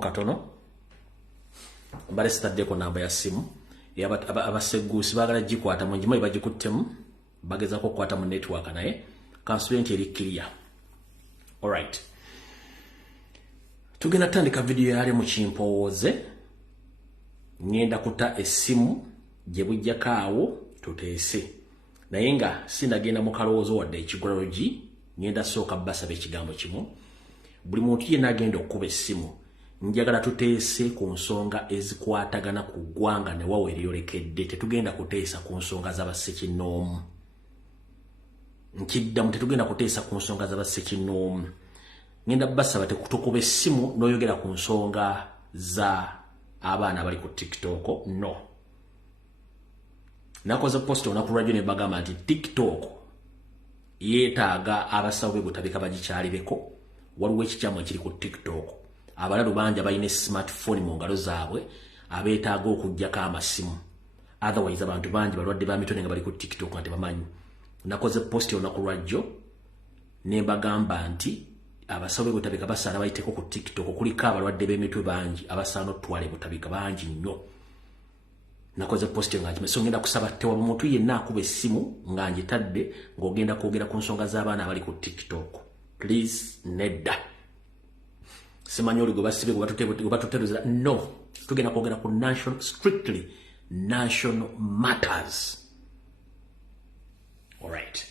katono mbale sitaddeko namba ya simu abaseguusi baagala gikwata mu njimayi bagikuttemu bagezako okukwata mu network naye kansubire nti eri clear. Alright, tugenda tutandika video yali mu kimpowooze. Ngenda kuta essimu gye bujjako awo tuteese naye nga sindagenda mu kalowoozo wadde ekigologi. Ngenda sooka basaba ekigambo kimu. Buli muntu yenna agenda okukuba essimu njagala tuteese ku nsonga ezikwatagana ku ggwanga ne wawe eryolekedde. Tetugenda kuteesa ku nsonga z'abassekinnoomu. Nkiddamu, tetugenda kuteesa ku nsonga z'abassekinnoomu. Ngenda basaba tukuba essimu n'oyogera ku nsonga za abaana bali ku TikTok. No, nakoze post olunaku lwajjo ne bagamba nti TikTok yeetaaga abasawo b'ebutabika bagikyalireko. Waliwo ekikyamu ekiri ku TikTok. Abalalu bangi abalina smartphone mu ngalo zaabwe abeetaaga okuggyako amasimu. Otherwise abantu bangi balwadde ba mitone nga bali ku TikTok nga tebamanyi. Nakoze post olunaku lwajjo ne bagamba nti abasawo b'ebutabika basaana bayiteko ku TikTok. Kuliko abalwadde b'emitwe bangi abasaana otwala ebutabika bangi nnyo. Nakoze post nga njime so ngenda kusaba tewaba muntu yenna akuba essimu nga njitadde ng'ogenda kwogera ku nsonga z'abaana abali ku TikTok. Please, nedda. Simanyi oli gwe basibe gwe batuteruza. No, tugenda kwogera ku strictly national matters. Alright,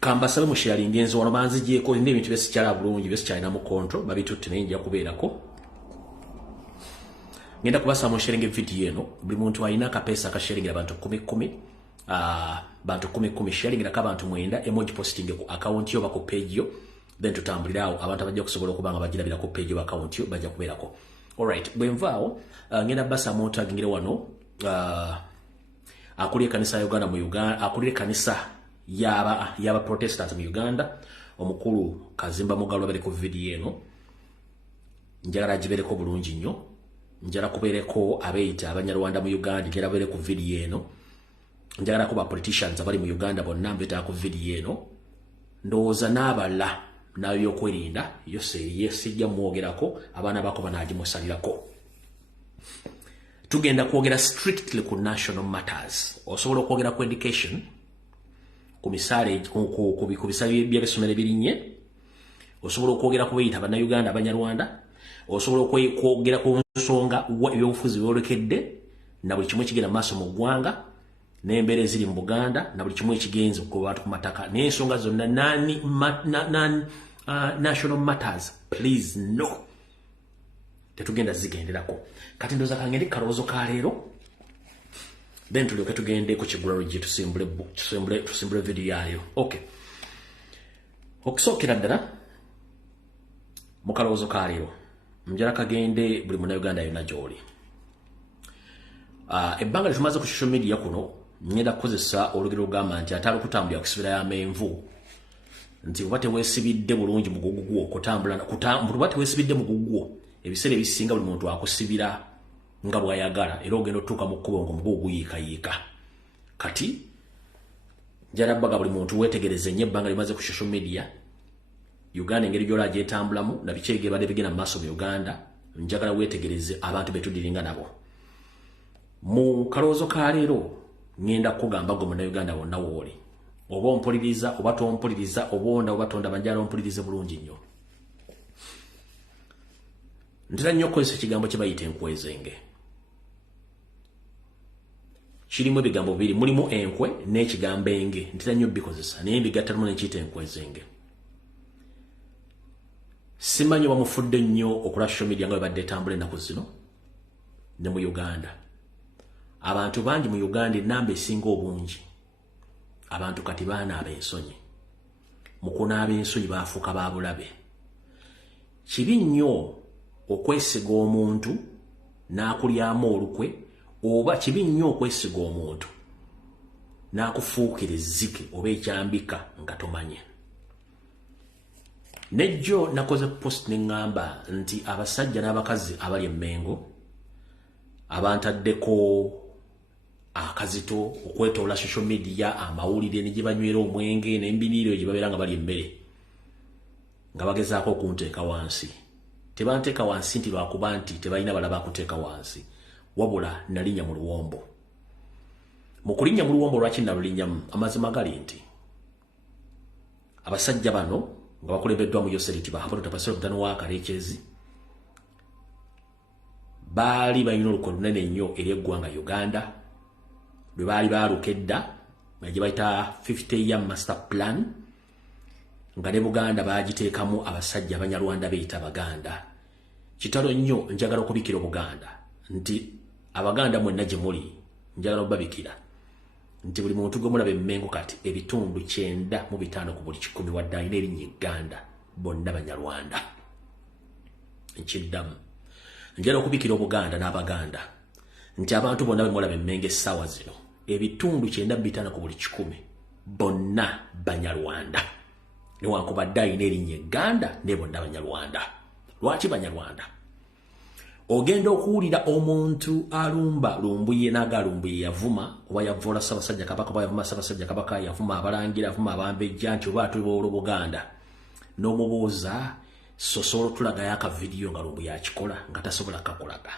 kambasabe musharinga enzo wano banzigyeko n'ebintu besikyala bulungi besikyalina mu control babitutte naye nja kubeerako. Ngenda kubasaba musharinga video eno. Buli muntu alina akapeesa akasharingira abantu 10 bantu 10 sharingira abantu 9 emoji posting ku account yo bako page yo, then tutambulirawo abantu abajja kusobola okubanga bagirabira ku page yo account yo bajja kubeerako. Alright, bwenvaawo ngenda basa muntu agingire wano akuli kanisa ya Uganda mu Uganda, akuli kanisa yaba Protestants mu Uganda, omukulu Kazimba Mugalo bali ku video eno. Njagala gibereko bulungi nnyo, njagala kubeereko abeeyita Abanyarwanda mu Uganda njagala babeere ku video eno. Njagala kuba politicians abali mu Uganda bonna mbeta ku video eno. Ndowooza n'abala nayo yokwerinda yesijja mwogerako abaana bako banaagimusalirako. Tugenda kwogera strictly ku national matters. Osobola okwogera ku education, ku misaale ku bisaale by'ebisomero ebirinnye. Osobola okwogera ku beeyita Bannayuganda Abanyarwanda. Osobola okwogera ku nsonga y'obufuzi bw'olekedde na buli kimu ekigenda maaso mu ggwanga n'embeera eziri mu Buganda na buli kimu ekigenze ku bantu ku mataka n'ensonga zonna national matters. Please no, tetugenda zigenderako. Kati ndoza kangende kalowoozo ka leero then tulyoke tugende ku kigulalo gye tusimbule video yayo. Okay, okusookera ddala mu kalowoozo ka leero njala kagende buli Munnayuganda yonna gy'oli. Ebbanga lye tumaze ku social media kuno ngenda kukozesa olugero lugamba nti atali okutambulira kusibirayo amenvu nti oba teweesibidde bulungi mugugu gwo okutambula oba teweesibidde mugugu gwo ebiseera ebisinga buli muntu akusibira nga bw'ayagala era ogenda otuuka mu kkubo ng'omugugu guyiikayiika. Kati njala bbaga buli muntu weetegereze nnyo ebbanga limaze ku social media Uganda engeri gy'ola gyetambulamu na biki ebibadde bigenda mu maaso mu Uganda. Njagala weetegereze abantu be tudiringa nabo. Mu kalowoozo ka leero ngenda kugamba gwe Munnayuganda wonna wooli, oba ompuliriza oba tompuliriza, obonda oba tonda banjala ompulirize bulungi nnyo. Ntera nnyo okukozesa ekigambo kye bayita enkwezenge. Kirimu ebigambo bibiri, mulimu enkwe n'ekigambo enge. Ntera nnyo bikozesa naye mbigattamu ne kiyita enkwezenge. Simanyi oba mufudde nnyo okola social media nga bwe badde etambula ennaku zino ne mu Uganda. Abantu bangi mu Uganda ennamba esinga obungi abantu kati baanaaba ensonyi. Mu kunaaba ensonyi baafuuka ba bulabe. Kibi nnyo okwesiga omuntu n'akulyamu olukwe, oba kibi nnyo okwesiga omuntu n'akufuukira ezzike oba ekyambika nga tomanye. Nejjo nakoze post ne ngamba nti abasajja n'abakazi abali emmengo abantaddeko akazito okwetoola social media amawulire ne gye banywera omwenge n'embiniiro gye babeera nga bali emmere nga bagezaako okunteeka wansi. tebanteeka wansi nti lwakuba nti tebalina balaba kuteeka wansi wabula nalinnya mu luwombo mu kulinnya mu luwombo lwaki nalulinnyamu amazima gali nti abasajja bano nga bakulembeddwa mu Yoseriti bahapoto tapasiro mutano wa Karekyezi baali balina oluko lunene nnyo eri eggwanga Uganda lwe baali baalukedda gye bayita 50-year master plan nga ne Buganda baagiteekamu abasajja Abanyarwanda beeyita Baganda. Kitalo nnyo njagala okubikira Obuganda nti Abaganda mwenna gye muli njagala obabikira nti buli muntu gwe mulaba Emmengo kati ebitundu 95 ku buli 100 wadde alina erinnya Uganda bonna Banyarwanda. Nkiddamu njagala okubikira Obuganda n'Abaganda nti abantu bonna bwe mulaba Emmengo essaawa zino ebitundu 95 ku buli 100 bonna Banyarwanda. Newankubadde alina erinnya Uganda ne bonna Banyarwanda. Lwaki Banyarwanda? Ogenda okuwulira omuntu alumba Lumbuye naga Lumbuye yavuma oba yavoola Ssaabasajja Kabaka oba yavuma Ssaabasajja Kabaka yavuma Abalangira yavuma Abambejja nti oba atubola Obuganda n'omubuuza sosoolo tulagayo akavidiyo nga Lumbuye akikola nga tasobola kakulaga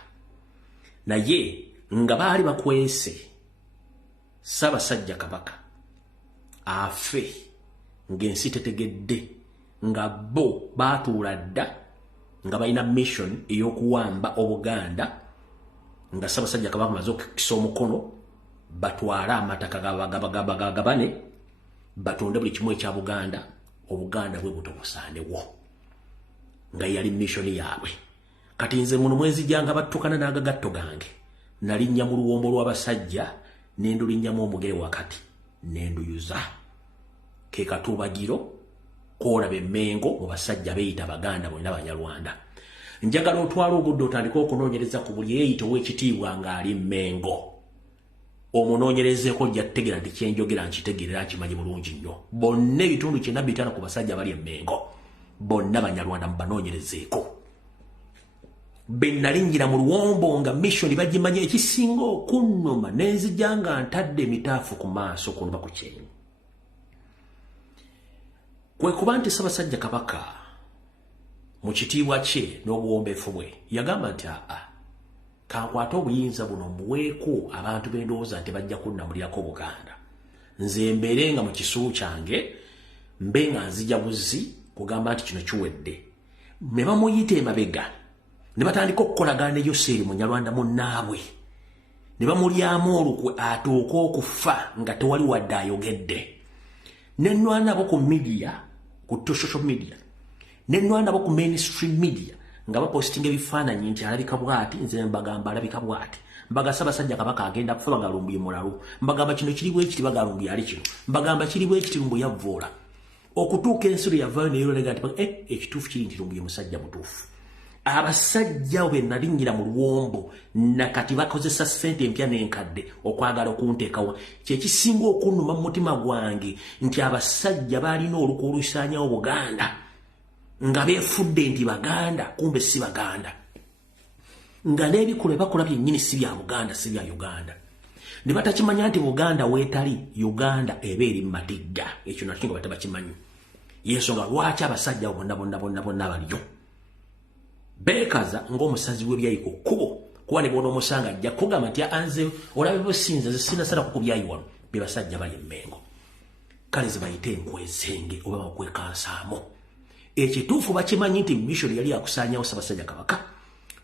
naye nga baali bakwese Ssaabasajja Kabaka afe ng'ensi tetegedde nga bo baatuula dda nga balina mission ey'okuwamba Obuganda nga Ssaabasajja Kabaka amaze okukisa omukono batwale amataka gabane batonde buli kimu ekya Buganda Obuganda bwe butobusanewo nga yali mission yaabwe. Kati nze muno mwezi janga battukana n'agagatto gange nalinnya mu luwombo lw'abasajja nendulinnyamu omugere wakati nenduyuza ke katubagiro koolaba Emmengo mu basajja beeyita Baganda bonna Banyarwanda. Njagala otwala obudde otandika okunoonyereza ku buli eeyita ow'ekitiibwa ng'ali Emmengo omunoonyerezeeko ojja kutegeera nti kyenjogera nkitegeerera nkimanyi bulungi nnyo. Bonna ebitundu 95 ku basajja bali Emmengo bonna Banyarwanda mubanoonyerezeeko. Bennalinnyira mu luwombo nga mission bagimanya ekisinga okunnuma nenzija nga ntadde emitaafu ku maaso kunoba ku kyenyi. Kwe kuba nti Ssaabasajja Kabaka mu kitiibwa kye n'obuwombeefu bwe yagamba nti kankwate obuyinza buno muweeko abantu b'endowooza nti bajja kunnamulirako Buganda nze mbeere nga mu kisuulu kyange mbe nga nzija buzzi kugamba nti kino kiwedde. Ne bamuyita emabega ne batandika okukolagana ne Yoseri Munyarwanda munnaabwe ne bamulyamu olukwe atuuka okufa nga tewali wadde ayogedde. Nenwana abo ku media ku social media nenwana abo ku mainstream media nga bapostinga ebifaananyi nti alabika bwati nze mbagamba alabika bwati mbaga Ssaabasajja Kabaka agenda kufa baga Lumbuye mulalu mbagamba kino kiri bwe kiti baga Lumbuye ali kino mbagamba kiri bwe kiti Lumbuye yavoola okutuuka ensiro yavaayo neyolega nti ekituufu kiri nti Lumbuye musajja mutuufu. Abasajja bwe nalinnyira mu luwombo nakati bakozesa ssente empya n'enkadde okwagala okunteekawo kyekisinga okunnuma mu mutima gwange nti abasajja baalina olukwe olusaanyawo Buganda nga beefudde nti Baganda kumbe si Baganda nga n'ebikulu bakola byennyini si bya Buganda si bya Uganda ne batakimanya nti Buganda weetali Uganda eba eri matigga. Ekyo nakyo nga batabakimanyi yensonga lwaki abasajja bonna baliyo beekaza ng'omusazi w'ebyayiko kkubo kuba ne bona omusanga ajja kugamba nti anze olabe businze sinasala kukubyayi wano be basajja bali Emmengo. Kale ze bayite enkwezenge oba bakwekansaamu. Ekituufu bakimanyi nti mission yali yakusaanyawo Ssaabasajja Kabaka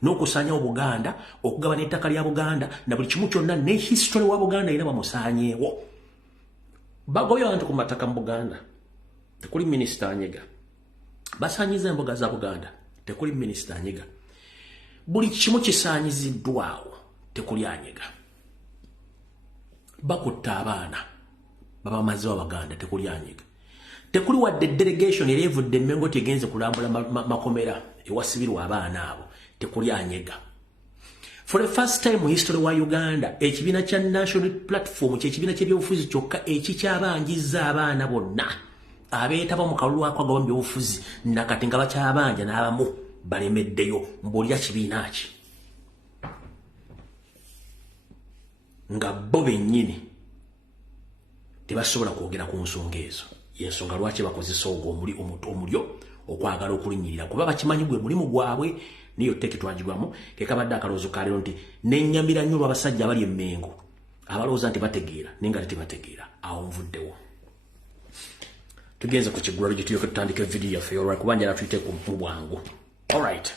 n'okusaanyawo Buganda okugabana ettaka lya Buganda na buli kimu kyonna ne history wa Buganda era bamusaanyeewo. Bagoyo abantu ku mataka mu Buganda tekuli minisita Anyega basaanyiza embuga za Buganda tekuli minisita Anyega buli kimu kisaanyiziddwawo tekuli Anyega. Bakutta abaana babamaze Abaganda tekuli Anyega. Tekuli wadde delegation erevudde Emmengo tegenze kulambula makomera ewasibirwa abaana abo tekuli Anyega. For the first time in history wa Uganda ekibiina kya national platform kyekibiina ky'ebyobufuzi kyokka ekikyabangiza abaana bonna abeetaba mu kalulu akwagaba mu byobufuzi nakati nga bakyabanja n'abamu balemeddeyo mbuulira kibiina ki nga bo bennyini tebasobola kwogera ku nsonga ezo. Yensonga lwaki bakozesa ogwo omulyo okwagala okulinyirira kuba bakimanyi gwe mulimu gwabwe niyo teke twagigwamu ke kabadde akaloozo ka leero nti nennyamira nnyo abasajja abali emmengo abalowooza nti bategeera naye nga tebategeera awo nvuddewo tugenze ku kiggulalo gye tulyoke tutandika vidiyo yaffe olwa kuba njala tuyiteku mu bwangu alright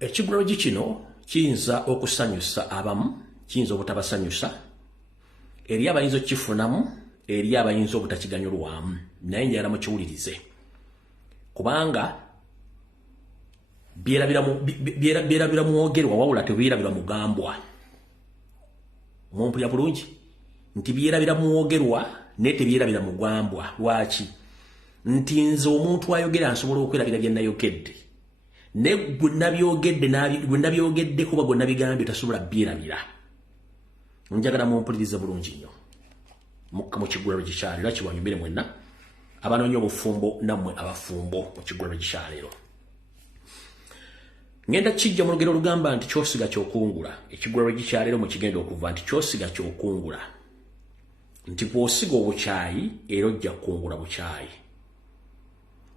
ekiggulalo gi kino kiyinza okusanyusa abamu kiyinza obutabasanyusa eri abayinza okukifunamu eri abayinza obutakiganyulwamu naye njala mukiwulirize kubanga byerabira mwogerwa wawula tebyerabira mugambwa mumpulira bulungi nti byerabira mwogerwa naye tebyerabira mugambwa lwaki nti nze omuntu ayogera nsobola okwerabira bye nayogedde ne gwe nabyogedde kuba gwe nabigambye tasobola byerabira njagala mumpulirize bulungi nnyo mu kiggulalo gikyaleero kiwanyumire mwenna abanoonya obufumbo nammwe abafumbo mu kiggulalo gikyaleero ngenda kijja mu lugero lugamba nti kyosiga kyokungula ekiggulalo gikyaleero mu kigenda okuva nti kyosiga kyokungula nti bw'osiga obukyayi era ojja kukungula bukyayi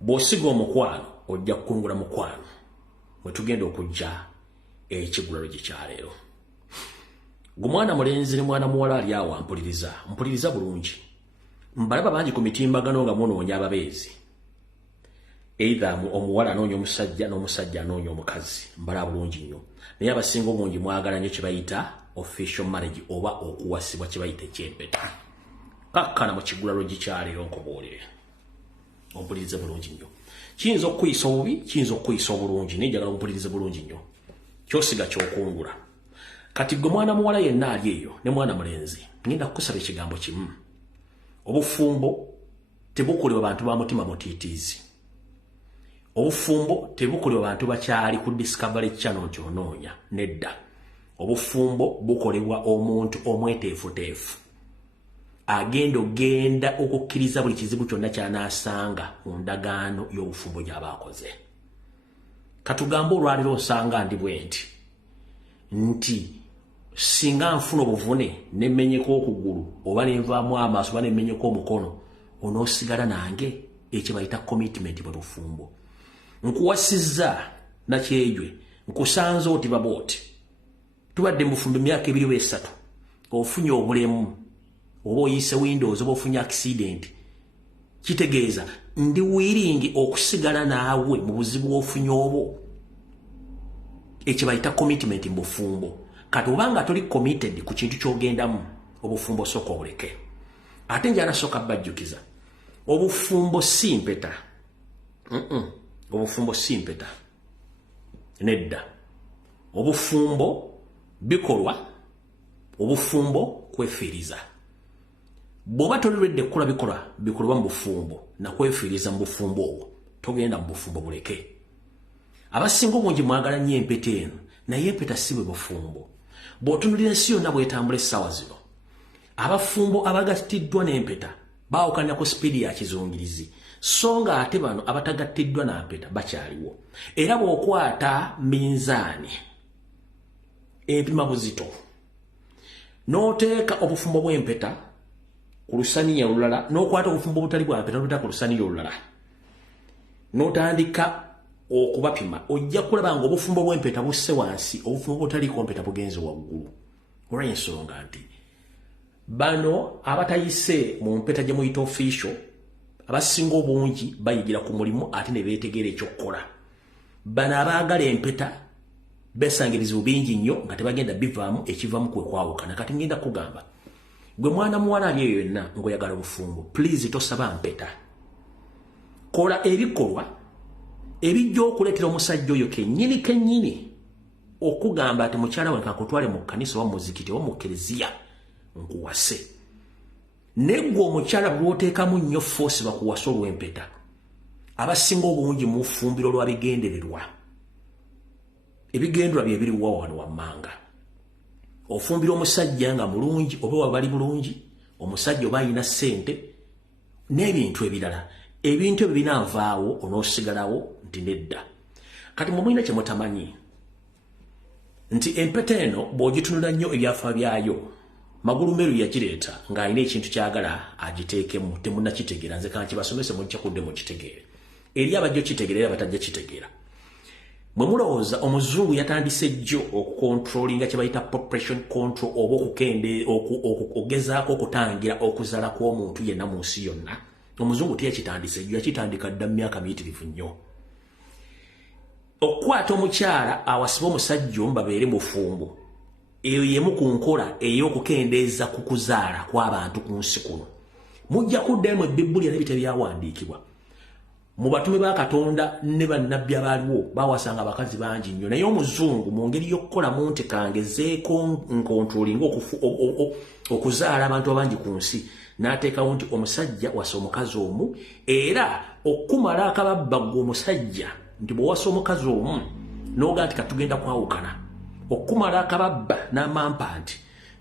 bw'osiga omukwano ojja kukungula mukwano mwe tugenda okujja ekiggulalo gikyaleero gwe mwana mulenzi ne mwana muwala ali awo mpuliriza bulungi mbalaba bangi ku mitimbagano nga munoonya ababeezi either omuwala anoonya omusajja n'omusajja anoonya omukazi mbalaba bulungi nnyo naye abasinga obungi mwagala nnyo kye bayita official marriage oba okuwasibwa kye bayita ekyempeta kakkana mu kiggulalo gikyaleero nkoboolere ompulirize bulungi nnyo kiyinza okukuyisa obubi kiyinza okukuyisa obulungi naye njagala ompulirize bulungi nnyo kyosiga kyokungula kati gwe mwana muwala yenna ali eyo ne mwana mulenzi ngenda kukusaba ekigambo kimu obufumbo tebukolebwa bantu ba mutima mutiitiizi obufumbo tebukolebwa bantu bakyali ku discovery channel kyonoonya nedda obufumbo bukolebwa omuntu omweteefuteefu agenda okukkiriza buli kizibu kyonna kyanaasanga mu ndagaano y'obufumbo gy'aba akoze katugambe olwaliro nsanga ndi bwe nti singa nfuna obuvune nemmenyeko okugulu oba nenvaamu amaaso oba nemmenyeko omukono onoosigala nange ekyo bayita commitment bwe bufumbo nkuwasizza nakyejwe nkusanze oti babooti tubadde mubufumbo emyaka 2-3 ofunye obulemu oba oyise windows oba ofunye accident kitegeeza ndi willing okusigala naawe mu buzibu ofunye obwo ekyo bayita commitment mu bufumbo kati obanga toli committed ku kintu kyogendamu obufumbo sooka obuleke ate njala sooka bajjukiza obufumbo si mpeta obufumbo si mpeta nedda obufumbo bikolwa obufumbo kwefiiriza bw'oba tolirwedde kukola bikolwa mu bufumbo nakwefiiriza mu bufumbo obwo togenda mu bufumbo buleke abasinga obungi mwagala nnyo empeta eno naye empeta si bwe bufumbo bw'otunulira ensi yonna bwetambula essaawa zino abafumbo abagattiddwa n'empeta baawukanya ku sipiidi ya kizungirizi so nga ate bano abatagattiddwa na mpeta bakyaliwo era bw'okwata minzaani empima buzito n'oteeka obufumbo bw'empeta ku lusaniya olulala n'okwata obufumbo obutali bwa mpeta n'obuteeka ku lusaniya olulala n'otandika okubapima ojja kulaba nga obufumbo bw'empeta busse wansi obufumbo obutaliiko mpeta bugenze waggulu olw'ensonga nti bano abatayise mu mpeta gye muyita official abasinga obungi bayigira ku mulimu ate ne beetegeera ekyokukola bano abaagala empeta besanga ebizibu bingi nnyo nga tebagenda bivaamu ekivaamu kwe kwawukana kati ngenda kugamba gwe mwana muwala ali eyo yonna ng'oyagala bufumbo please tosaba mpeta kola ebikolwa ebijja okuleetera omusajja oyo kennyini okugamba ati mukyala we kakutwale mu kkanisa oba muzikiti oba mu kereziya nkuwase neggwe omukyala bw'oteekamu nnyo foosi bakuwase olw'empeta abasinga obungi mu fumbiro lwabigendererwa ebigendwa bye biriwa wano wammanga ofumbira omusajja nga mulungi oba wabali bulungi omusajja oba alina ssente n'ebintu ebirala ebintu ebyo binavaawo onoosigalawo nti nedda kati mumulina kye mutamanyi nti empeta eno bw'ogitunula nnyo ebyafa byayo magulu meru yakireeta ng'alina ekintu kyagala agiteekemu temunnakitegeera nze kanki basomese mujja kudde mu kitegeere eri abajja okitegeera era batajja kitegeera mwe mulowooza omuzungu yatandise jjo okukontrolinga kye bayita population control oba okugezaako okutangira okuzaala kw'omuntu yenna mu nsi yonna omuzungu teyakitandise jjo yakitandika dda mu myaka miyitirivu nnyo okukwata omukyala awasiba omusajja omu babeere mufumbo eyo yemu ku nkola ey'okukendeeza ku kuzaala kw'abantu ku nsi kuno mujja kuddamu ebbibuli n'ebitabo byawandiikibwa mu batume ba Katonda ne bannabbi abaaliwo bawasanga abakazi bangi nnyo naye omuzungu mu ngeri y'okukola munti kangezeeko nkontrolinga okuzaala abantu abangi ku nsi n'ateekawo nti omusajja wasa omukazi omu era okumala akababba gwe omusajja nti bw'owasa omukazi omu n'ogaa nti katugenda kwawukana okumala akababba n'amampa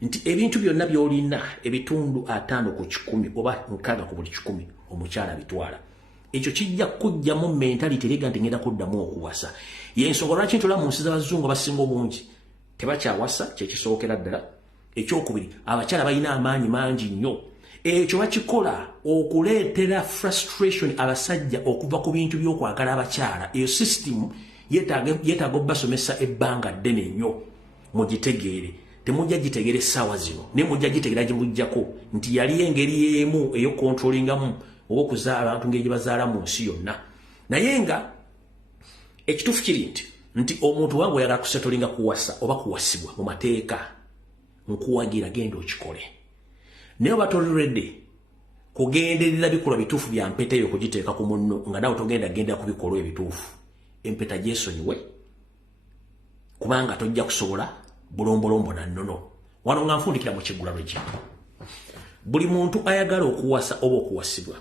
nti ebintu byonna by'olina ebitundu 5 ku 100 oba 6 ku buli 100 omukyala bitwala ekyo kijja kujjamu mentality erega nti ngenda kuddamu okuwasa y'ensonga lwaki ntula mu nsi z'abazungu abasinga obungi tebakyawasa kyekisookera ddala ekyokubiri abakyala balina amaanyi mangi nnyo ekyo bakikola okuleetera frustration abasajja okuva ku bintu by'okwagala abakyala eyo system yeetaaga obbasomesa ebbanga ddene nnyo mugitegeere temujja gitegeera essaawa zino naye mujja gitegeera gye mujjako nti yali engeri y'emu ey'okontrolingamu oba okuzaala abantu ngeri gye bazaala mu nsi yonna naye nga ekituufu kiri nti omuntu wange oyagala kusetolinga kuwasa oba kuwasibwa mu mateeka nkuwagira genda okikole naye oba tolredde kugenderera bikolwa bituufu bya mpeta eyo okugiteeka ku munno nga nawe togenda gendera ku bikolwa ebituufu empeta gyesonyiwe kubanga tojja kusobola bulombolombo na nnono wano nga nfundikira mu kiggula lwe kino buli muntu ayagala okuwasa oba okuwasibwa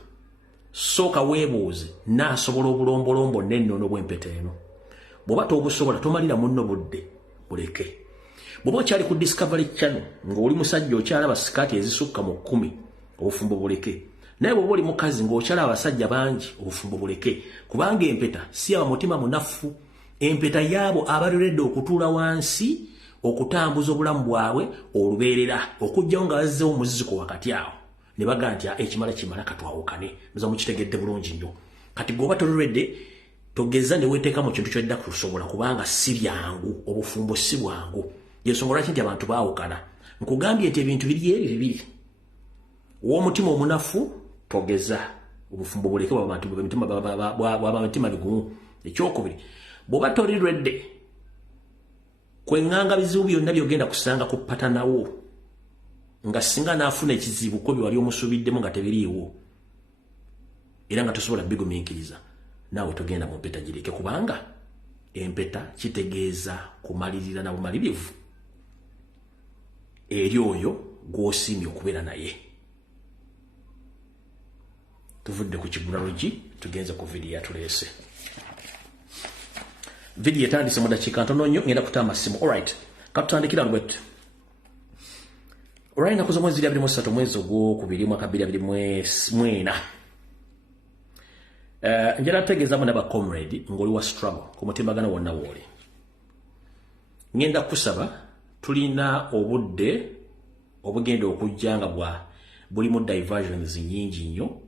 sooka weebuuze naasobola obulombolombo n'ennono bw'empeta eno bw'oba tobusobola tomalira munno budde buleke bw'oba okyali ku discovery channel ng'oli musajja okyalaba sikaati ezisukka mu 10 obufumbo buleke naye bw'oba oli mukazi ng'okyalaba abasajja bangi obufumbo buleke kubanga empeta si aba mutima munafu empeta yaabo abaliredde okutuula wansi okutambuza obulamu bwabwe olubeerera okujjawo nga bazzeewo omuziziko wakati awo ne bagaa nti ekimala katwawukane muza mukitegedde bulungi nnyo kati gweoba tolredde togeza ne weeteeka mu kintu kyodda kusobola kubanga si byangu obufumbo si bwangu yensonga lwaki nti abantu baawukana nkugambye nti ebintu biri ebi bibiri w'omutima omunafu togeza obufumbo buleke bw'abantima bigumu ekyokubiri bw'oba tolredde kwenganga bizibu byonna byogenda kusanga kupata nawo nga singa naafuna ekizibu ko bye wali omusubiddemu nga tebiriiwo era nga tosobola bigumiikiriza naawe togenda mu mpeta gireke kubanga empeta kitegeeza kumalirira na bumalirivu eri oyo gw'osiimye okubeera naye tuvudde ku kigulalogi tugenze ku vidiyo yatuleese vidiyo etandise mu dakiika ntono nnyo ngenda kutamba simu alright katutandikira lwet olwali naku z'omwezi 23 mwezi ogwokubiri mwaka 2024 njala ntegeezaamu naba comrade ng'oli wa struggle ku mutimbagano wonna w'oli ngenda kusaba tulina obudde obugenda okujja nga bulimu diversions nyingi nnyo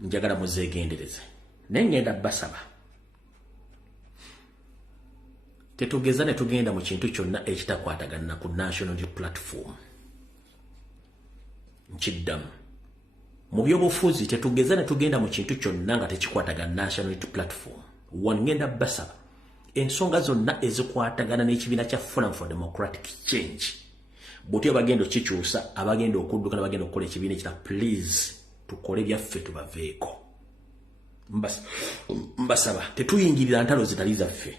njagala muzeegendereze naye ngenda basaba tetugeza ne tugenda mu kintu kyonna ekitakwatagana ku national platform nkiddamu mu byobufuzi tetugeza ne tugenda mu kintu kyonna nga tekikwatagana national platform ngenda basaba ensonga zonna ezikwatagana n'ekibiina kya Forum for Democratic Change bw'otyo bagenda okikyusa abagenda okudduka n'abagenda okukola ekibiina ekira please tukole byaffe tubaveeko mbasaba tetuyingirira ntalo zitali zaffe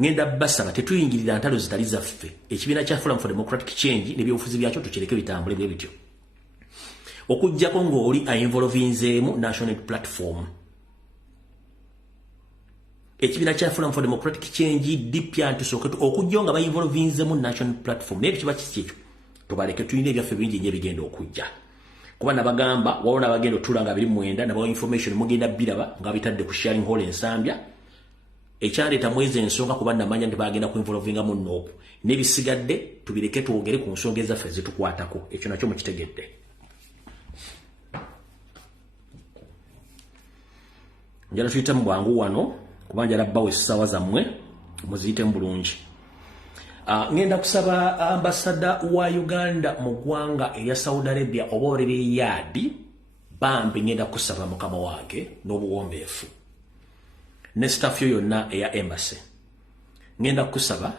ngenda basaba tetuyingirira ntalo zitali zaffe ekibiina kya Forum for Democratic Change n'ebyobufuzi byakyo tukireke bitambule bwe bityo okujjako ng'oli ainvolvinzeemu national platform ekibiina kya Forum for Democratic Change dipya ntusooke okujjawo nga bainvolvinzeemu national platform naye kiba kiki ekyo tubaleke tulina ebyaffe bingi nnyo ebigenda okujja kuba nabagamba waliwo n'abagenda otuula nga 29 nabawa information mugenda biraba nga bitadde ku sharing hall ensambya ekyaleeta mwezi ensonga kuba namanya nti bagenda kuinvolvinga mu noopu n'ebisigadde tubireke twogere ku nsonga ezaffe zitukwatako ekyo nakyo mukitegedde. Njala tuyite mu bwangu wano kuba njala bbawo essaawa zammwe muziyitemu bulungi. Ngenda kusaba ambasada wa Uganda mu ggwanga eya Saudi Arabia oba olere yaadi bambi ngenda kusaba mukama wange n'obuwombeefu ne staff yo yonna eya embassy. Ngenda kusaba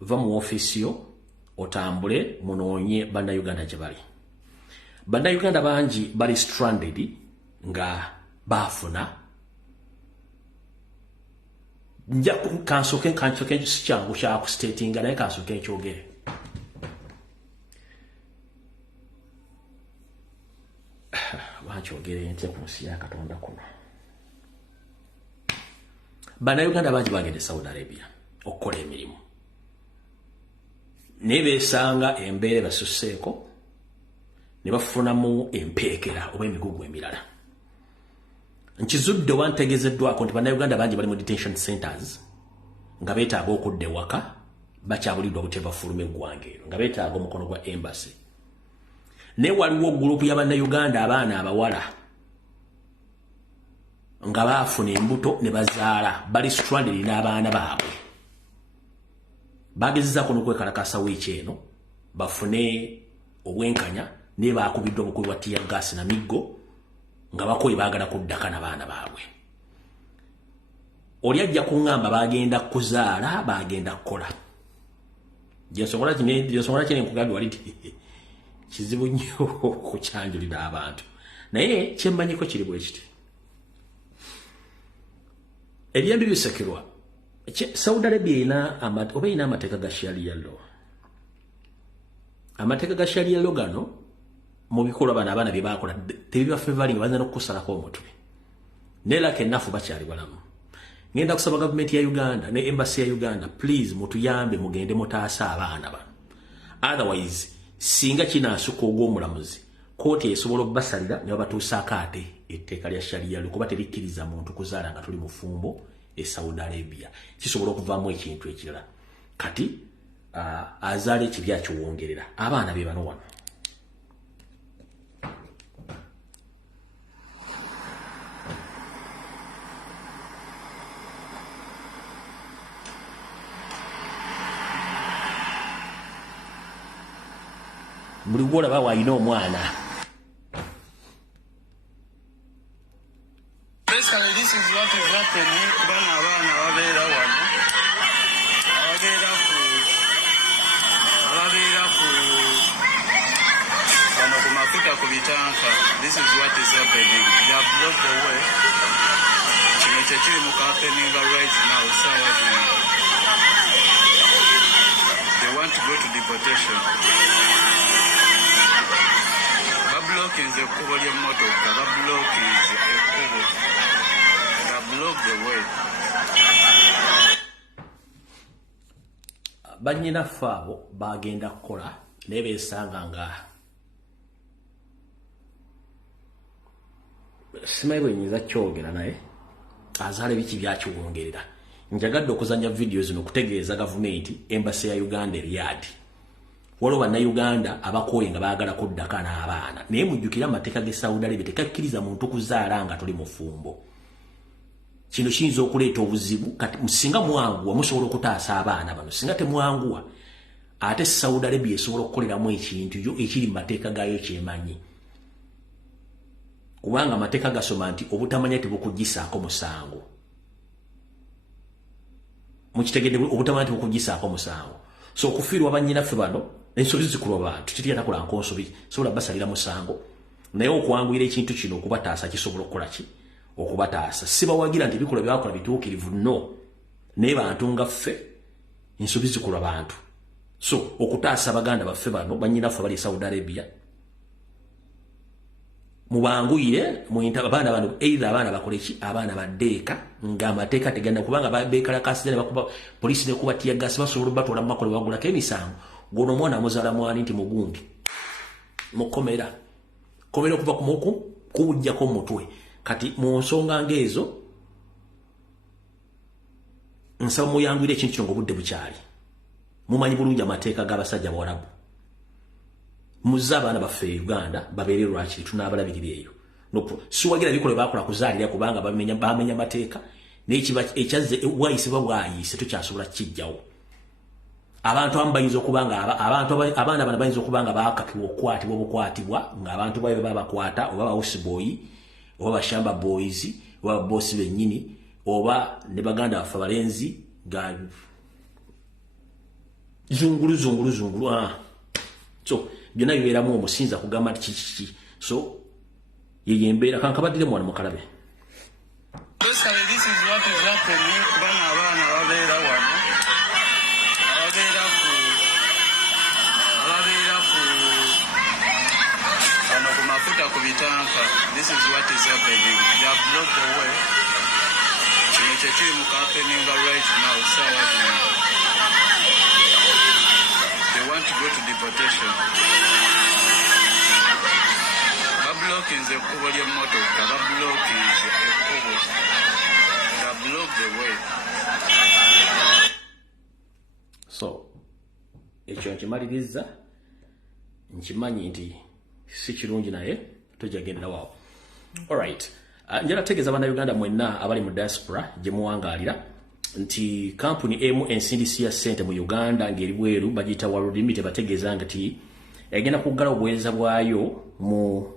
va mu office yo otambule munoonye bannayuganda gye bali. Bannayuganda bangi bali stranded nga baafuna nja kansoke kyangu kya kustatinga naye kansoke ekyogere. Wankyogere ntya ku nsi ya Katonda kuno. Bannayuganda bangi bagende Saudi Arabia okukola emirimu naye beesanga embeera basusseeko ne bafunamu empeekera oba emigugu emirala. Nkizudde oba ntegezeddwako nti bannayuganda bangi bali mu detention centers nga beetaaga okudda ewaka bakyabuliddwa butebafuluma eggwanga eryo nga beetaaga omukono gwa embassy. Naye waliwo gurupu y'abannayuganda abaana abawala nga baafuna embuto ne bazaala bali stranded n'abaana baabwe. Bagezezzaako n'okwekalakasa wiiki eno bafune obwenkanya naye baakubiddwa obukubi bwa tiyaggaasi na miggo nga bakoye baagala kuddaka n'abaana baabwe. Oli ajja kuŋŋamba bagenda kuzaala bagenda kukola. Gyensongola kino nkugambye wali nti kizibu nnyo okukyanjulira abantu naye kyemmanyiko kiri bwe kiti. Ebyembi bisekirwa Saudi Arabia erina amateeka ga sharia law. Amateeka ga sharia law gano mu bikolwa bano abaana bye bakola tebibafevalinga bazina n'okukusalako omutwe naye laka ennafu bakyali balamu. Ngenda kusaba gavumenti ya Uganda ne embassy ya Uganda please mutuyambe mugende mutaasa abaana bano. Otherwise singa kinaasuka ogw'omulamuzi kooti esobola okubasalira ne babatuusaako ate etteeka lya sharia lyo kuba terikkiriza muntu kuzaala nga tuli mufumbo e Saudi Arabia. Kisobola okuvaamu ekintu ekirala kati azaala ekibi akiwongerera abaana be bano wano. Buli gwolaba wayina omwana. Basically, this is what is happening. Bana abana babeera wano ababeera wano ku mafuta ku bitanka. This is what is happening. They have blocked the way. Kino kyekiri mu happening right now. Sawa zino they want to go to deportation. Blocking the ekkubo ly'emmotoka, bablocking ekkubo, block the way. Bannyinaffe abo bagenda kukola naye beesanga nga simanyi bwe nyiza kyogera naye azaala biki byakiwongerera. Njagadde okuzanya vidiyo zino okutegeeza gavumenti embassy ya Uganda Riyadh waliwo bannayuganda abakooye nga baagala kuddaka n'abaana naye mujjukira amateeka ge Saudi Arabia tekakkiriza muntu kuzaala nga tuli mufumbo. Kino kiyinza okuleeta obuzibu kati singa mwanguwa musobola okutaasa abaana bano singa temwanguwa ate Saudi Arabia esobola okukoleramu ekintu ekiri mu mateeka gaayo kyemanyi kubanga amateeka gasoma nti obutamanya tebukugisaako musango. Mukitegedde obutamanya tebukugisaako musango. So okufiirwa bannyinaffe bano ensobi zikulwa bantu titya takola nkonsobi sobola basalira musango naye okwanguyira ekintu kino okubataasa kisobola okukola ki okubataasa. Sibawagira nti ebikola byakola bituukirivu no naye bantu nga ffe ensobi zikulwa bantu. So okutaasa baganda baffe bano bannyinaffe bali Saudi Arabia mubanguyire muyinta abaana bano either abaana bakole ki abaana baddeeka ng'amateeka tegenda kubanga beekalakasira ne bakuba poliisi nekuba tiyagasi basobola batwala mu makola bagulako emisango gono omwana muzaala mwani nti mugundi mukomera okuva kuwujjako mutwe kati mu nsonga ng'ezo nsaba muyangwire ekintu kino ng'obudde bukyali mumanyi bulungi amateeka g'abasajja bawalabu muzze abaana baffe e Uganda babeere lwaki tunaabalabirira eyo siwagira bikola bakola kuzaalira kubanga bamenya amateeka n'ekiba ekyazze bwayisibwa bwayise tukyasobola kijjawo abantu abayinza okubanga abaana bano bayinza okubanga baakakibwa okukwatibwa obukwatibwa ng'abantu bayo babakwata oba bawusi boyi oba bashamba boys oba bossi bennyini oba ne baganda baffe abalenzi ga zungulu so byonna bibeeramu omusinza kugamba nti kiki so yeye embeera kankabadire mwana mukalabe Basically, this is what is happening. Kubanga abaana babeera wano babeera ku mafuta ku bitanka. This is what is happening. They have blocked the way. Kino kyekiri mu happening right now. They want to go to deportation. Blocking the cover your motor, blocking the cover, block the way. So, ekyo nkimaliriza nkimanyi nti si kirungi naye tojagenda waawo. Alright. Njala tegeza bana Uganda mwenna abali mu diaspora gye muwangaalira nti kampuni emu ensindisi ya Sente mu Uganda ngeri bweru bagiyita World Limit bategeeza nti egenda kuggala obuweereza bwayo mu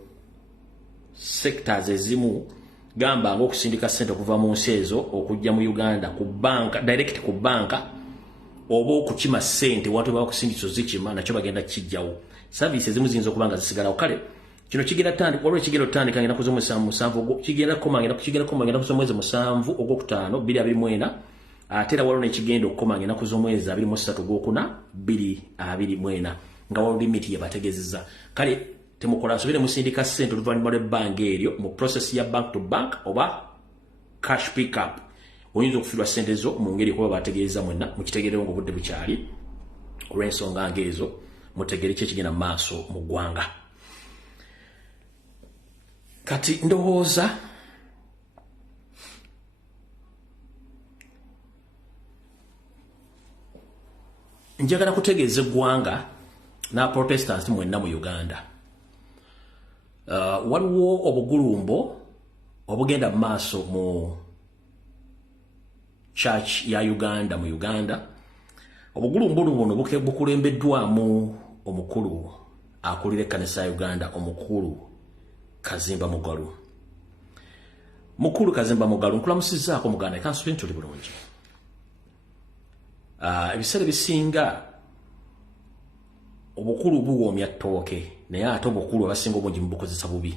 sectors ezimu gamba ng'okusindika sente okuva mu nsi ezo okujja mu Uganda ku banka direct ku banka oba okukima sente watu bakusindikso zikima nakyo bagenda kijjawo services ezimu ziyinza okubanga zisigalawo kale kino kigenda tandika olwo ekigenda otandika ngenda kuza musanvu kigenda komangenda kuza mwezi musanvu ogwokutaano 2024 ate era waliwo n'ekigenda okukoma ngenda kuza omwezi 23 ogwokuna 2024 nga World Limit yebategezeza kale temukola asubire musindika sente oluvannyuma lw'ebbanga eryo mu process ya bank to bank oba cash pick up oyinza okufirwa sente zo mu ngeri kuba bategeeza mwenna mukitegerewo ng'obudde bukyali olw'ensonga ng'ezo mutegere ki ekigenda maaso mu ggwanga kati ndowooza njagala kutegeeza eggwanga na Protestants mwenna mu Uganda waliwo obugulumbo obugenda maaso mu church ya Uganda mu Uganda obugulumbo buno bukulembeddwamu omukulu akulira ekkanisa ya Uganda omukulu Kazimba Mugalu nkulamusizaako muganda kansubi ntuli bulungi ebiseera bisinga obukulu buwoomya ttooke naye ate obukulu abasinga obungi mubukozesa bubi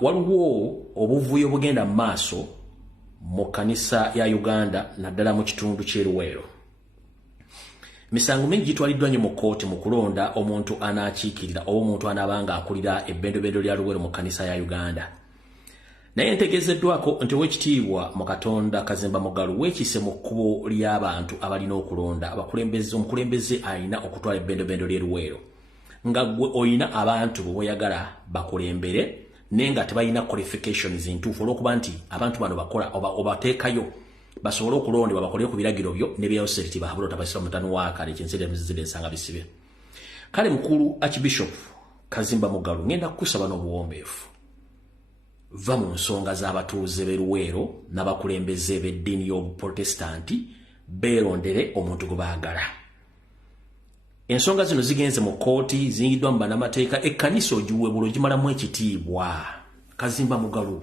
waliwo obuvuyo bugenda mu maaso mu kanisa ya Uganda naddala mu kitundu ky'eruweero misango mingi gitwaliddwa nnyo mu kooti mu kulonda omuntu anaakiikirira oba omuntu anaabanga akulira ebbendobendo lya luweero mu kanisa ya Uganda naye ntegeezeddwako nti ow'ekitiibwa mu Katonda Kazimba Mugalu weekise mu kkubo ly'abantu abalina okulonda omukulembeze alina okutwala ebbendobendo ly'eruweero nga gwe oyina abantu bw'oyagala bakulembere naye nga tebalina qualifications ntuufu olw'okuba nti abantu bano bakola obateekayo basobole okulondebwa bakolere ku biragiro byo ne byawuseriti bahabula otabasira mutano wa kale kyensere emizizire ensanga bisibe kale mukulu Archbishop Kazimba Mugalu ngenda kukusaba n'obuwombeefu va mu nsonga z'abatuuze b'eruweero n'abakulembeze b'eddiini y'obuprotestanti beerondere omuntu gwe baagala ensonga zino zigenze mu kooti zinyiddwa mu bannamateeka ekkanisa ogiweebula ogimalamu ekitiibwa Kazimba Mugalu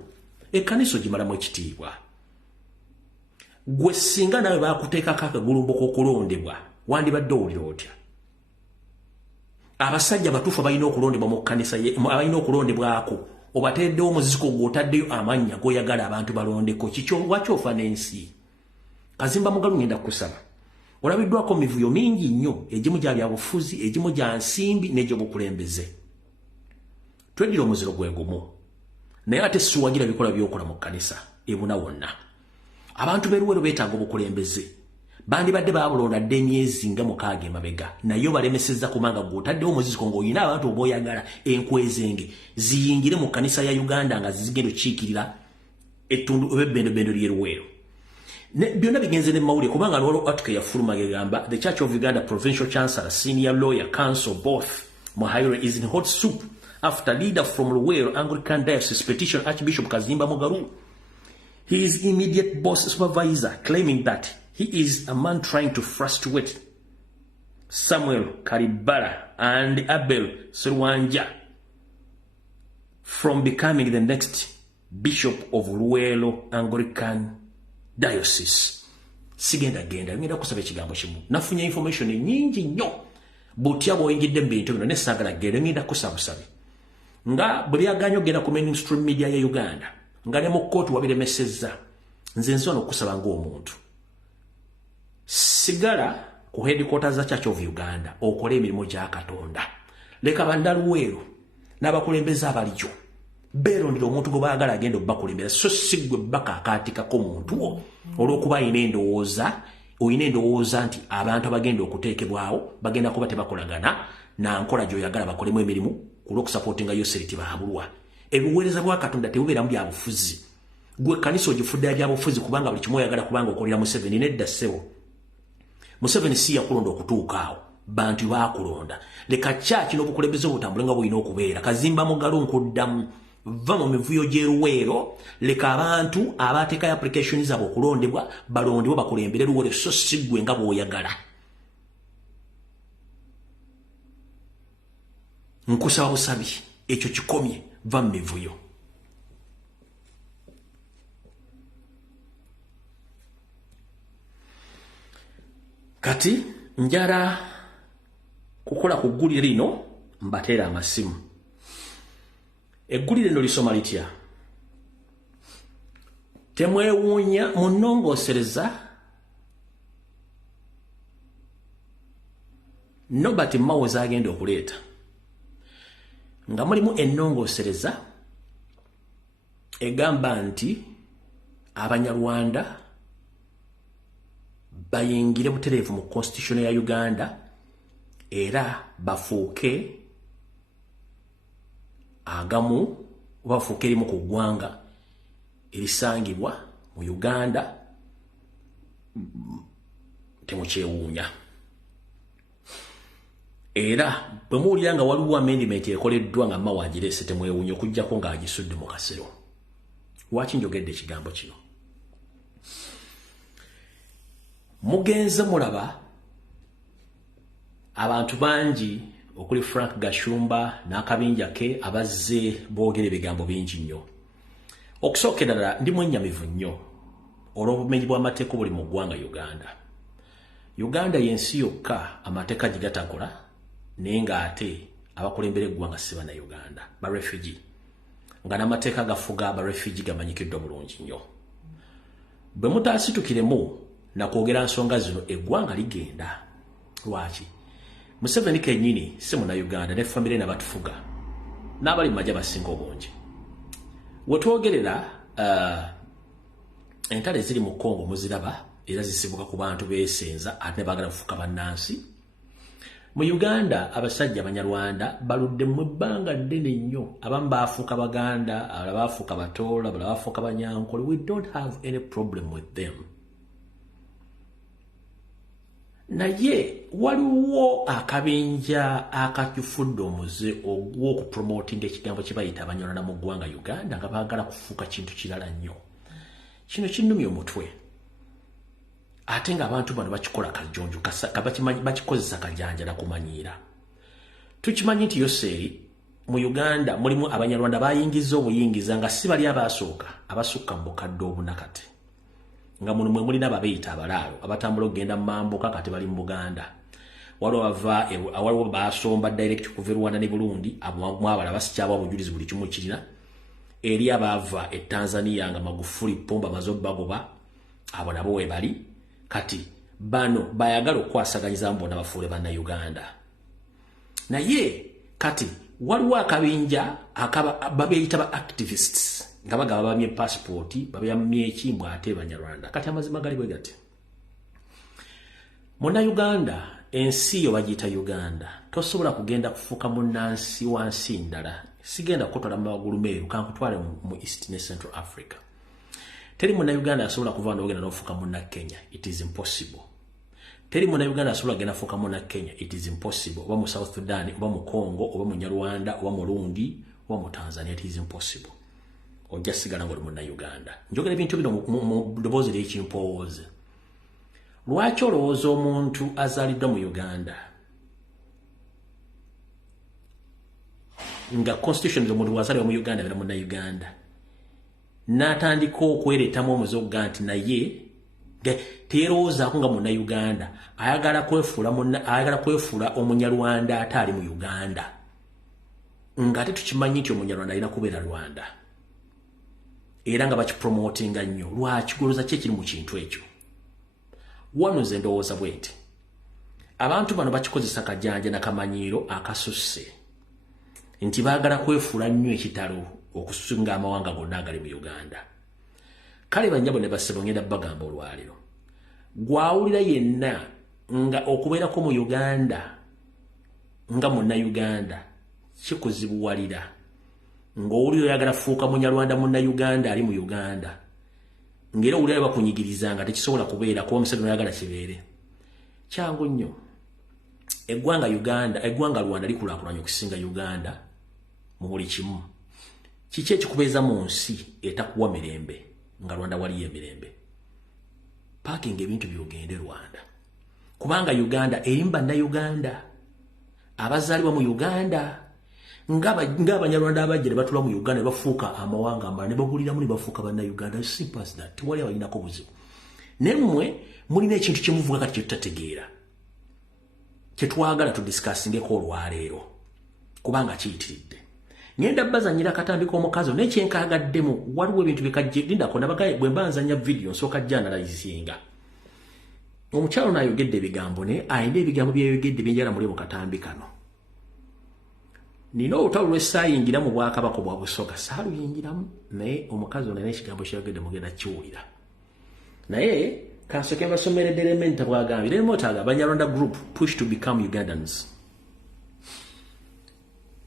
ekkanisa ogimalamu ekitiibwa gwe singa nawe baakuteekako akagulumbo k'okulondebwa wandibadde owulira otya abasajja batuufu balina okulondebwa mu kkanisa balina okulondebwako obateddewo omuzisiko gw'otaddeyo amannya g'oyagala abantu balondeko kikyo wakyofa n'ensi Kazimba Mugalu ngenda kusaba olabiddwako mivuyo mingi nnyo egimu gya byabufuzi egimu gya nsimbi n'egy'obukulembeze tweddira omuziro gwe gumu naye ate siwagira bikola by'okola mu kkanisa ebuna wonna abantu b'eruweero beetaaga obukulembeze bandibadde baabulonda dde emyezi nga 6 emabega naye balemesezza kubanga gw'otaddewo omuzisiko ng'olina abantu ob'oyagala enkwezenge ziyingire mu kkanisa ya Uganda nga zigenda okiikirira ettundu ebbendo ly'eruweero byonna bigenze ne mawulire kubanga lwalo article yafuluma gegamba the Church of Uganda provincial chancellor senior lawyer counsel both Muhaire is in hot soup after leader from Luweero Anglican Diocese petition Archbishop Kazimba Mugaru, his immediate boss supervisor, claiming that he is a man trying to frustrate Samuel Karibara and Abel Serwanja from becoming the next bishop of Luweero Anglican Diocese. Sigenda ngenda kusaba ekigambo kimu. Nafunya information nyingi nnyo. Butya boyingidde mbintu bino ne sagala ngenda kusabusabe. Nga buli aganyo genda ku mainstream media ya Uganda. Nga ne mu court wabiremesezza. Nze nsono kusaba ng'omuntu. Sigala ku headquarters za Church of Uganda okole emirimu gya Katonda. Leka bandaluweero n'abakulembeza abalijo. Berondera omuntu gwe baagala agenda okubakulembera so sigwe baka akaatikako omuntu olw'okuba oyina endowooza nti abantu abagenda okuteekebwawo bagenda kuba tebakolagana na nkola gy'oyagala bakolemu emirimu olw'okusapootinga yoseriti baabulwa. Ebiweereza bwa Katonda tebubeeramu byabufuzi. Gwe kanisa ogifudde byabufuzi kubanga buli kimu oyagala kubanga okolera Museveni nedda ssebo. Museveni si yakulonda okutuuka awo. Bantu baakulonda. Leka kyaki n'obukulembeze obutambule nga bw'olina okubeera. Kazimba Mugalu nkuddamu. Va mu mivuyo gy'eruweero leka abantu abateekayo application zaabwe okulondebwa balondebwa bakulembere Luweero so siggwe nga bw'oyagala. Nkusaba busabi ekyo kikomye va mu mivuyo. Kati njala kukola ku ggulire lino mbateera amasimu. Eggulire lino lisoma litya? Temwewuunya munongosereza Nobert Mao zagenda okuleeta. Nga mulimu ennongosereza egamba nti Abanyarwanda bayingire butereevu mu constitution ya Uganda era bafuuke agamu bafuuke erimu ku ggwanga erisangibwa mu Uganda temukyewuunya. Era bwe muwulira nga waliwo amendment ekoleddwa nga Mao agireese temwewuunya okuggyako ng'agisudde mu kasero. Lwaki njogedde ekigambo kino? Mugenze mulaba abantu bangi okuli Frank Gashumba n'akabinja ke abazze boogera ebigambo bingi nnyo. Okusookera ddala ndi mwennyamivu nnyo olw'obumenyi bw'amateeka buli mu ggwanga Uganda. Uganda y'ensi yokka amateeka gye gatakola naye ng'ate abakulembera eggwanga si Bannayuganda ba refugee nga n'amateeka gafuga aba refugee gamanyikiddwa bulungi nnyo. Bwe mutaasitukiremu na kwogera nsonga zino eggwanga ligenda. Lwaki? Museveni kennyini si Munnayuganda ne famire n'abatufuga n'abali mu magye basinga obungi. We twogerera entale ziri mu Congo muziraba era zisibuka ku bantu beesenza ate ne baagala kufuka bannansi. Mu Uganda abasajja Abanyarwanda baludde mu ebbanga ddene nnyo. Abamu baafuuka Baganda, abalala baafuuka Batoola, abalala baafuuka Banyankole. We don't have any problem with them. Naye waliwo akabinja akakifudde omuze ogw'okupromotinga ekigambo kye bayita Abanyarwanda mu ggwanga Uganda nga baagala kufuuka kintu kirala nnyo. Kino kinnumya omutwe. Ate ng'abantu bano bakikola kajonjo bakikozesa kajanjala kumanyiira. Tukimanyi nti Yoseri mu Uganda mulimu Abanyarwanda bayingiza obuyingiza nga si bali abasooka abasukka mu bukadde obunakate. Nga muno mwe mulina ababeeyita abalaalo abatambula okugenda mu mambuka kati bali mu Buganda. Waliwo baasomba direct kuva Rwanda ne Burundi abala basikyaba obujulizi buli kimu kirina. Eri abaava e Tanzania nga Magufuli Pomba bazobagoba abo nabo we bali. Kati bano bayagala okwasaganyiza mbona bafuule Bannayuganda. Naye kati waliwo akabinja babeeyita ba activists nga bagaba bamye passport babamye ekimbwa ate Banyarwanda. Kati amazima gali bwe gati. Munnayuganda ensi yo bagiyita Uganda. Tosobola kugenda kufuuka munnansi wansi ndala. Sigenda kutwala mu magulu meeru kankutwale mu East ne Central Africa. Teri Munnayuganda asobola kuva n'ogenda n'ofuuka munna Kenya. It is impossible. Teri Munnayuganda asobola kugenda fuuka munna Kenya. It is impossible. Oba mu South Sudan, oba mu Congo, oba mu Nyarwanda, oba mu Lundi, oba mu Tanzania. It is impossible. Ojja sigala ng'oli Munnayuganda. Njogera ebintu bino mu ddoboozi ly'ekimpowoozi. Lwaki olowooza omuntu azaaliddwa mu Uganda nga constitution z'omuntu bw'azaalibwa mu Uganda abeera Munnayuganda n'atandika okwereetamu omuzogga nti naye teerowoozaako nga Munnayuganda ayagala kwefuula Omunyarwanda ate ali mu Uganda ng'ate tukimanyi nti Omunyarwanda alina kubeera Rwanda era nga bakipromotinga nnyo. Lwaki golooza ki ekiri mu kintu ekyo? Wano nze ndowooza bweti abantu bano bakikozesa kajjanja na kamanyiiro akasusse nti baagala kwefuula nnyo ekitalo okusinga amawanga gonna agali mu Uganda. Kale bannyabo ne bassebo ngenda bagamba olwaliro gwawulira yenna nga okubeerako mu Uganda nga Munnayuganda kikuzibuwalira ng'owulira oyagala fuuka Munyarwanda Munnayuganda ali mu Uganda ngera owulira bakunyigiriza nga tekisobola kubeera kuba omusajja n'oyagala kibeere. Kyangu nnyo. Eggwanga Rwanda likulaakulanye okusinga Uganda mu buli kimu. Kiki ekikubeeza mu nsi etakuwa mirembe nga Rwanda waliyo emirembe? Paakinga ebintu byogende Rwanda. Kubanga Uganda erimu Bannayuganda abazaalibwa mu Uganda ng'Abanyarwanda abajja ne batula mu Uganda ne bafuuka amawanga amalala ne babuliramu ne bafuuka Bannayuganda. Simple as that. Tewali abalinako buzibu. Nemmwe mulina ekintu kye muvuga kati kye tutategeera kye twagala tudiscussingeko olwaleero kubanga kiyitiridde. Ngenda bazanyira akatambi k'omukazi n'ekyenkagaddemu waliwo ebintu bikajje lindako nabagaye bwe mbanzanya video nsooka jjanalayizinga. Omukyalo n'ayogedde ebigambo ne ayina ebigambo byayogedde byenjala muli mu katambi kano. Nina olutalo lw'essaayingira mu Bwakabaka bwa Busoga saaluyingiramu naye omukazi ono n'ekigambo kyayogedde mugenda kiwulira. Naye kansooke basomeredde Elementa bw'agambye Elementa Abanyarwanda group push to become Ugandans.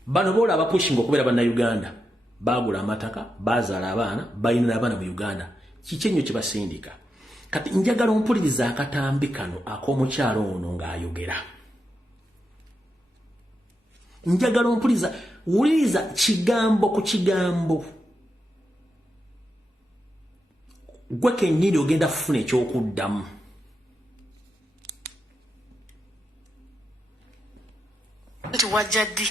Bano bola abapushinga okubeera Bannayuganda baagula amataka bazaala abaana balina abaana mu Uganda. Kiki ennyo kye basindika? Kati njagala ompuliriza akatambi kano ak'omukyalo ono ng'ayogera. Njagala ompuliriza wuliriza kigambo ku kigambo. Gwe kennyini ogenda kufuna ekyokuddamu. Nti wajja ddi?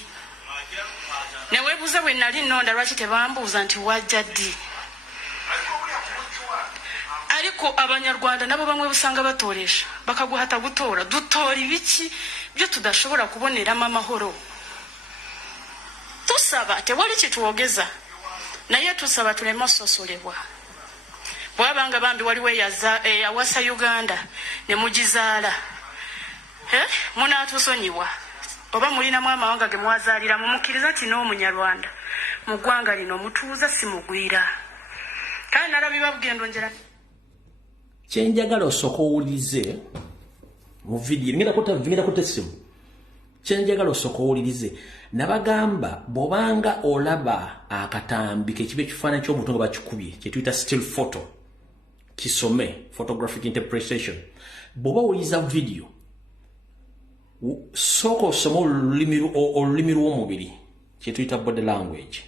Ne weebuuza bwe nali nnonda lwaki tebambuuza nti wajja ddi? Ariko Abanyarwanda nabo bamwe busanga batooresha bakaguhata gutoora dutoora ibiki byo tudashobora kuboneramo amahoro. Tusaba tewali kitwogeza naye tusaba tulema sosolebwa. Bwabanga bambi waliwo yawasa Uganda ne mugizaala munatusonyiwa oba mulinamu amawanga ge mwazaalira mumukkiriza kino Omunyarwanda mu ggwanga lino mutuuza si mugwira. Kale nalabibwa bugendo njera kyenjagala osooka owulirize mu vidiyo ngenda kutta essimu. Kyenjagala osooka owulirize nabagamba bw'obanga olaba akatambi kekiba ekifaananyi ky'omuntu nga bakikubye kye tuyita still photo kisome photographic interpretation. Bw'oba owuliriza vidiyo sooka osome olulimi lw'omubiri kye tuyita body language,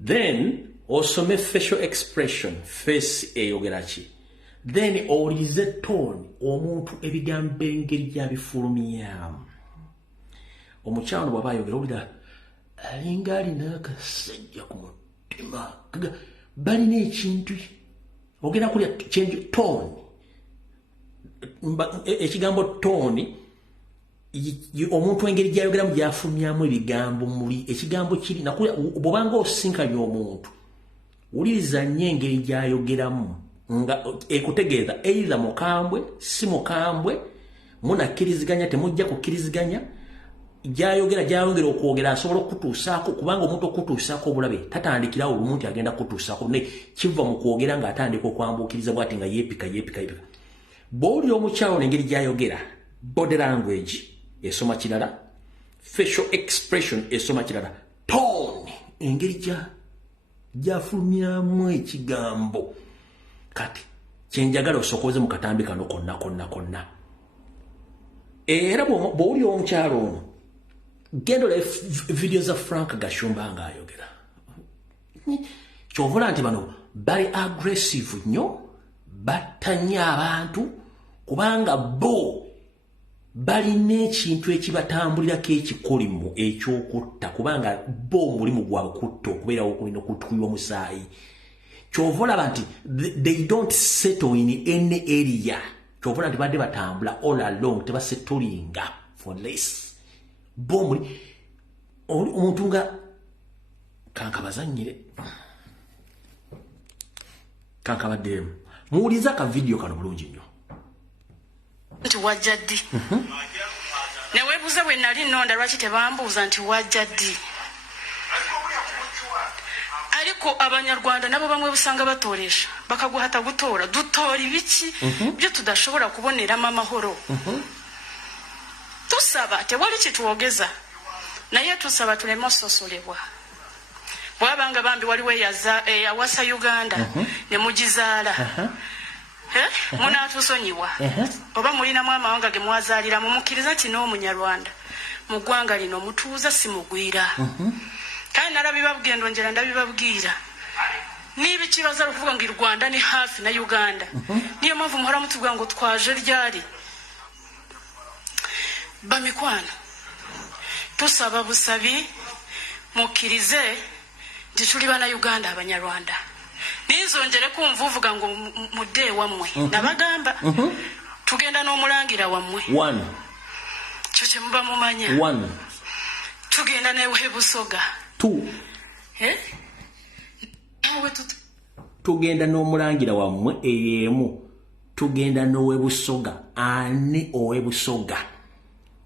then osome facial expression face eyogera ki, then owulirize tone omuntu ebigambo engeri gy'abifulumyamu. Omukyalo bw'aba ayogera owulira alinga alina akasajja ku mutima balina ekintu ogenda kulya tone. Ekigambo tone omuntu engeri gy'ayogeramu gy'afulumyamu ebigambo muli ekigambo kiri nakulya bw'obanga osinkanye omuntu wuliriza nnyo engeri gy'ayogeramu nga ekutegeeza either mukambwe si mukambwe munakkiriziganya temujja kukkiriziganya gyayongera okwogera asobola okutuusaako kubanga omuntu okutuusaako obulabe tatandikirawo olumu nti agenda kutuusaako naye kiva mu kwogera ng'atandika okwambuukiriza bw'ati nga yeepika. Bw'olira omukyalo n'engeri gy'ayogera body language esoma kirala, facial expression esoma kirala, tone engeri gy'afulumyamu ekigambo kati kyenjagala osokoze mu katambi kano konna era bw'oli omukyalo ono genda olaba video za Frank Gashumba ng'ayogera kyovula nti bano bali aggressive nnyo batta nnyo abantu kubanga bo balina ekintu ekibatambulirako ekikolimu ekyokutta kubanga bo mulimu gwabwe kutta okubeerawo okulina okutukibwa omusaayi kyova olaba nti they don't settle in any area kyova olaba nti badde batambula all along tebasetulinga for less bo muli omuntu nga kankabazannyire kankabaddemu muwuliza ka video kano bulungi nnyo nti wajja ddi neweebuuza bwe nali nnonda lwaki tebambuuza nti wajja ddi ariko abanyarwanda nabo bamwe busanga batoresha bakaguhata gutora dutora ibiki byo tudashobora kuboneramo amahoro tusaba tewali kitwogeza naye tusaba tulema ososolebwa bwabanga bambi waliwo eyawasa Uganda ne mugizaala munatusonyiwa oba mulinamu amawanga ge mwazaalira mumukkiriza kino omunyarwanda mu ggwanga lino mutuuza simugwira kandi narabibabugendo njera ndabibabwira nibikibaza okuvuga ngo Rwanda ni hafi na Uganda niyo mpamvu muhora mutubwira ngo twaje ryari bamikwano tusaba busabi mukkirize nti tuli bana Uganda abanyarwanda ninzongere kumva uvuga ngo mudde wamwe nabagamba tugenda n'omulangira wamwe kyo kye muba mumanya tugenda newe busoga tugenda n'omulangira wamwe eyemu tugenda n'owe busoga ani owe busoga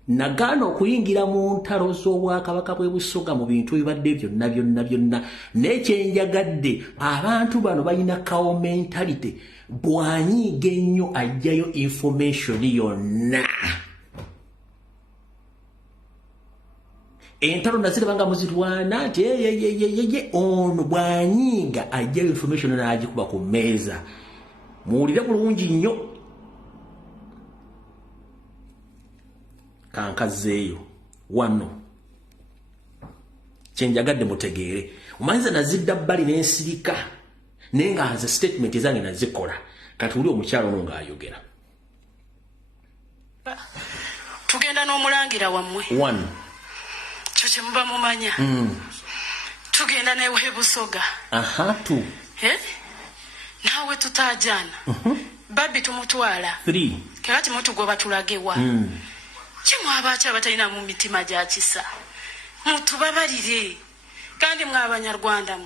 nagaana okuyingira mu ntalo z'obwakabaka bwe busoga mu bintu ebibadde byonna n'ekyenjagadde abantu bano balina kawo mentality bwanyiiga ennyo ajjayo information yonna entalo nazirabanga muzirwana nti yeye ono bwanyiiga ajjayo information n'agikuba ku mmeeza muwulire bulungi nnyo kankazeeyo wano kyenjagadde mutegeere omanyiza nazidda bbali n'ensirika naye nga nze statement ezange nazikola kati uli omukyalo ono ng'ayogera tugenda n'omulangira wammwe kyo kye muba mumanya tugenda newe busoga naawe tutaajana babbi tumutwala kakati mutugoba tulagewa kimwabaki abatalina mu mitima gya kisa mutubabalire kandi mwa abanyarwanda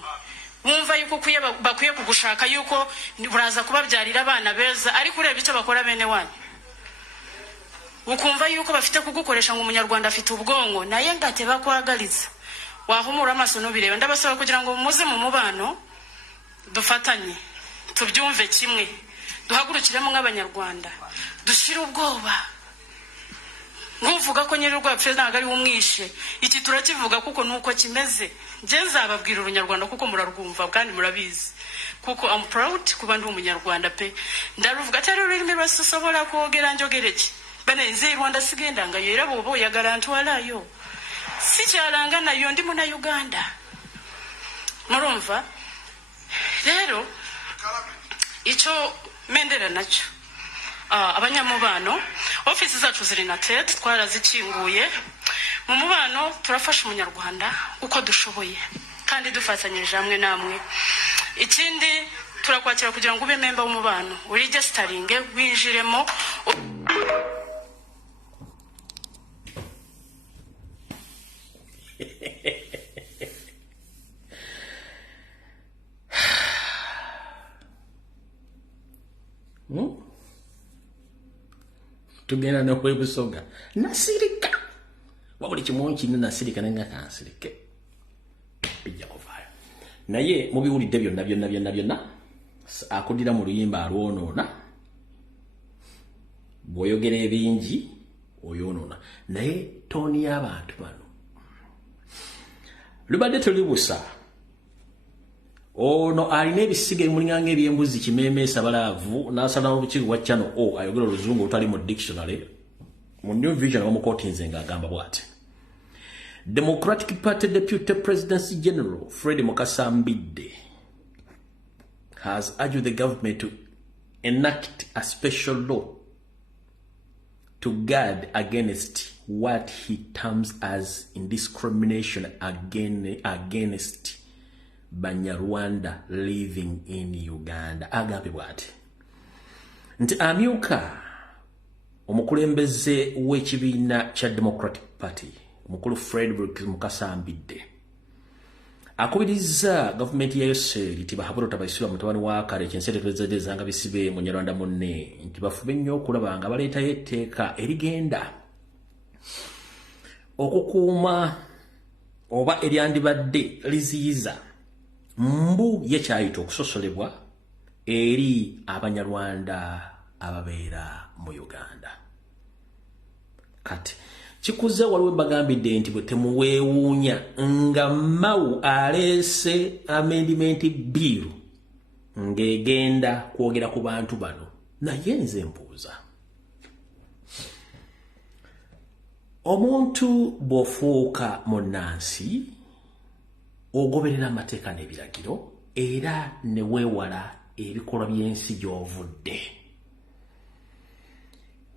mwumva yuko bakwiye kugushaka yuko buraza kubabyarira abana beza ariko ureba icyo bakora bene wanyu ukumva yuko bafite kugukoresha ngo umunyarwanda afite ubwongo naye ngate bakwagaliza wahumura amaso n'ubireba ndabasaba kugira ngo muze mu mubano dufatanye tubyumve kimwe duhagurukiremo nk'abanyarwanda dushire ubwoba nguvuga ko nyiri rwapfe ntago ari umwishe iki turakivuga kuko nuko kimeze nje nzababwira urunyarwanda kuko murarwumva kandi murabizi kuko I'm proud kuba ndi umunyarwanda pe ndaruvuga atari ururimi rwasosobora kogera njogereki bane nze Rwanda sigenda nga yera bobo ya garantwalayo si cyaranga nayo ndi mu na Uganda murumva rero icyo mendera nacyo abanyamubano ofisi zacu ziri na tete twarazikinguye mu mubano turafasha umunyarwanda uko dushoboye kandi dufatanyije hamwe namwe ikindi turakwakira kugira ngo ube member w'umubano uregisteringe winjiremo tugenda n'okwe busoga nasirika wabuli kimu kino nasirika nenga kansirike bijja kuvaayo naye mubiwulidde byonna akudira mu luyimba alwonoona bw'oyogera ebingi oyonoona naye tooni y'abantu bano lubadde tuli busa ono alina ebisiga ebimulinga ng'ebyembuzi kimeemeesa balaavu n'asala n'obukiiko bwa channel o ayogera oluzungu olutali mu dictionary mu New Vision bamukotinze ng'agamba bw'ati. Democratic Party Deputy Presidency General Fred Mukasambidde has urged the government to enact a special law to guard against what he terms as indiscrimination against Banyarwanda living in Uganda. Agape bwati nti amyuka omukulembeze w'ekibiina kya Democratic Party omukulu Fred Mukasambidde akubiriza gavumenti ya Yoseri tibahaburo tabaisibwa mutabani wa kale kyensete twezezanga bisibe Munyarwanda munne nti bafube nnyo okulaba nga baleeta etteeka erigenda okukuuma oba eryandibadde liziyiza mbu yekyayita okusosolebwa eri Abanyarwanda ababeera mu Uganda. Kati kikuze waliwo bagambidde nti bwe temuweewuunya nga Mau aleese amendment bill ng'egenda kwogera ku bantu bano, naye nze mbuuza omuntu bw'ofuuka munnansi ogoberera amateeka n'ebiragiro era ne weewala ebikolwa by'ensi gy'ovudde.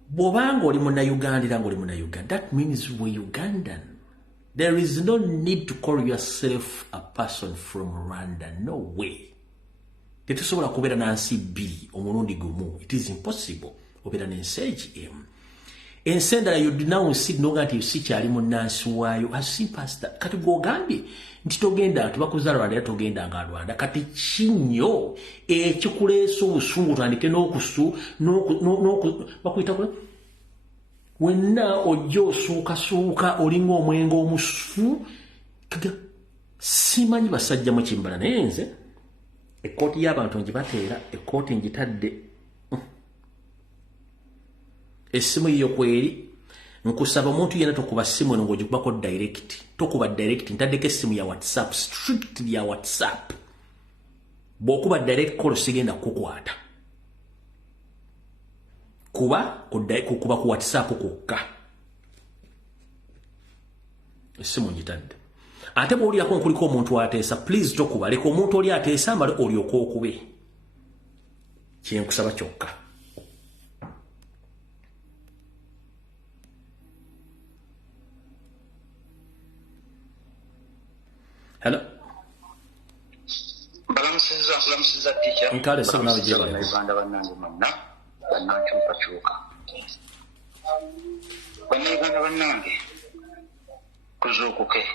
Bw'obanga oli Munnayuganda era ng'oli Munnayuganda, that means we're Ugandan. There is no need to call yourself a person from Rwanda. No way. Tetusobola kubeera na nsi bbiri omulundi gumu. It is impossible. Obeera n'ensi emu. Ensi endala you denounce it noga nti sikyali munnansi waayo as simple as that. Kati gw'ogambye nti togenda tubakuza Rwanda era togenda nga Rwanda. Kati kinyo ekikuleesa obusungu tandike bakuyita wenna ojja osuukasuuka olinga omwenge omusu simanyi basajja mu kimbala naye nze ekkooti y'abantu ngibateera ekkooti ngitadde essimu yiyo kweri nkusaba omuntu yena tokuba simu eno ng'ogikubako direct tokuba direct ntaddeko essimu ya WhatsApp strictly ya WhatsApp bw'okuba direct call sigenda kukwata kuba ku WhatsApp kukka essimu ngitadde ate bw'oliyako nkuliko omuntu ateesa please tokuba leka omuntu oli ateesa amale olyoka okube kyenkusaba kyokka. Hello. Balamusiza teacher. Nkale sasa nawe jeba. Uganda banange monna. Bananchuka. Banyarwanda banange. Kuzukuke.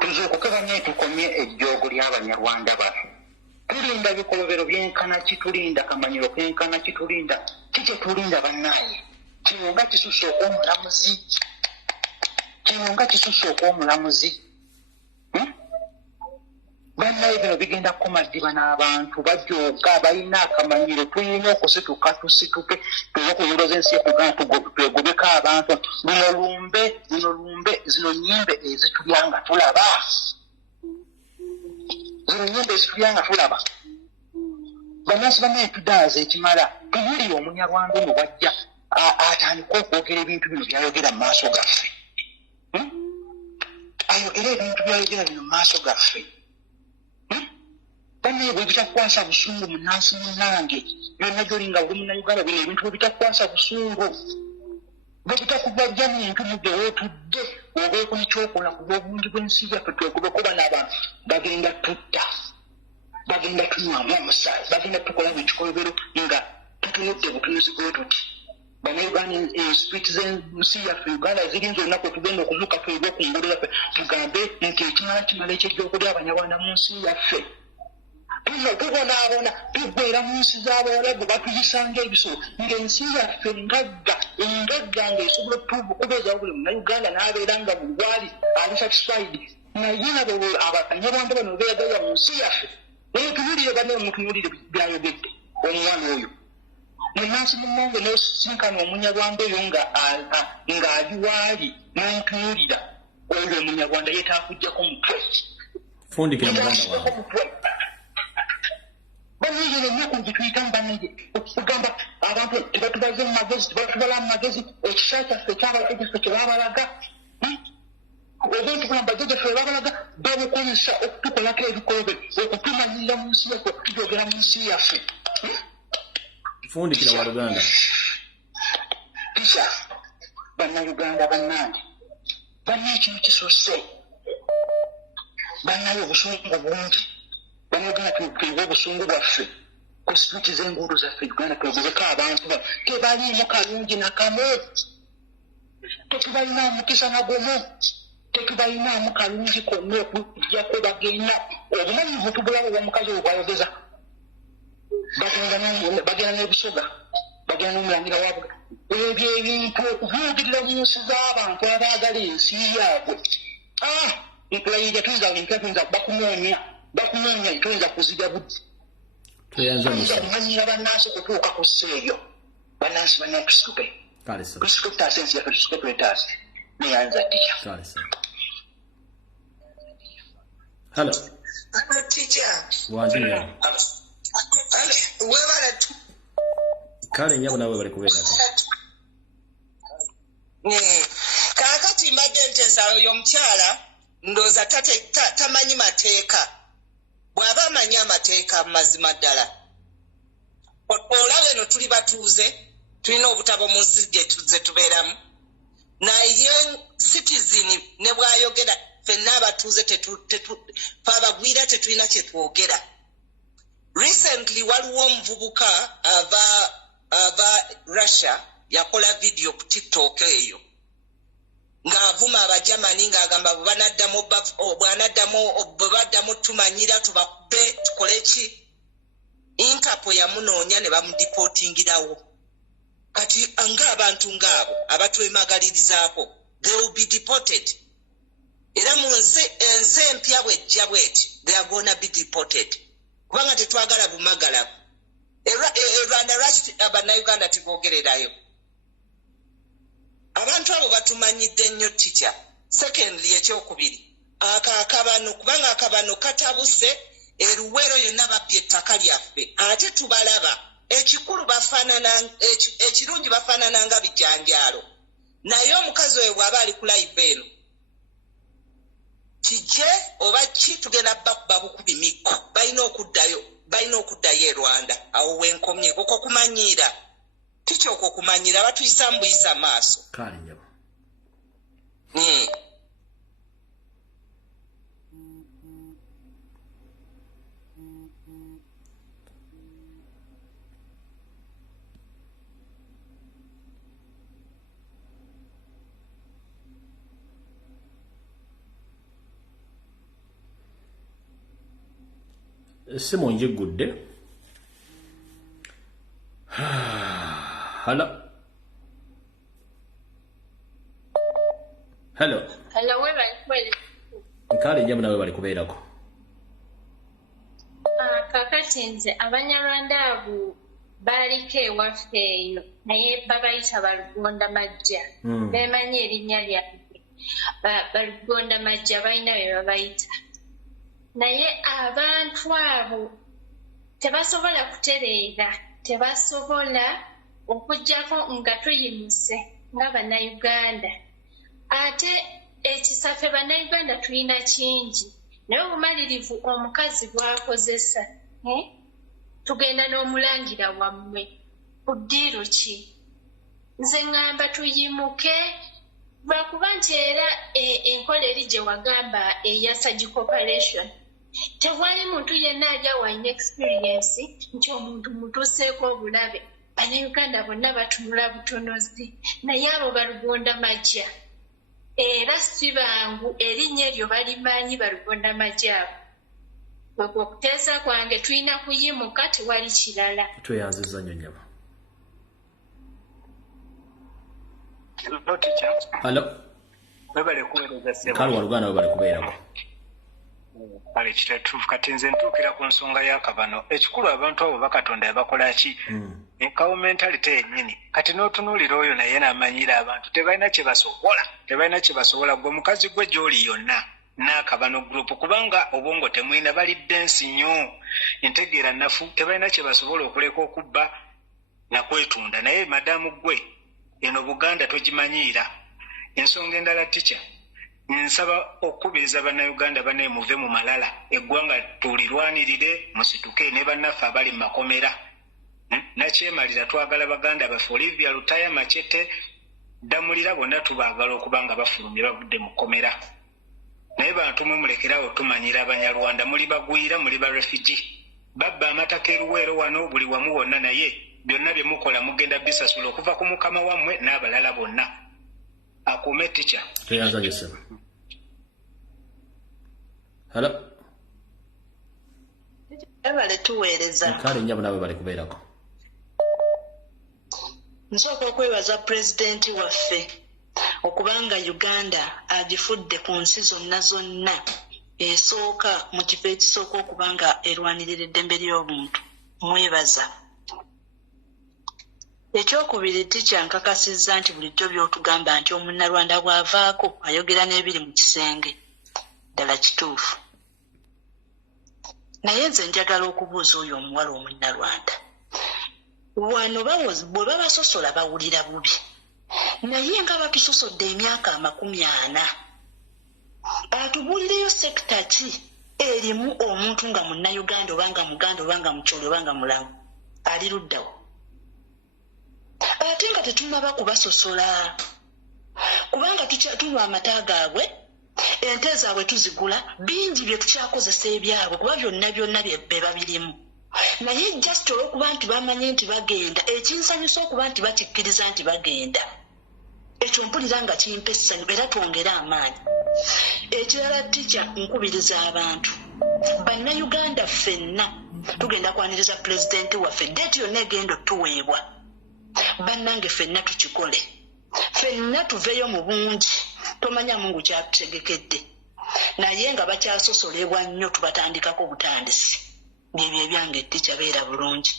Tuzukuke banye tukomye ejjogo ly'Abanyarwanda baffe. Tulinda bikolobero byenkana kitulinda kamanyiro kenkana kitulinda. Kike tulinda bannaye. Kinonga kisuso omulamuzi. Kinonga kisuso omulamuzi. Bannaye bino bigenda kumaddiba n'abantu bajooga balina akamanyiro tulina okusituka tusituke tuzokuzuloza ensi yekugana twegobeko abantu luno lumbe zino nnyimbe ezitulyanga tulaba bannansi bannaye tudaaza ekimala tuyulire Omunyarwanda ono bwajja atandika okwogera ebintu bino byayogera mu maaso gaffe ayogera ebintu byayogera bino mu maaso gaffe banaye bwe bitakwasa busungu munnansi munnange byonna gyolinga buli Munnayuganda bino ebintu bwe bitakwasa busungu bwe bitakubajja muntu mudde weetudde obeeko nekyokola ku bw'obungi bw'ensi yaffe twekubekuba n'abantu bagenda tutta bagenda tunywamu omusaayi bagenda tukola mu kikolobero nga tutunudde butunuzi bwe tuti Bannayuganda street z'ensi yaffe Uganda zirinza olunaku tugenda okuzuuka twebwe ku ngulu yaffe tugambe nti ekimala eky'ejjogo Abanyarwanda mu nsi yaffe tubonaabona tugwera mu nsi z'Abawarabu batuyisanga ebisolo ng'ensi yaffe engagga ng'esobola okubeezawo buli Munnayuganda n'abeera nga bulwali ali satisfied naye Abanyarwanda bano beeyagalira mu nsi yaffe naye tuwulire banne mutuwulire byayogedde omwana oyo munnansi munnange n'osinkana Omunyarwanda oyo ng'ali waali n'omutunuulira oyo Omunyarwanda yeetaakujjako mutwe Fundikira muganda wange. Banije n'ennaku gituyitanga banije okugamba abantu tebatubaze mu magezi tebatubala mu magezi ekisa kyaffe ky'abategesi kyebabalaga obuntu bulamba bagezi babalaga babukozesa okutukolako ebikolobe okutumanyirira mu nsi yaffe okutujogera mu nsi yaffe. Fundikira wa Luganda. Kisha bannayuganda bannange banna ekintu kisose bannayo obusungu bungi banayuganda tuyiwe obusungu bwaffe kusituti z'enguudo zaffe Uganda twegobeko abantu tebaliimu kalungi nakamu tetubalinaamu mukisa nagumu tetubalinaamu kalungi konna okujjako bagenda obumanyivu tubulabo bwomukazi oyo bwayogeza bagenda n'ebisoga bagenda n'omulangira waabwe ebyo ebintu okuvungirira mu nsi z'abantu abaagala ensi yaabwe ntulayirya tuyinza tuyinza bakunoonya tuyinza kuzija budde tuyinza kumanyira bannansi okutuuka ku sseeyo bannansi bannatusitupe tusitupe taasi ensi yaffe tusitupe taasi neyanza tica. Hello. Teacher. Wanjinya. Webala tu. Kale nyabo nawe bali kubeera. Kakati mbadde ntesa oyo omukyala ndooza tamanyi mateeka. Bw'aba amanyi amateeka mazima ddala. Olaba eno tuli batuuze, tulina obutabo mu nsi gye tubeeramu. Naye citizen ne bw'ayogera ffenna abatuuze abagwira tetulina kye twogera. Recently waliwo omuvubuka ava Russia yakola video ku TikTok eyo ng'avuma Abajamani ng'agamba bw'anaddamu tumanyira tubakube tukole ki. Interpol yamunoonya ne bamudipotingirawo. Kati ng'abantu ng'abo abatwemalirizaako they will be deported. Era mu ensi empya bw'ejja bw'eti they are gonna be deported. Kubanga tetwagala bumagalavu. Rwanda lwaki bannayuganda tuboogererayo? Abantu abo batumanyidde nnyo teacher. Secondly ekyokubiri akabano kubanga akabano katabuse eruwero yonna babbye ettaka lyaffe ate tubalaba ekikulu ekirungi bafaanana nga bijanjaalo naye omukazi oyo bw'aba ali ku live eno kijje oba ki tugenda bakuba bukubi mikko balina okuddayo e Rwanda awo wenkomye okwo kumanyiira tikyo okwo kumanyira batuyisa mbuyisa maaso kale nyabo. Simu njigudde. Hello. Hello, where are you? Kale njamu nawe bali kubeerako. Kakati nze Abanyarwanda abo baliko ewaffe eyo naye babayita balugonda majja. Beemanyi erinnya lyabwe. Balugonda majja balina bye babayita. Naye abantu abo tebasobola kutereera, tebasobola okuggyako nga tuyimuse nga Bannayuganda. Ate ekisaffe Bannayuganda tulina kingi naye obumalirivu omukazi bw'akozesa tugenda n'omulangira wammwe ku ddiiro ki. Nze ŋŋamba tuyimuke lwakuba nti era enkola eri gye wagamba eya surgical operation tewali muntu yenna ali awalina experience nti omuntu mutuuseeko obulabe. Bannayuganda bonna batunula butunuzi naye abo balugonda majja era si bangu erinnya eryo balimanyi balugonda majja abo. Bwe okuteesa kwange tulina kuyimuka tewali kirala. Tweyanziza nnyo nyama. Hello. Webale kuweereza ssebo. Kale Waluganda bali kubeerako. Kale kitatuufu kati nze ntuukira ku nsonga y'akabano. Ekikulu abantu abo bakatonda bakola ki? Enkawo mentality yennyini. Kati n'otunuulira oyo naye n'amanyira abantu tebalina kye basobola. Tebalina kye basobola. Gwe mukazi gwe gy'oli yonna. n'akabano group kubanga obwongo temwina balidde ensi nnyo entegeera nnafu tebalina kye basobola okuleka okubba nakwetunda naye madamu gwe eno Buganda togimanyiira ensonga endala tica nsaba okubiriza bannayuganda bane muve mu malala eggwanga tulirwanirire musituke ne bannaffe abali mu makomera nakyemalira twagala baganda baffe Olivia Lutaya Machete damulira bonna tubaagala okuba nga bafulumye bavudde mu komera naye bantu mulekerawo tumanyira Abanyarwanda muli bagwira muli ba refugee babba amataka eruweero wano buli wamu wonna naye byonna bye mukola mugenda bisasula okuva ku mukama wammwe n'abalala bonna akuume tica teyanza jesema hala ebale tuweereza kale nyabo nawe bali kubeerako nsooka okwebaza pulezidenti waffe okubanga Uganda agifudde ku nsi zonna esooka mu kifo ekisooka okubanga erwanirira eddembe ly'obuntu mwebaza ekyokubiri tikyankakasizza nti bulijjo by'otugamba nti omunnarwanda bw'avaako ayogera n'ebiri mu kisenge ddala kituufu naye nze njagala okubuuza oyo omuwala omunnarwanda wano bwe babasosola bawulira bubi naye nga batusosodde emyaka 40 atubuulireyo sekita ki erimu omuntu nga munnayuganda obanga muganda obanga mukyoli obanga mulamu ali luddawo ate nga tetunaba kubasosola kubanga tunywa amata gaabwe ente zaabwe tuzigula bingi bye tukyakozesa ebyabwe kuba byonna be babirimu naye just olw'okuba nti bamanye nti bagenda ekinsanyusa okuba nti bakikkiriza nti bagenda ekyo mpulira nga kimpa essanyu era twongera amaanyi ekirala tica nkubiriza abantu bannayuganda ffenna tugenda kwaniriza pulezidenti waffe deeti yonna egenda otuweebwa bannange ffenna tukikole ffenna tuveeyo mu bungi tomanya Mungu kyatutegekedde naye nga bakyasosolebwa nnyo tubatandikako butandisi byebyo ebyange tica beera bulungi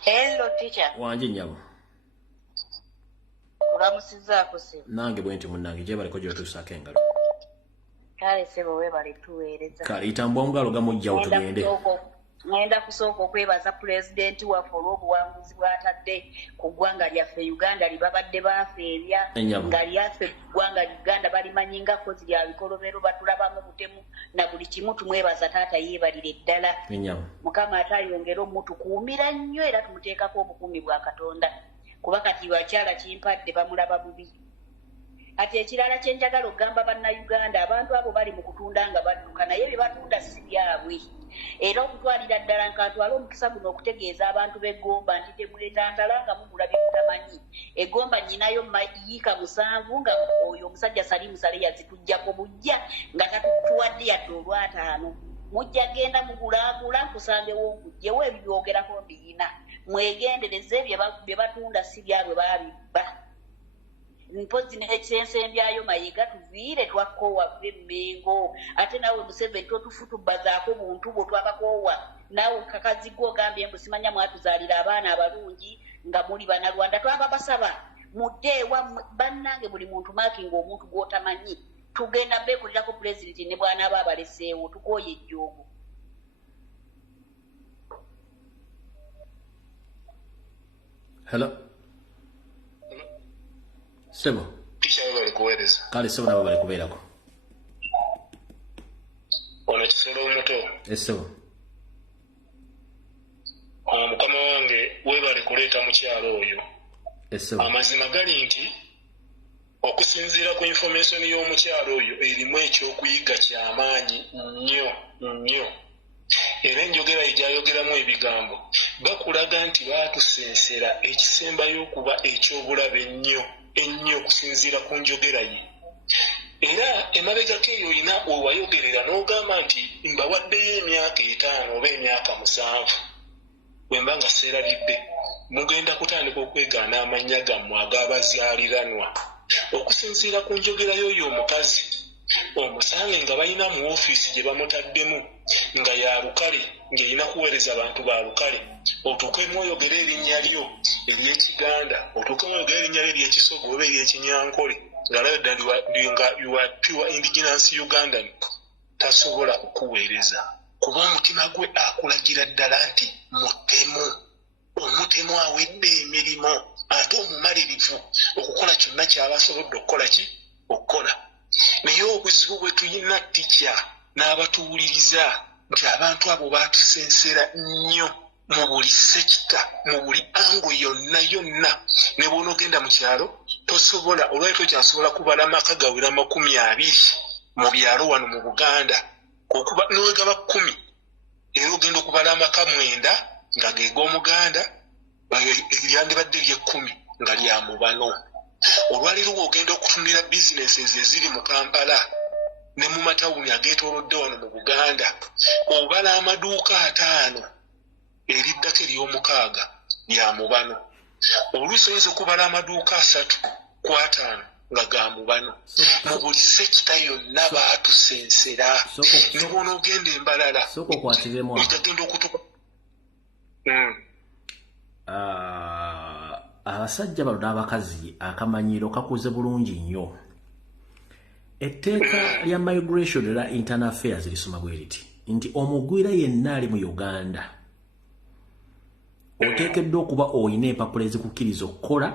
Hello teacher. Wanje nyabo. Kulamusizaako se. Nange bwenti munnange je baliko gyotuusaako engalo. Kale sebo we bali tuweereza. Kale itambwa omugalo gamujjawo tugende. Ngenda kusooka okwebaza pulezidenti waffe olw'obuwanguzi bw'atadde ku ggwanga lyaffe Uganda libabadde baafeebya nga lyaffe ggwanga Uganda balimanyi nga kozi lya bikolobero batulabamu butemu na buli kimu tumwebaza taata yeebalire ddala Mukama atayongera omutukuumira nnyo era tumuteekako obukuumi bwa Katonda kuba kati wakyala kimpadde bamulaba bubi ate ekirala kyenjagala okugamba bannayuganda abantu abo bali mu kutunda nga badduka naye bye batunda si byabwe era okutwalira ddala nkatwala omukisa guno okutegeeza abantu b'eggomba nti temwetantala nga mugula bye mutamanyi eggomba nnyinayo yiika 7 nga oyo omusajja Salimu Sale yazitujjako bujja nga tatuwadde yadde olw'ataano mujja genda mugulaagula nkusangewo nkugjewo ebibyogerako mbiyina mwegendereze bye batunda si byabwe babibba mpozi n'ekisensembyayo mayiga tuviire twakoowa Mengo ate nawe Museveni totufutubazaako buntu bwo twakakoowa nawe kakazigwa ogambye mbu simanya mwatuzaalira abaana abalungi nga muli Bannarwanda twababasaba muddeewa bannange buli muntu maakinga omuntu gw'otamanyi tugenda beekolirako pulezidenti ne bw'anaaba abaleseewo tukooye ejjoogo Hello. Sebo. Kisha bali kuweereza. Kale sebo nabo bali kubeerako. Ono kisolo omuto. Sebo. Mukama wange we bali kuleeta mukyalo oyo. Sebo. Amazima gali nti okusinziira ku information y'omukyalo oyo erimu ekyokuyiga ky'amaanyi nnyo. Era enjogera egyayogeramu ebigambo bakulaga nti baatusensera ekisembayo okuba ekyobulabe ennyo okusinziira ku njogera ye. Era emabegako eyo olina wewayogerera n'ogamba nti mbawaddeyo emyaka 5 oba emyaka 7 bwe mba nga seerabidde mugenda kutandika okwegaana amannya gammwe ag'abazaaliranwa okusinziira ku njogera y'oyo omukazi omusange nga balina mu ofiisi gye bamutaddemu nga ya lukale ng'erina kuweereza abantu ba lukale otuukemu oyogera erinnya lyo ery'ekiganda otuukemu oyogera erinnya lyo ery'ekisogo oba ery'ekinyankole nga labda nga you are pure indigenous Ugandan tasobola kukuweereza kuba omutima gwe akulagira ddala nti mutemu omutemu awedde emirimu ate omumalirivu okukola kyonna ky'aba asobodde okukola ki okukola naye obuzibu bwe tulina tica n'abatuwuliriza nti abantu abo baatusensera nnyo mu buli sekita mu buli ango yonna ne bw'onoogenda mu kyalo tosobola olwali tokyasobola kubala amaka gawera 20 mu byalo wano mu Buganda okuba n'ogaba 10 era ogenda okubala amaka 9 nga geeg'omuganda eryandibadde ly'e10 nga lya mubano olwaliro ogenda okutunira bizinesi eziri mu Kampala ne mu matawuni ageetoolodde wano mu Buganda obala amaduuka 5 eriddako ery'omukaaga lya mubano oluusi oyinza okubala amaduuka 3 ku 5 nga ga mubano mu buli sekita yonna baatusensera ne bw'onoogenda embalala egagenda okutuka abasajja bano n'abakazi akamanyiro kakuze bulungi nnyo etteeka lya migration era internal affairs lisoma bwe liti nti omugwira yenna ali mu Uganda oteekeddwa okuba olina empapula ezikukkiriza okukola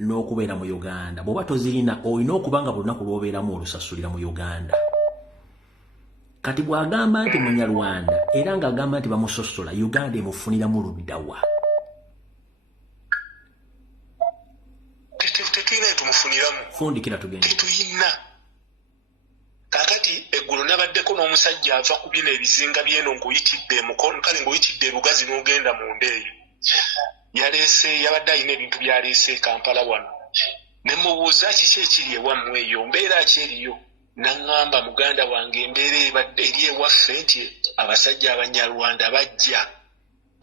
n'okubeera mu Uganda bw'oba tozirina olina okuba nga buli lunaku lw'obeeramu olusasulira mu Uganda kati bw'agamba nti munyarwanda era ng'agamba nti bamusosola Uganda emufuniramu luddawa fundikira tugende tetuyina kakati eggulu nabaddeko n'omusajja ava ku bino ebizinga byeno ng'oyitidde emukono kale ng'oyitidde ebugazi n'ogenda mu ndeeyo yaleese yabadde alina ebintu byaleese Kampala wano ne mubuuza kiki ekiri ewammwe eyo mbeera ki eriyo n'aŋŋamba muganda wange embeera ebadde eri ewaffe nti abasajja abanyarwanda bajja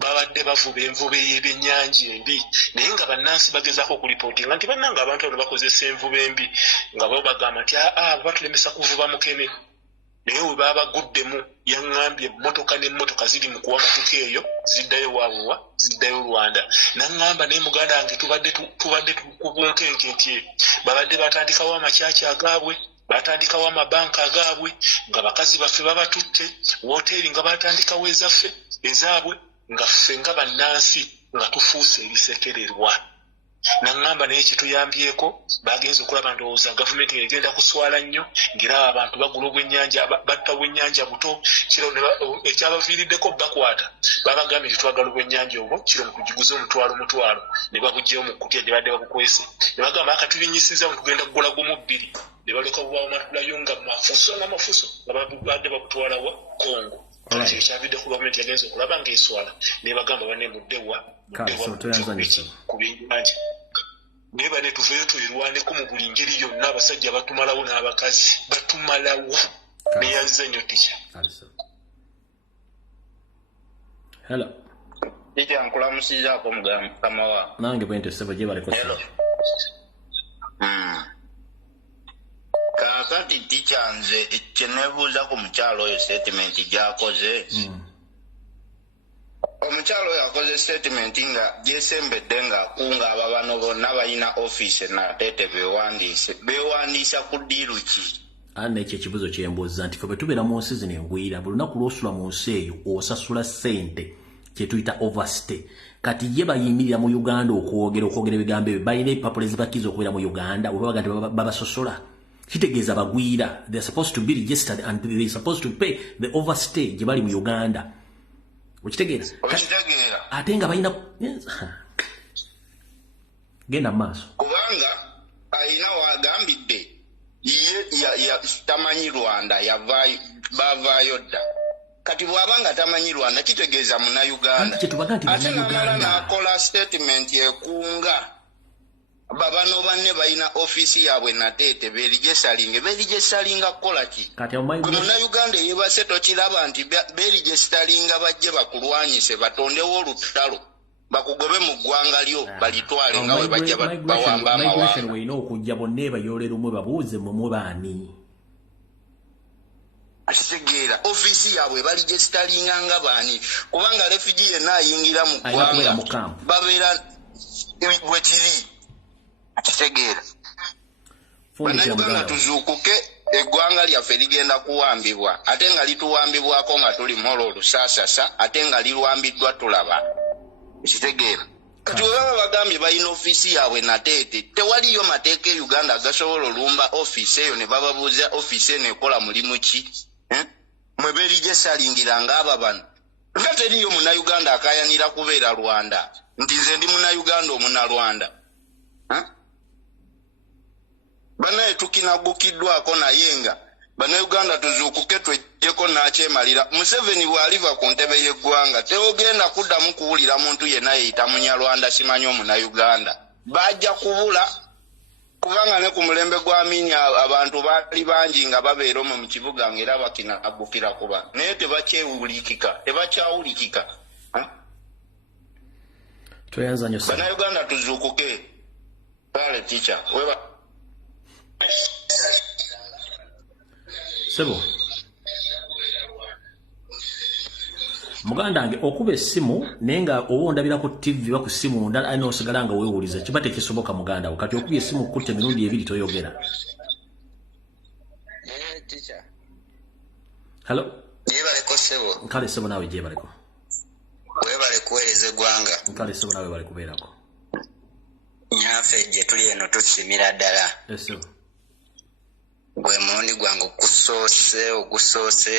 babadde bavuba envuba ey'ebyennyanja embi naye nga bannansi bagezaako okulipootinga nti bannanga abantu bano bakozesa envuba embi nga bo bagamba nti batulemesa kuvuba mukene naye we baba baguddemu yaŋŋambye emmotoka n'emmotoka ziri mu kuwa matuka eyo ziddayo waabuwa ziddayo Rwanda n'aŋŋamba naye muganda wange tubadde ku bunkenke nti babadde batandikawo amakyaki agaabwe batandikawo amabanka agaabwe nga bakazi baffe babatutte woteeri nga batandikawo ezaffe ezaabwe nga ffe nga bannansi nga tufuuse ebisekererwa n'aŋŋamba naye kituyambyeko bagenza okulaba ndowooza gavumenti ng'egenda kuswala nnyo ng'eraba abantu bagula obwennyanja batta obwennyanja buto kiro ekyabaviiriddeko bakwata babagambye titwagala obwennyanja obwo kiro mukugiguza omutwalo ne babugyeyo mu kkutya gye badde babukwese ne bagamba akatulinyisiza tugenda kugula gumu 2 ne baleka bubaawo matulayo nga mafuso n'amafuso nga badde bakutwalawa Kongo ekyavidde ku gavumenti yagenza okulaba ng'eswala ne bagamba banemuddewa ku byennyanja naye bane tuveeyo tuyirwaneko mu buli ngeri yonna abasajja batumalawo n'abakazi batumalawo neyazza nnyo tica hello tica nkulamusizaako mukama wa nange bwente sebo gye baleko kakati tica nze kyenebuuza ku mukyalo oyo statement gy'akoze omukyalo oyo akoze statement nga gyesembedde ng'akunga ababano bonna balina ofiisi nateete beewandiisa ku ddiiru ki ekyo ekibuzo kyembuuza nti fe bwe tubeera mu nsi zino engwira buli lunaku lw'osula mu nsi eyo osasula ssente kyetuyita overstay kati ye bayimirira mu Uganda okwogera ebigambo ebyo balina ebipapula ezibakkiriza okubeera mu Uganda bwe babaga nti babasosola kitegeeza bagwira they are supposed to be registered and they are supposed to pay the overstay gye bali mu Uganda okitegeera ate nga balina genda mu maaso kubanga alina wagambidde ye tamanyi Rwanda bavaayo dda kati bw'abanga tamanyi Rwanda kitegeeza Munnayuganda ate n'amala n'akola statement ekunga babano banne balina ofiisi yaabwe nateete beerigesitalinga kukola ki gwe Munnayuganda eyebase tokiraba nti beerigesitalinga bajje bakulwanyise batondewo olutalo bakugobe mu ggwanga lyo balitwale nga bwe bajja bawamba amawanga. Migration we know kujja bonna bayolera umwe babuuze mu baani. Asigera ofisi yaabwe baligestalinga nga baani kubanga refugee yenna ayingira mu ggwanga babeera bwekiri. Ategera bannayuganda tuzuukuke eggwanga lyaffe ligenda kuwambibwa ate nga lituwambibwako nga tuli molo olusaasasa ate nga lirwambiddwa tulaba. Ekitegeera kati bwe bagambye balina ofisi yaabwe nateete tewaliyo mateeka e Uganda agasobola olumba ofisi eyo ne bababuuza ofisi eno ekola mulimu ki mwe beerigesalingira ng'aba bano nga teriyo munnayuganda akayanira kubeera Rwanda nti nze ndi munnayuganda omunnalwanda. Banaye tukinagukiddwako naye nga bannayuganda tuzuukuke twejjeko n'akyemalira. Museveni bw'aliva ku ntebe y'eggwanga teogenda kuddamu kuwulira muntu yenna yeyita munyarwanda simanyi omunnayuganda. Bajja kubula kubanga ne ku mulembe gwa Amini abantu baali bangi nga babeera omwo mu kibuga ng'era bakinagukira kuba naye tebakyawulikika. Bannayuganda tuzuukuke. Kale teacher Sebo muganda wange okuba essimu naye nga oba ondabira ku TV ba ku ssimu ndala alina osigala nga weewuliza kiba tekisoboka muganda wo kati okubye essimu kutte emirundi ebiri toyogera. Hello yebaleko Sebo. Nkale Sebo naawe gyebaleko webale kuweereza eggwanga. Nkale Sebo naawe bale kubeerako nyaffe gye tuli eno tusimira ddala. Gwe mundi gwange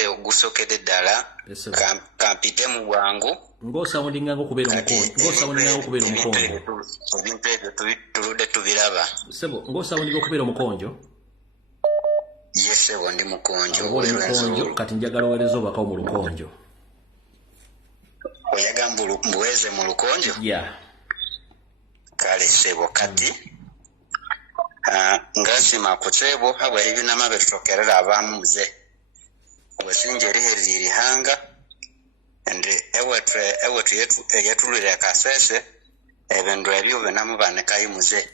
ogusookere ddala kampite mu bwangu ng'osawundinga okubeera omukonjo ebintu ebyo tuludde tubiraba. Sebo ng'osawundinga okubeera omukonjo. Ye Sebo ndi mukonjo. Kati njagala oweereza obakawo mu lukonjo. Oyagamba mbuweeze mu lukonjo? Kale Sebo kati ngazima ku Sebo habwa ebinama bitutokerera abamu muze wesinje liheri hanga ende ewetu yetulire kasese ebintu ebyo binamu banekayi muze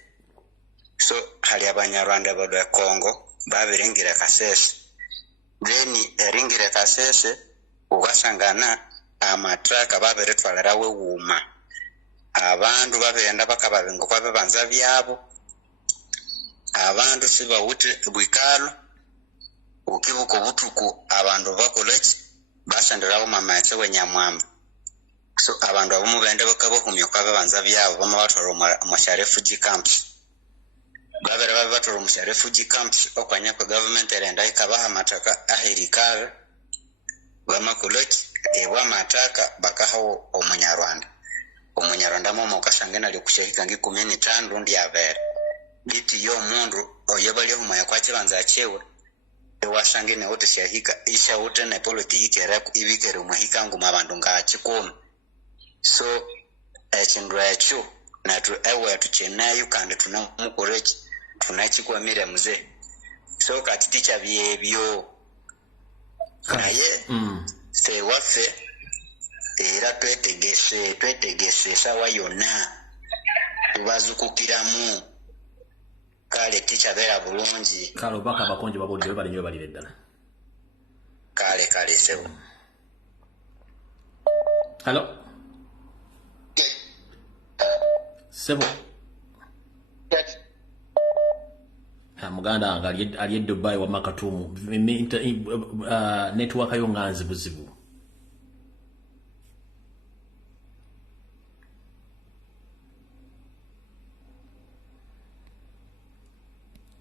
so hali abanyarwanda badwa Kongo babiringira kasese then eringire kasese ugasangana amatraka babiritwalira we wuma abantu babenda bakababengo kwa bebanza byabo abantu sibawute bwikalo ukibuko butuku abantu bakoleki bashandirawo mama yatse wenyamwamba so abantu abamu bende bakabakumya kwa bebanza byabo bama batoro mu refugee camps babera batoro mu refugee camps okwanya kwa government erenda ikabaha mataka ahirikara bama koleki ewa mataka bakahawo omunyarwanda momo kasangena lyokushirika ngi 15 ndi avere biti yo mundu oyebali humaya kwa kibanza achewe ewasangene wote shahika isha wote na politiki era ibikere umuhika ngo mabandu ngachikoma so echindwa echo na tu ewe tuchenayo kandi tunamukorechi tunachikwamira muze so kati ticha byebyo kaye se wafe era twetegese sawa yonna tubazukukiramu kale ticha bera bulungi kale baka bakonje babonje bali nyo bali ddala kale Sebo. Hello Sebo muganda anga ali Dubai wa makatumu network yo nganzi buzibu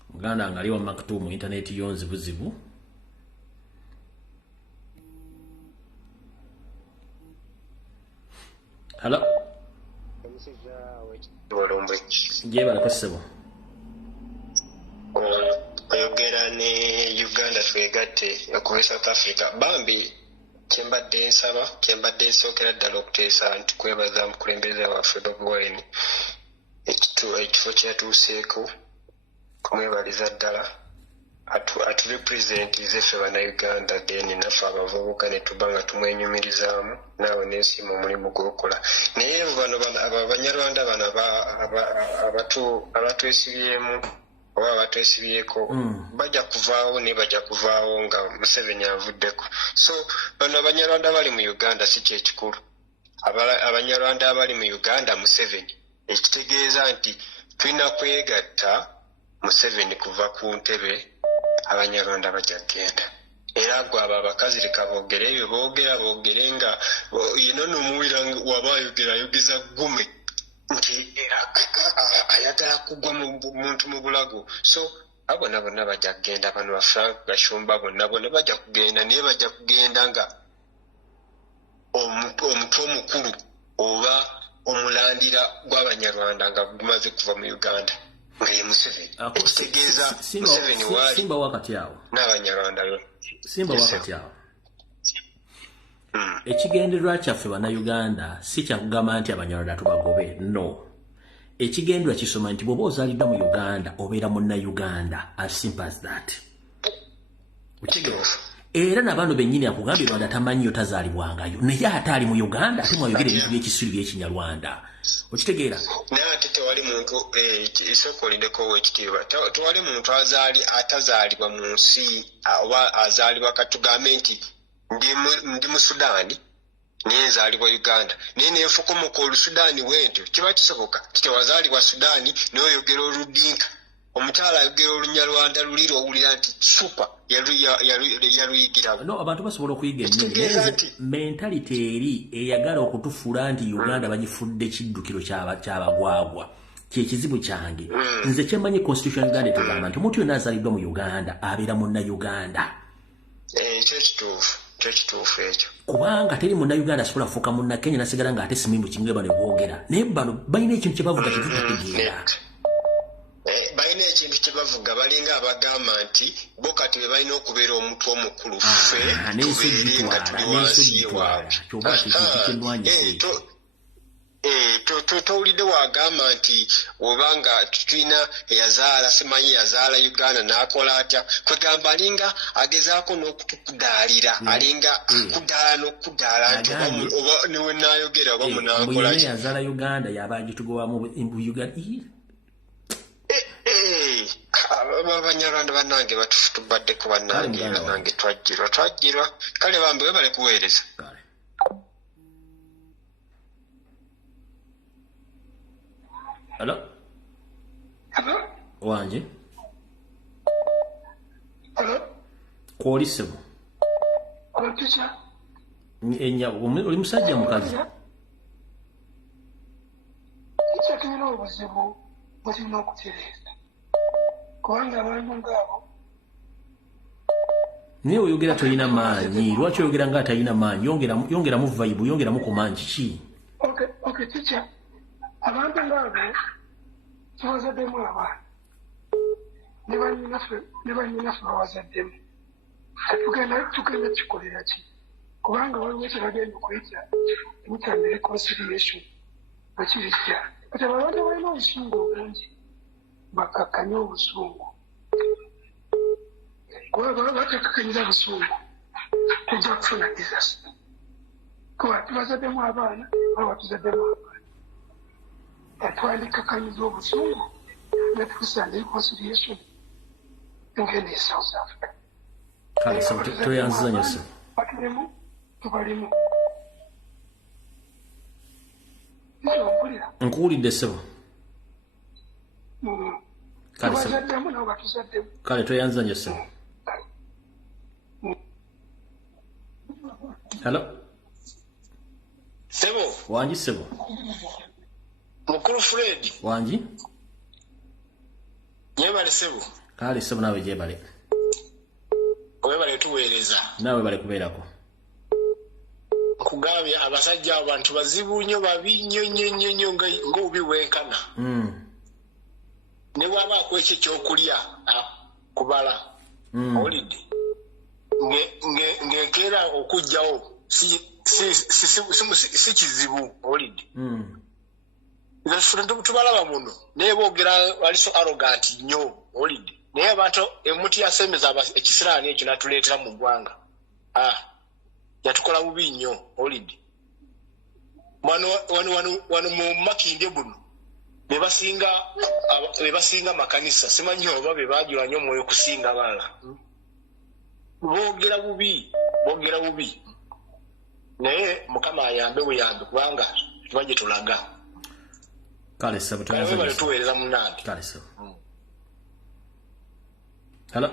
muganda anga ali wa makatumu internet yonzi buzibu Hello Jeba la Sebo oyogera ne Uganda twegatte okuva South Africa bambi kyembadde nsookera ddala okuteesa nti kwebaza mukulembeze waffe Bobi Wine ekifo kyatuuseeko kumwebaliza ddala atu represent izeffe bannayuganda then naffe abavubuka ne tuba nga tumwenyumirizaamu naawe neesiima omulimu gw'okola naye bano abanyarwanda bano abatwesibyemu oba abatwesibyeko bajja kuvaawo ne bajja kuvaawo nga Museveni avuddeko so bano abanyarwanda bali mu Uganda si kyekikulu abanyarwanda abali mu Uganda Museveni ekitegeeza nti tulina kwegatta Museveni kuva ku ntebe abanyarwanda bajja kugenda era gwe abo abakazi leka boogere ebyo boogere nga yino nomuwira wabayogeza gume nti ayagala kugwa muntu mu bulago so abo bonna bajja kugenda bano Frank Gashumba bonna bajja kugenda naye bajja kugenda nga omutwe omukulu oba omulandira gw'abanyarwanda nga gumaze kuva mu Uganda nga ye Museveni ekitegeeza Museveni waali simba wakati awo n'abanyarwanda simba wakati awo ekigendererwa kyaffe bannayuganda si kyakugamba nti abanyarwanda tubagobe no ekigendererwa kisoma nti bw'oba ozaaliddwa mu Uganda obeera munnayuganda as simple as that era n'abantu bennyini akugambye Rwanda tamanyiyo tazaalibwangayo naye ate ali mu Uganda ate mwayogera ebintu by'ekisiru by'Ekinyarwanda okitegeera naye ate tewali muntu esokolideko ow'ekitiibwa tewali muntu atazaalibwa mu nsi oba azaalibwa katugambe nti ndi mu Sudaani naye nzaalibwa Uganda naye neefukumuka Olusudaani wentyo kiba kisoboka titewazaalibwa Sudaani naye oyogera Oludinka omukyala ayogera Olunyarwanda luli lw'owulira nti supa yaluyigirawo no abantu basobola okuyiga ennimi mentality eri eyagala okutufuula nti Uganda bagifudde kiddukiro ky'abagwagwa kyekizibu kyange nze kyemmanyi constitution Uganda etugamba nti omuntu yonna azaaliddwa mu Uganda abeera munnayuganda kyekituufu ekyo kubanga teri munnayuganda asobola kufuuka munnakenya nasigala nga ate simimbu kinga bano boogera naye bano balina ekintu kye bavuga kyetutategeera balina ekintu kye bavuga balinga abagamba nti bo kati be balina okubeera omuntu omukulu ffe tubeere nga tuli wansi ewaabwe towulidde wagamba nti obanga tulina eyazaala simanyi yazaala Uganda n'akola atya kwegamba alinga agezaako n'okutukudaalira alinga akudaala n'okudaala nti oba niwe naayogera oba munaakola yazaala Uganda yaba agitugowamu Uganda abanyarwanda bannange batubaddeko bannange twajjirwa kale bambe webale kuweereza Hello? Wanje? Hello? Kwoli sebo? Teacher? Oli musajja mukazi? Teacher tulina obuzibu bwe tulina okutereeza kubanga abantu ngaabo naye oyogera tolina maanyi lwaki oyogera nga atalina maanyi yongeramu vibe yongeramu ku maanyi kiki okay teacher abantu ngaabo tubazaddemu abaana ne bannyinaffe bawazaddemu tugenda kikolera ki kubanga waliwo kyebagenda okuyita emutanda reconciliation bakirijja kati abantu balina obusungu obungi bakakkanya obusungu kuba batekakanyira busungu tujja kufuna disasta kuba tubazaddemu abaana baba tuzaddemu abaana twandikakanyiza obusungu ne tukusanga reconciliation ngene e South Africa toyanzanya se batulemu tubalimu nkuwulidde sebo tubazaddemu nabo batuzaddemu kale toyanzanya sebo Hello? Sebo? Wanji sebo? Mukuru Fred? Wanji? Nyebale sebo? Kale sebo nawe jebale. Webale tuweereza. Nawe bale kubeerako. Kugambye abasajja abantu bazibu nnyo babi nnyo ng'obi wenkana. Ne bw'abaako ekyo ekyokulya kubala. Olidde. Ng'ekeera okugjawo si kizibu olidde. Tubalaba muno naye boogera wali so arrogant nnyo olidde. naye abantu emuti yasemeza ekisiraani ekyo natuleetera mu ggwanga yatukola bubi nnyo olidi wano mu Makindye buno bebasinga makanisa simanyi oba bebajula nnyo omwoyo okusinga abalala boogera bubi naye Mukama ayambe buyambe kubanga tuba gye tulaga kale sebo tuweereza munnange kale sebo hello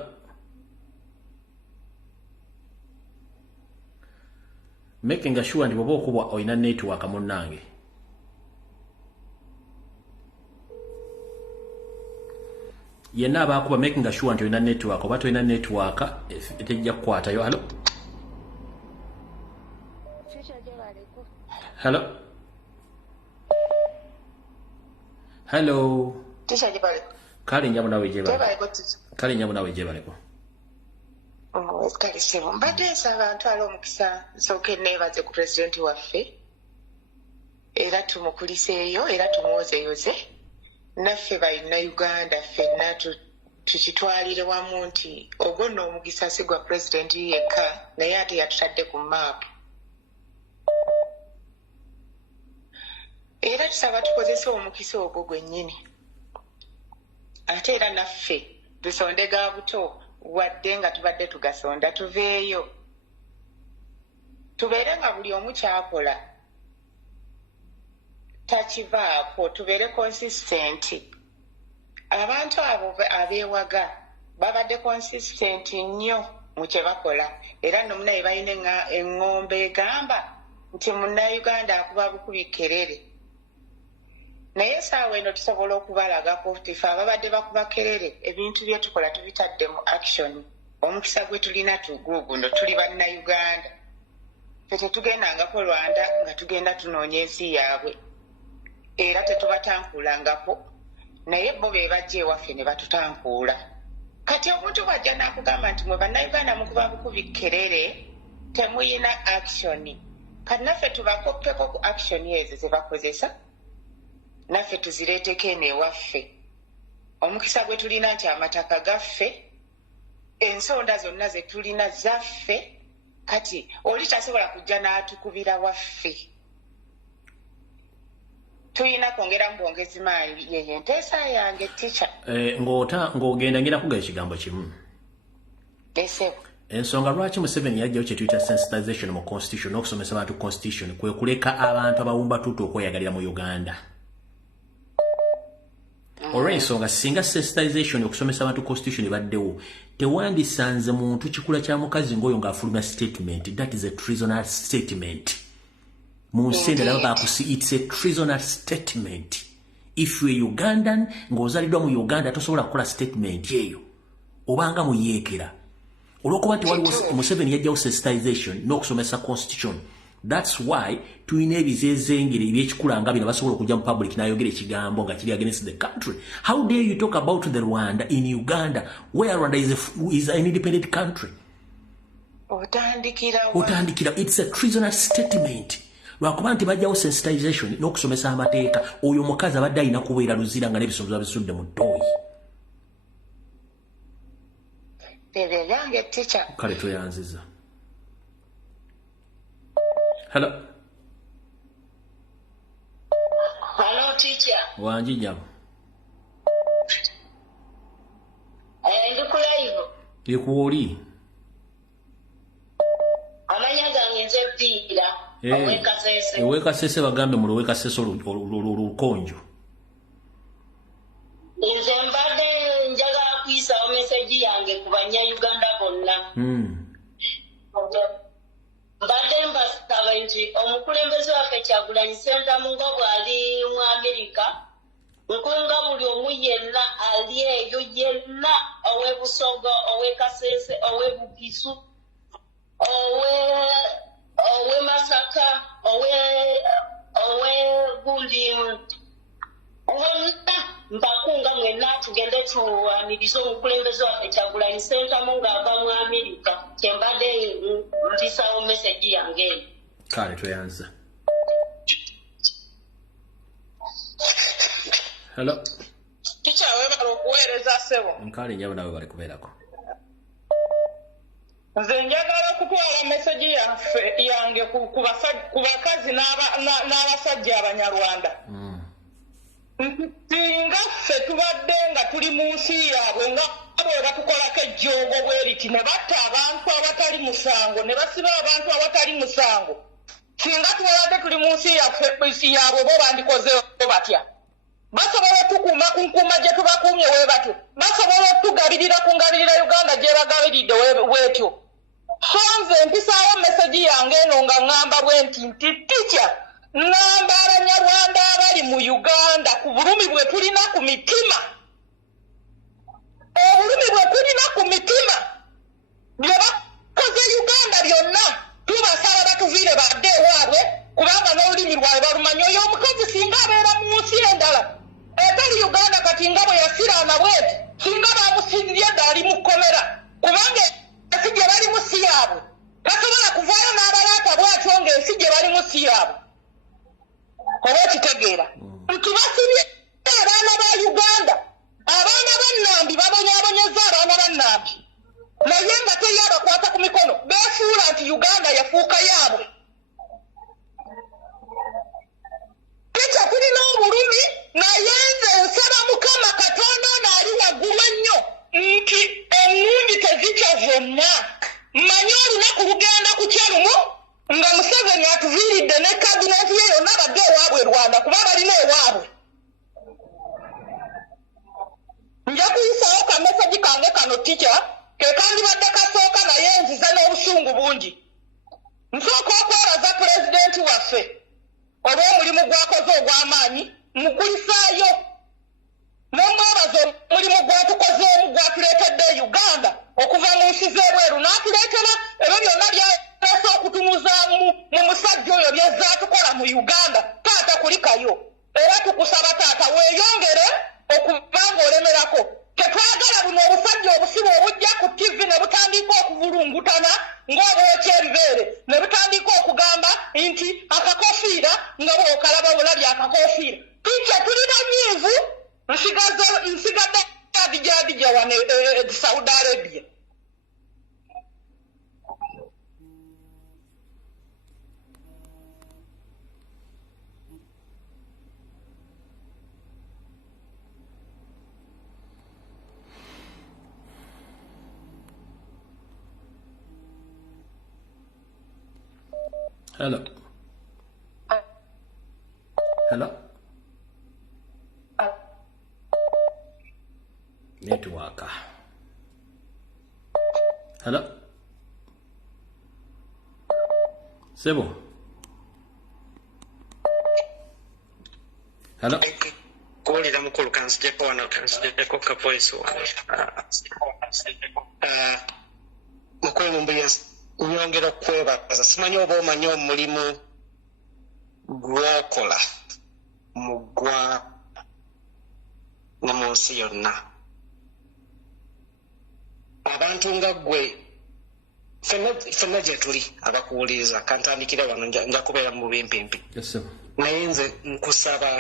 making sure ndi bwoba okubwa olina network munnange yenna abakuba making sure nti olina network oba tolina network tejja kukwatayo hello hello hello Tisha jibale kale njamu nawe jebaleko kale sebo mbadde nsaba ntwala omukisa nsooke neebaze ku pulezidenti waffe era tumukuliseeyo era tumwozeyoze naffe Bannayuganda ffenna tukitwalire wamu nti ogwo nno omukisa si gwa pulezidenti yekka naye ate yatutadde ku maapu era tusaba tukozese omukisa ogwo gwennyini ate era naffe tusonde ga buto wadde nga tubadde tugasonda tuveeyo tubeere nga buli omu kyakola takivaako tubeere konsistenti abantu abo abeewaga babadde konsistenti nnyo mu kye bakola era nomunaye balina eŋŋombe egamba nti munnayuganda akuba bukubi kerere naye saawa eno tusobola okubalagako tife ababadde bakuba kerere ebintu bye tukola tubitadde mu action omukisa gwe tulina tuguguno tuli Bannayuganda fe tetugendangako Rwanda nga tugenda tunoonya ensi yaabwe era tetubatankuulangako naye bo be bajja ewaffe ne batutankuula kati omuntu bwajja n'akugamba nti mwe Bannayuganda mukuba bukubi kerere temuyina action kati naffe tubakoppeko ku action ezo ze bakozesa naffe tuzireeteko eno ewaffe omukisa gwe tulina nti amataka gaffe ensonda zonna ze tulina zaffe kati oli tasobola kujja n'atukubira waffe tuyina kwongera mu bwongezi maanyi yeye nteesa yange tica ng'ogenda ngenda kuga ekigambo kimu esebo ensonga lwaki Museveni yajjawo kye tuyita sensitization mu constitution n'okusomesa abantu constitution kwe kuleka abantu abawumba tutu okweyagalira mu Uganda olw'ensonga singa sensitization okusomesa abantu constitution ebaddewo tewandisanze muntu kikula kya mukazi ng'oyo ng'afulumya statement that is a treasonous statement Munsende laba bakusi it's a treasonous statement if you are Ugandan ng'ozaliddwa mu Uganda tosobola kukola statement eyo obanga muyeekera olw'okuba nti waliwo Museveni yajjawo sensitization n'okusomesa constitution that's why tuyina ebizezengere eby'ekikulanga bino basobola okujja mu public n'ayogera ekigambo nga kiri against the country. How dare you talk about the Rwanda in Uganda where Rwanda is an independent country? Otandikira it's a treasonous statement. Lwakuba nti bajjawo sensitization n'okusomesa amateeka oyo mukazi abadde alina kubeera luzira nga n'ebisumbuzo bisudde mu ttooyi. Kale tweyanziza. Hello. Hello, teacher. Wanji jamu. Ndikulive. Ekuoli. Amanya gange nze Vira. Owekasese. Owekasese bagambe mu Owekasese olukonjo. Nze mbadde njagala kuyisawo meseji yange ku Bannayuganda bonna. Mbadde mbasaba nti omukulembeze waffe Kyagulanyi Ssentamu nga bw'ali mu Amerika nkunga buli omu yenna ali eyo yenna ow'e Busoga ow'e Kasese ow'e Bugisu ow'e Masaka ow'e Gundi wonna mbakunga mwenna tugende tuwanirize omukulembeze waffe Kyagulanyi Ssentamu ng'ava mu Amerika kyembadde mpisawo meseji yange eyo. Kale tweyanza. Hello. Ticha wewe okuweereza ssebo. Nkale nyabo nawe bali kubeerako. Nze njagala kutwala meseji yange ku bakazi n'abasajja Abanyarwanda. Singa ffe tubadde nga tuli mu nsi yaabwe nga bweba tukolako ejjoogo bwe riti ne batta abantu abatali musango ne basiba abantu abatali musango. Singa tubadde tuli mu nsi yaabwe bo bandikozeewo batya. Basobola tukuuma ku nkuuma gye tubakuumye bwe batyo. Basobola tugabirira ku ngabirira Uganda gye bagabiridde bwetyo. So nze mpisaawo meseji yange eno nga ŋŋamba bwe nti Ticha ŋŋamba Abanyarwanda abali mu Uganda ku bulumi bwe tulina ku mitima. Obulumi bwe tulina ku mitima bye bakoze Uganda byonna tubasaba batuviire badde ewaabwe kubanga n'olulimi lwawe balumanyi. Oyo omukazi singa abeera mu nsi endala etali Uganda kati nga bwe yasiraana bweti singa bamusinzye dda ali mu kkomera kubanga ensi gye bali mu si yaabwe tasobola kuvaayo n'abalaata bwatyo ng'ensi gye bali mu si yaabwe. Oba okitegeera nti basibye abaana ba Uganda, abaana bannambi babonyaabonyeza abaana bannambi naye nga teri abakwata ku mikono beefuula nti Uganda yafuuka yaabwe. Ticha tulina obulumi naye nze nsaba Mukama Katonda ono ali waggulu ennyo nti ennungi tezitya zonna. Mmanyi olunaku lugenda kukya lumu nga Museveni atuviiridde ne kabineti ye yonna badde ewaabwe Rwanda kuba balina ewaabwe. Nja kuyisaawo ka meseji kange kano Ticha ke kandibadde kasooka naye nzize n'obusungu bungi. Nsooka okwebaza pulezidenti waffe olw'omulimu gw'akoze ogw'amaanyi mu kuyisaayo n'omwebaza omulimu gw'atukozeemu gw'atuleetedde Uganda okuva mu nsi z'ebweru n'atuleetera ebyo byonna byaleese okutumuza mu musajja oyo byezaatukola mu Uganda. Taata kulikayo era tukusaba taata weeyongere okuba ng'olemerako. Tetwagala buno obusajja obusibe obujja ku TV ne butandika okuvulungutana ng'obwokya ebibeere ne butandika okugamba nti akakofiira nga bw'okalaba obulabye akakofiira. Ticha tulina nyiivu nsigadde adijadija wano Saudi Arabia. Hello. Hello. Network. Hello. Sebo. Hello. Kuulira mukulu kanzijeko wano kanzijeko ka voice wano. Mukulu Lumbuye nyongera okwebaza simanyi oba omanyi omulimu gw'okola mugwa ne mu nsi yonna. Abantu nga ggwe ffenna gye tuli abakuwuliriza kantandikira wano nja kubeera mu bimpimpi naye nze nkusaba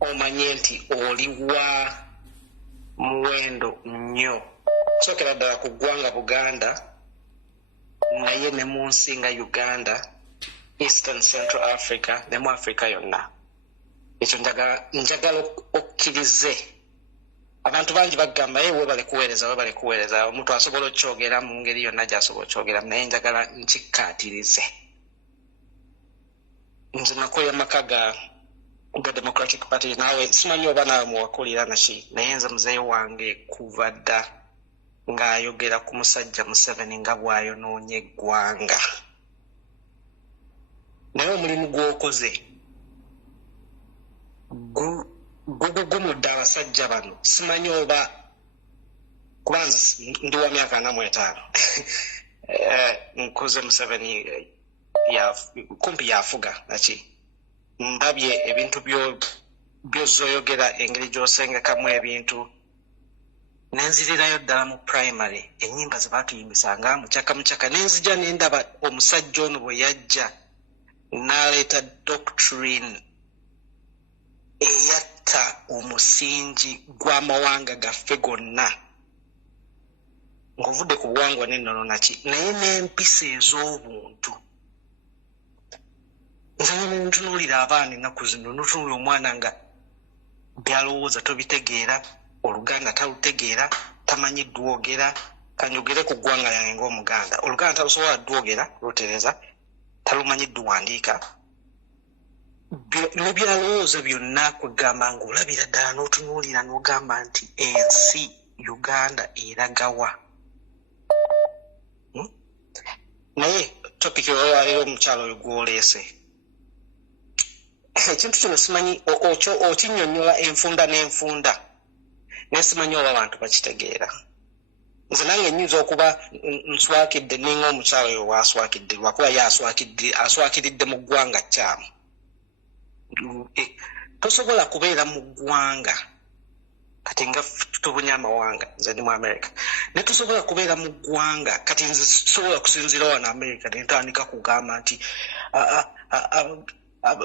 omanye nti oli wa muwendo nnyo sokera ddala ku ggwanga Buganda naye ne mu nsi nga Uganda, Eastern Central Africa ne mu Africa yonna. Ekyo njagala okkirize. Abantu bangi bagamba we bale kuweereza omuntu asobola okyogera mu ngeri yonna gy'asobola okyogera naye njagala nkikkaatirize. Nze nakola amaka ga Democratic Party naawe simanyi oba naawe muwakulira naki naye nze muzeeyi wange kuva dda ng'ayogera ku musajja Museveni nga bw'ayonoonye eggwanga. Naye omulimu gw'okoze gugumudde abasajja bano simanyi oba kubanza ndi wa myaka 45 nkuze Museveni kumpi yafuga naki ndabye ebintu by'ozoyogera engeri gy'osengekamu ebintu nenzirirayo ddala mu primary ennyimba ze baatuyimbisanga mucaka nenzija nendaba omusajja ono bwe yajja n'aleeta doctrine eyatta omusingi gw'amawanga gaffe gonna ng'ovudde ku buwangwa n'ennono naki naye n'empisa ez'obuntu. Nze ntunuulira abaana ennaku zino notunuulira omwana nga byalowooza tobitegeera, Oluganda talutegeera, tamanyi ddwogera. Kanjogere ku ggwanga lyange ng'Omuganda, Oluganda talusobola ddwogera, lutereza, talumanyi dduwandiika. Byalowooza byonna kwegamba ng'olabira ddala n'otunuulira n'ogamba nti ensi Uganda eragawa. Naye topiki olwaleero omukyalo oyo gw'oleese, ekintu kino simanyi okinnyonnyola enfunda n'enfunda naye simanyi oba abantu bakitegeera. Nze nange nnyinza okuba nswakidde ninga omukyalo oyo waaswakidde lwakuba ye aswakiridde mu ggwanga kyamu. Tosobola kubeera mu ggwanga kati nga tubunye amawanga, nze ndi mu America, ne tosobola kubeera mu ggwanga kati nze sobola kusinziira wano America ne ntandika kugamba nti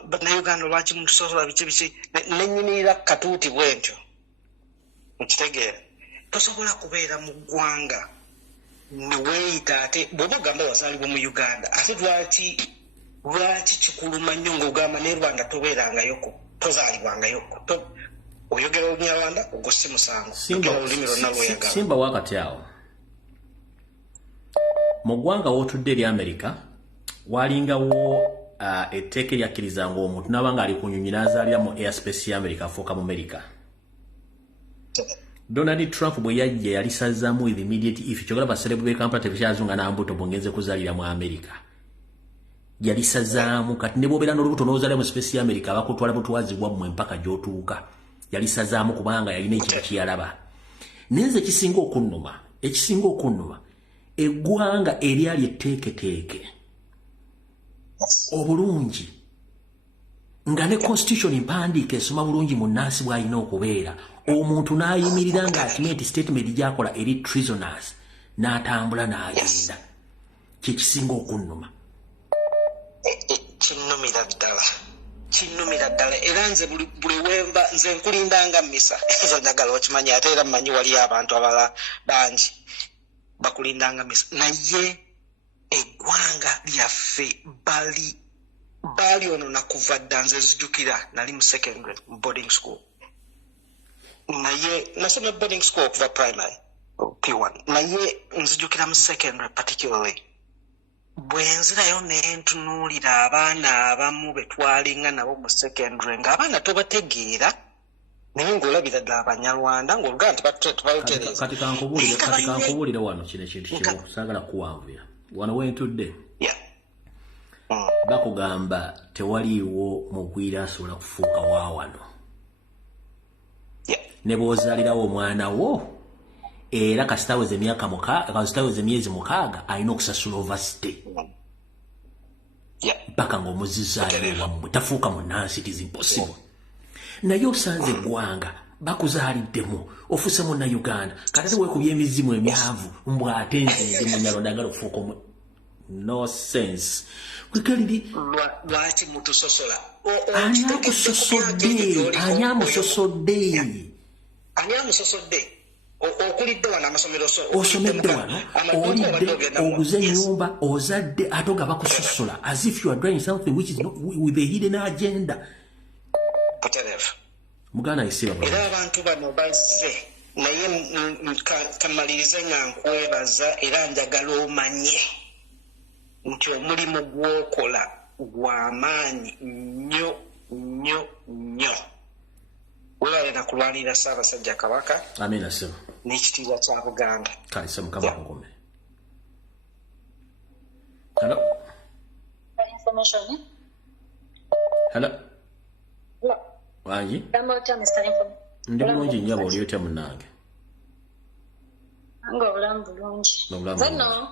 bannayuganda lwaki mutusosola biki nenyimirira katuuti bwentyo. Nkitegeera tosobola kubeera mu ggwanga ne weeyita ate bw'oba ogamba wazaalibwa mu Uganda ate lwaki kikuluma nnyo ng'ogamba ne Rwanda tobeerangayoko, tozaalibwangayoko, oyogera Olunyarwanda ogwo si musango, oyogera olulimi lwonna lw'oyagala. Simba wakati awo mu ggwanga w'otudde eri America walingawo etteeka eryakkirizanga omuntu n'aba ng'ali ku nnyonyi n'azaalira mu airspace ya America afuuka mu America. Donald Trump bwe yajja yalisazaamu with immediate effect. Kyogera baserebu be Kampala tebikyazunga n'ambuto bongenze kuzaalira mu America. Yalisazaamu kati ne bw'obeera n'olubuto n'ozaalira mu space ya America abakutwala butwazibwa mmwe mpaka gy'otuuka. Yalisazaamu kubanga yalina ekintu kyeyalaba. Nenze ekisinga okunnuma eggwanga eryali etteeketeeke obulungi nga ne constitution empandiika esoma bulungi mu nnaasi bw'alina okubeera, omuntu n'ayimirira ng'akimenti statement gy'akola eri treasoners n'atambula n'agenda. Kyekisinga okunnuma. Kinnumira ddala era nze buli wemba nze nkulindanga mmisa ezo njagala okimanyi ate era mmanyi waliyo abantu abalala bangi bakulindanga mmisa, naye eggwanga lyaffe bali ono nakuva dda. Nze nzijukira nali mu secondary mu boarding school, naye nasomera boarding school okuva primary P1, naye nzijukira mu secondary particularly bwenzirayo nentunuulira abaana abamu betwalinga nabo mu secondary ng'abaana tobategeera naye ng'olabira ddala Abanyarwanda ng'Oluganda tebalutereeza. Kati kankubuulire wano kino ekintu kimu saagala kuwanvira wano wentudde. Bakugamba tewaliiwo mugwira asobola kufuuka wa wano. Ne bw'ozaalirawo omwana wo era kasitaweze emyezi 6 alina okusasula overstay mpaka ng'omuzizaayo wammwe tafuuka munnansi. It is impossible. Naye osanze eggwanga bakuzaaliddemu ofuuse Munnayuganda kati ate weekubya emizimu emyavu mbw'ate nze ndi Munnayuganda agala okufuuka no sense. Lwaki mutusosola? Ani amusosodde? Okulidde wano amasomero osomedde wano olidde oguze ennyumba ozadde ate nga bakusosola as if you are doing something which is not with a hidden agenda. Muganda ayisibwa era abantu bano bazze naye kamalirize nga nkwebaza era njagala omanye nti omulimu gw'okola gw'amaanyi nnyo nnyo nnyo. Weewale na kulwanirira Ssaabasajja Kabaka. Amina ssebo. N'ekitiibwa kya Buganda. Kale ssebo Mukama akugumire. Hello. Hello. Wangi? Ndi bulungi nnyo oli otya munnange? Nga obulamu bulungi. Nno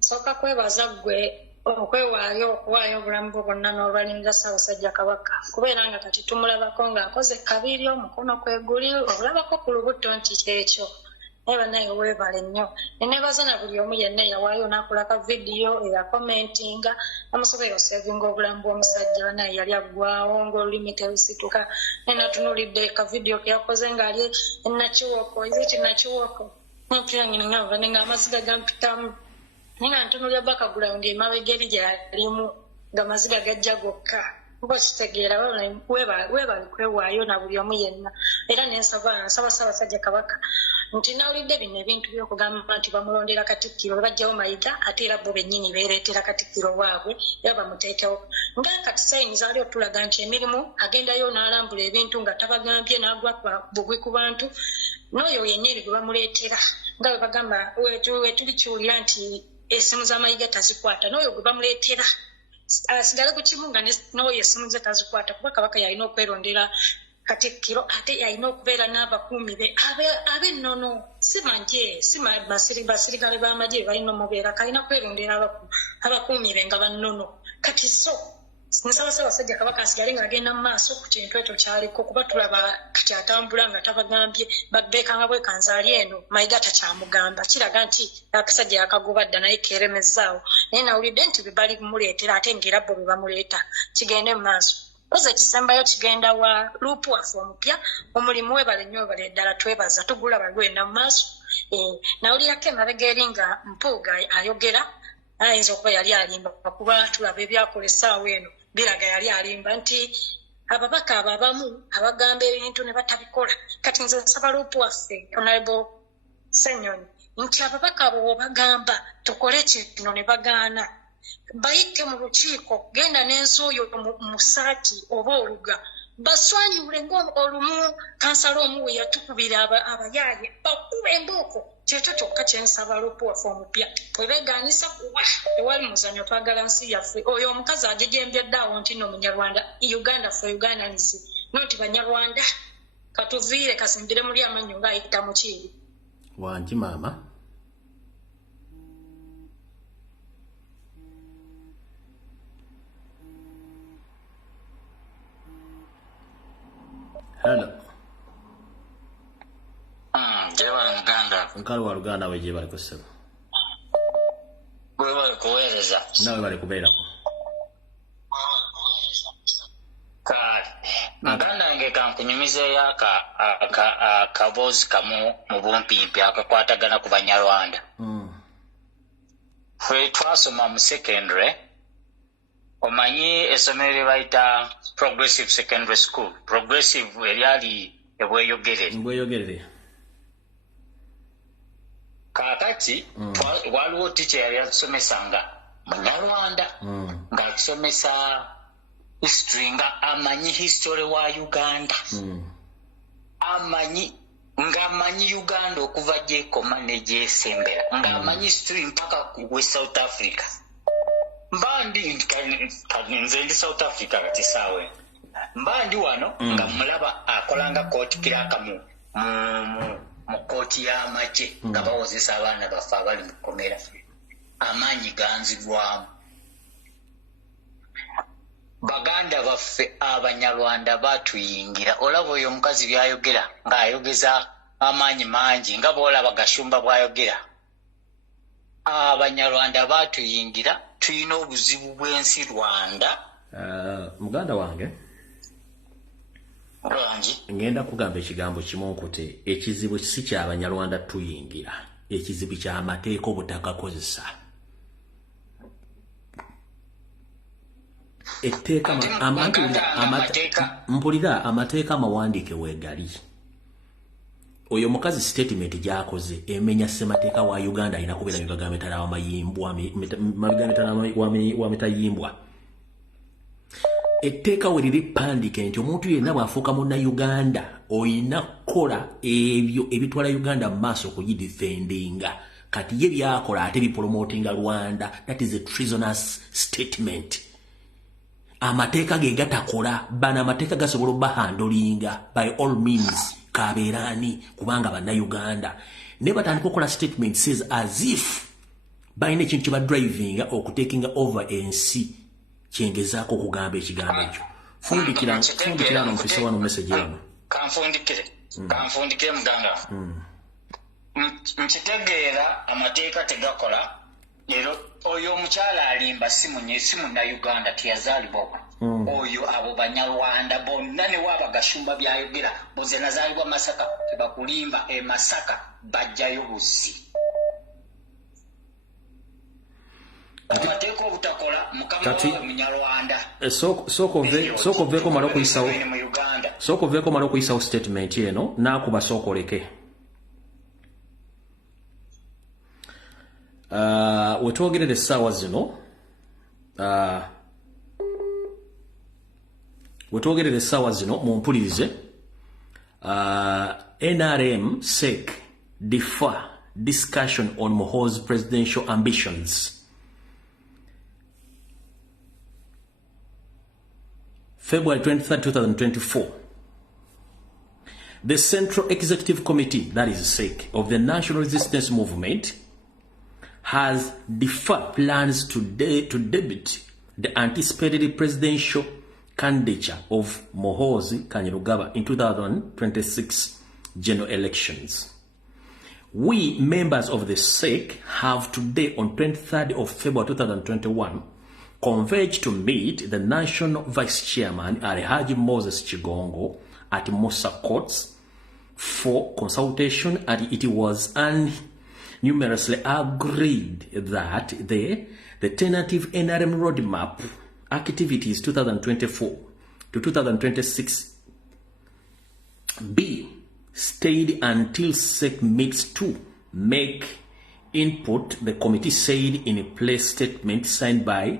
sooka kwebaza ggwe okwewaayo okuwaayo obulamu bwo bwonna n'olwanirira Ssaabasajja Kabaka kubeera nga kati tumulabako ng'akoze kabiri omukono kweguli obulabako ku lubuto nti kyekyo eba naye weebale nnyo neneebaza na buli omu yenna yawaayo n'akola ka vidiyo eyakomentinga amusobola osevinga obulamu bw'omusajja banaye yali aggwawo ng'olulimi terusituka nenatunulidde ka vidiyo keyakoze ng'ali enakiwoko iziki nakiwoko nampira nyina ngava nenga amaziga gampitamu nenga ntunulya bakagulawundi emabega eri gyalimu nga maziga gajja gokka kuba kitegeera weebali kwewaayo na buli omu yenna era nensaba Ssaabasajja Kabaka nti nawulidde bino ebintu by'okugamba nti bamulondera Katikkiro bajjawo Mayiga ate era bo bennyini beereetera Katikkiro waabwe era bamuteekewo nga kati sayiniza ali otulaga nti emirimu agendayo n'alambula ebintu nga tabagambye n'agwa bugwi ku bantu n'oyo yennyini gwe bamuleetera nga bwe bagamba wetuli kiwulira nti esimu za Mayiga tazikwata n'oyo gwe bamuleetera asigale ku kimu nga n'oyo esimu ze tazikwata kuba Kabaka yalina okwerondera Katikkiro ate yalina okubeera n'abakuumi be ab'ennono si manje si basirikale b'amagye balina omubeera kalina kwerondera abakuumi be nga bannono kati so nsaba Ssaabasajja Kabaka asigale ng'agenda mu maaso ku kintu ekyo kyaliko kuba tulaba kati atambula nga tabagambye babbeekanga bwekanzaali eno Mayiga takyamugamba kiraga nti akasajja yakagoba dda naye keeremezzaawo naye nawulidde nti be bali kumuleetera ate ng'era bo be bamuleeta kigende mu maaso oze kisembayo kigenda wa luupu waffe omupya omulimu webale nnyo webale ddala twebaza tugulaba lwenda mu maaso nawulirako emabega eri nga Mpuuga ayogera ayinza okuba yali alimba kuba tulaba ebyakola essaawa eno biraga yali alimba nti ababaka abo abamu abagamba ebintu ne batabikola kati nze nsaba luupu waffe Honorable Ssenyonyi nti ababaka abo bw'obagamba tukole kino ne bagaana bayite mu lukiiko genda n'ensi oyo mu saati oba oluga baswanyule ng'olumu kansala omu we yatukubira abayaaye bakuba embooko kyekyo kyokka kyensaba luupu waffe omupya bwe beegaanisa kuwa ewali muzanyo twagala nsi yaffe oyo omukazi agijembyedde awo nti no munyarwanda Uganda ffe Ugandans no nti banyarwanda katuviire kasimbire muli amannyo ng'ayita mukiiri wangi maama hello Jeba Luganda. Nkalo wa Luganda we jeba kusema. Wewe kuweleza. Nawe bali kubeera ko. Maganda nge kankunyumize yaka kabozi kamu mu bumpimpi akakwatagana ku Banyarwanda. Fwe twasoma mu secondary omanyi esomero bayita Progressive Secondary School. Progressive eryali ebweyogerere. Kakati waliwo teacher yali atusomesanga Munyarwanda ng'atusomesa history nga amanyi history wa Uganda amanyi Uganda okuva gyekoma ne gyesembera ng'amanyi history mpaka we South Africa mbandi nze ndi South Africa kati saawe mbandi wano nga mulaba akolanga kooti kiraka mu kooti y'amagye nga bawozesa abaana baffe abali mu kkomera amaanyi ganzibwamu baganda baffe Abanyarwanda batuyingira olaba oyo omukazi byayogera ng'ayogeza amaanyi mangi nga bw'olaba Gashumba bw'ayogera Abanyarwanda batuyingira tulina obuzibu bw'ensi Rwanda muganda wange ngenda kugamba ekigambo kimu nkuti ekizibu si ky'Abanyarwanda tuyingira ekizibu ky'amateeka obutakakozesa etteeka mpulira amateeka amawandiike weegali oyo mukazi statement gy'akoze emenya ssemateeka wa Uganda alina kubeera bigagambo wametayimbwa etteeka we liri ppandike nti omuntu yenna bw'afuuka munnayuganda oyina kukola ebyo ebitwala Uganda mu maaso okugidefendinga kati ye byakola ate bipromotinga Rwanda. That is a treasonous statement. Amateeka ge gatakola bana amateeka gasobola bahandolinga by all means kabeerani kubanga bannayuganda ne batandika okukola statement says as if balina ekintu kye badrivinga okutekinga over ensi kyengezaako okugamba ekigambo ekyo. Fundikira nompisa wano message wano. Kanfundikire muganga. nkitegeera amateeka tegakola leero oyo omukyala alimba si munnayuganda teyazaalibwa oyo abo banyarwanda bonna ne waaba gashumba byayogera boze nazaalibwa Masaka tebakulimba Masaka bajjayo buzzi amateeka obutakola mukama wawe munyarwanda soko veko malo kuyisawo statement eno nakuba sookoleke wetwogerera essaawa zino mumpulirize NRM SEC defer discussion on Moho's presidential ambitions. February 23rd, 2024. The Central Executive Committee, that is SEC, of the National Resistance Movement has deferred plans to debate the anticipated presidential candidature of Muhoozi Kainerugaba in 2026 general elections. We, members of the SEC, have today, on 23rd of February 2021, converged to meet the National Vice Chairman Alhaji Moses Chigongo at Musa Courts for consultation, and it was numerously agreed that the tentative NRM roadmap activities 2024 to 2026 be stayed until SEC meets to make input, the committee said in a press statement signed by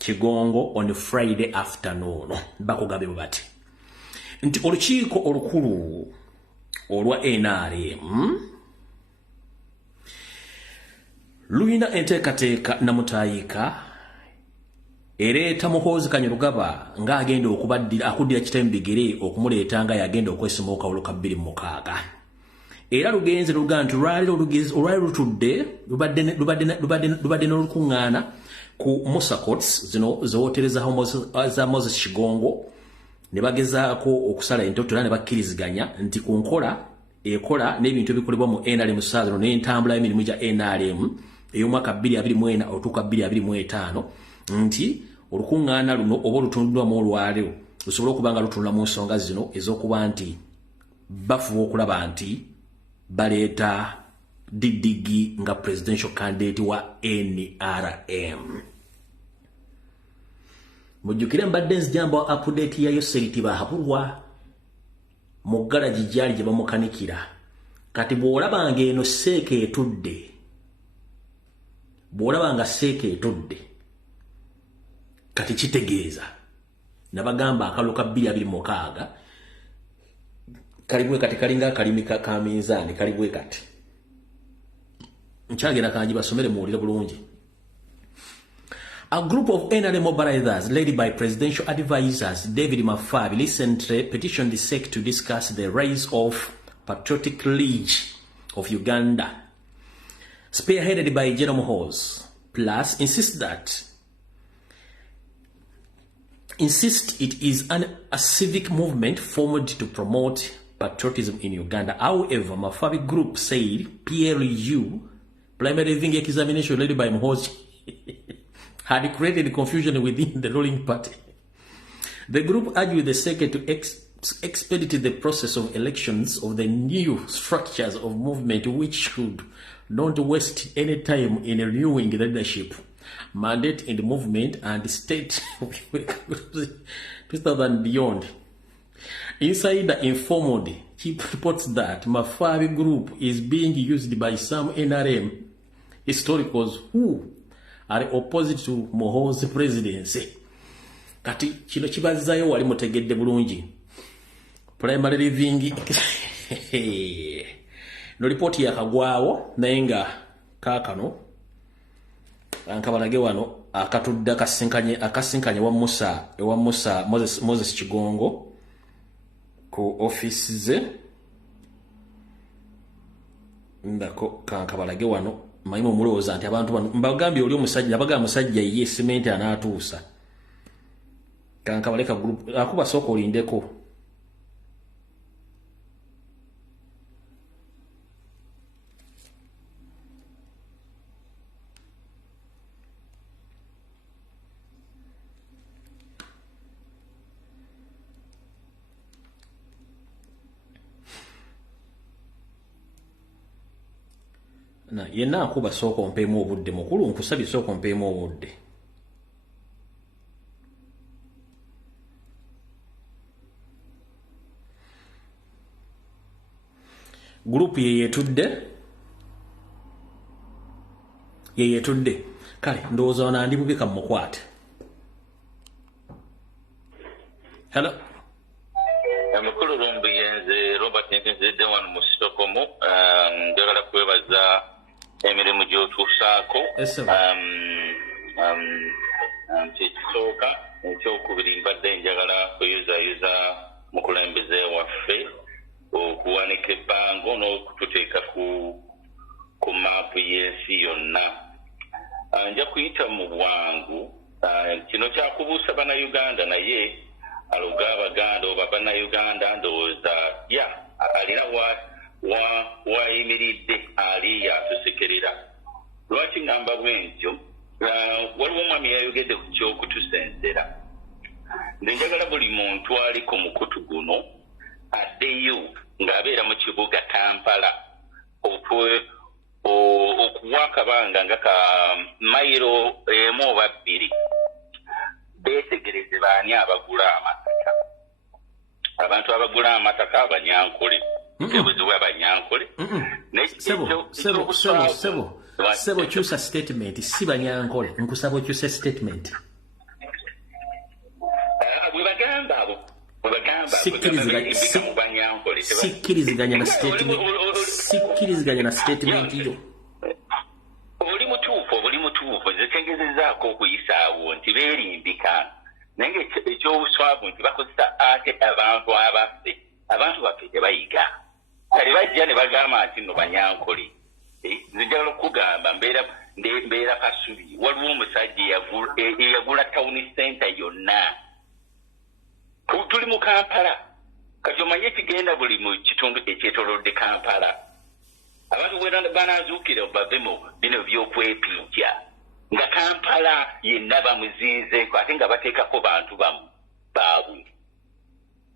Chigongo on a Friday afternoon. Bakugabe bati nti olukiiko olukulu olwa NRM luyina enteekateeka namutaayika ereeta Muhoozi Kainerugaba ng'agenda akuddira kitemu bigere okumuleeta nga yagenda okwesima okawulo ka 2006. Era lugenze luga nti olwali lutudde lubadde n'olukuŋŋaana ku Musa Courts zino zewootere za Moses Chigongo ne bagezaako okusala entoto era ne bakkiriziganya nti ku nkola ekola n'ebintu ebikolebwa mu NRM saazino n'entambula y'emirimu gya NRM ey'omwaka 2024 otuuka 2025 nti olukuŋŋaana luno oba olutunduddwamu olwaliro lusobole okuba nga lutunula mu nsonga zino ez'okuba nti bafuba okulaba nti baleeta Didigi nga presidential candidate wa NRM. Mujjukire mbadde nzijamba update yayo seriti bahabulwa mu garaji gyali gye bamukanikira. Kati bw'olabanga eno seeke etudde, bw'olabanga seeke etudde, kati kitegeeza nabagamba akalo ka 2026 kalibwe kati kalinga kalimi ka minzaani kalibwe kati nkyagera kanji basomere muwulire bulungi. A group of NRM mobilizers led by presidential advisors David Mafabi recently petitioned the SEC to discuss the rise of Patriotic League of Uganda, spearheaded by General Muhoozi, plus insist it is a civic movement formed to promote patriotism in Uganda. However, Mafabi group said PLU, primary living examination led by Muhoozi, had created confusion within the ruling party. The group argued the SEC to expedite the process of elections of the new structures of movement, which should not waste any time in renewing the leadership mandate in the movement and state 2000 and beyond. Insider informed Chief reports that Mafabi group is being used by some NRM historians who are opposite to Muhoozi presidency. Kati kino kibazayo wali mutegedde bulungi. Primary living no report yakagwawo naye nga kaakano ankabalage wano akatudde akasinkanye wa Musa Moses Chigongo ku office ze ndako kankabalage wano mayimo mulowooza nti abantu bano mbagambye oli omusajja abaga musajja ye cement anaatuusa kankabaleka group akuba soko olindeko Na yenna akuba sooka ompeemu obudde mukulu nkusabye sooka ompeemu obudde. Group yeyetudde kale ndowooza ona ndi bubika mukwate. Hello. Mukulu Lumbuye nze Robert nzidde wano mu Stockholm njagala kwebaza emirimu gy'otuusaako kyekisooka ekyokubiri mbadde njagala kuyuzayuza mukulembeze waffe okuwanika ebbango n'okututeeka ku maapu y'ensi yonna. Nja kuyita mu bwangu kino kyakubuusa bannayuganda naye aluga abaganda oba bannayuganda ndowooza alina wayimiridde ali yatusekerera. Lwaki ngamba bwentyo? Waliwo omwami yayogedde ku kyokutusensera. Nze njagala buli muntu ali ku mukutu guno addeyo ng'abeera mu kibuga Kampala okuwa akabanga nga ka mayiro emu oba bbiri beetegereze baani abagula amataka. Abantu abagula amataka abanyankole ebuzibu abanyankole. Sebo kyusa statement si banyankole nkusaba okyuse statement. Bwe bagamba abo sikkiriziganya na statement yo. Oli mutuufu zitegezezaako okuyisaawo nti beerimbika naye ekyobuswavu nti bakozesa ate abantu baffe tebayiga kale bajja ne bagamba nti nno banyankole. Nze njagala okugamba mbeera Kasubi waliwo omusajja eyagula town center yonna. Tuli mu Kampala kati omanye kigenda buli mu kitundu ekyetoolodde Kampala. Abantu banazuukira bave mu bino by'okwepinja nga Kampala yenna bamuzinzeeko ate nga bateekako bantu baabwe.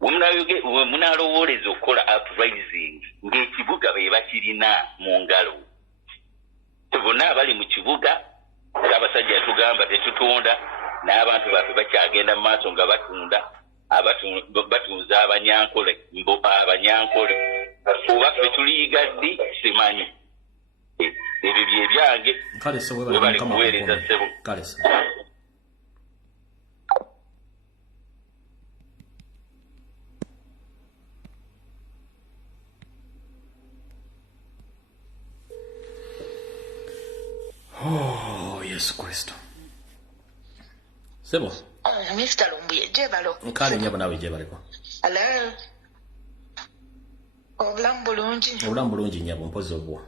We munalowooleza okukola uprising ng'ekibuga be bakirina mu ngalo. Bonna abali mu kibuga abasajja yatugamba tetutunda n'abantu baffe bakyagenda mu maaso nga batunza abanyankole oba ffe tuliyiga ddi simanyi. Ebyo bye byange we bali kuweereza ssebo. Oh, Yesu Kristo. Sebo. Mr. Lumbuye, jebalo. Nkale nyabo nawe jebaleko. Hello. Obulamu bulungi nyabo mpozi obwo.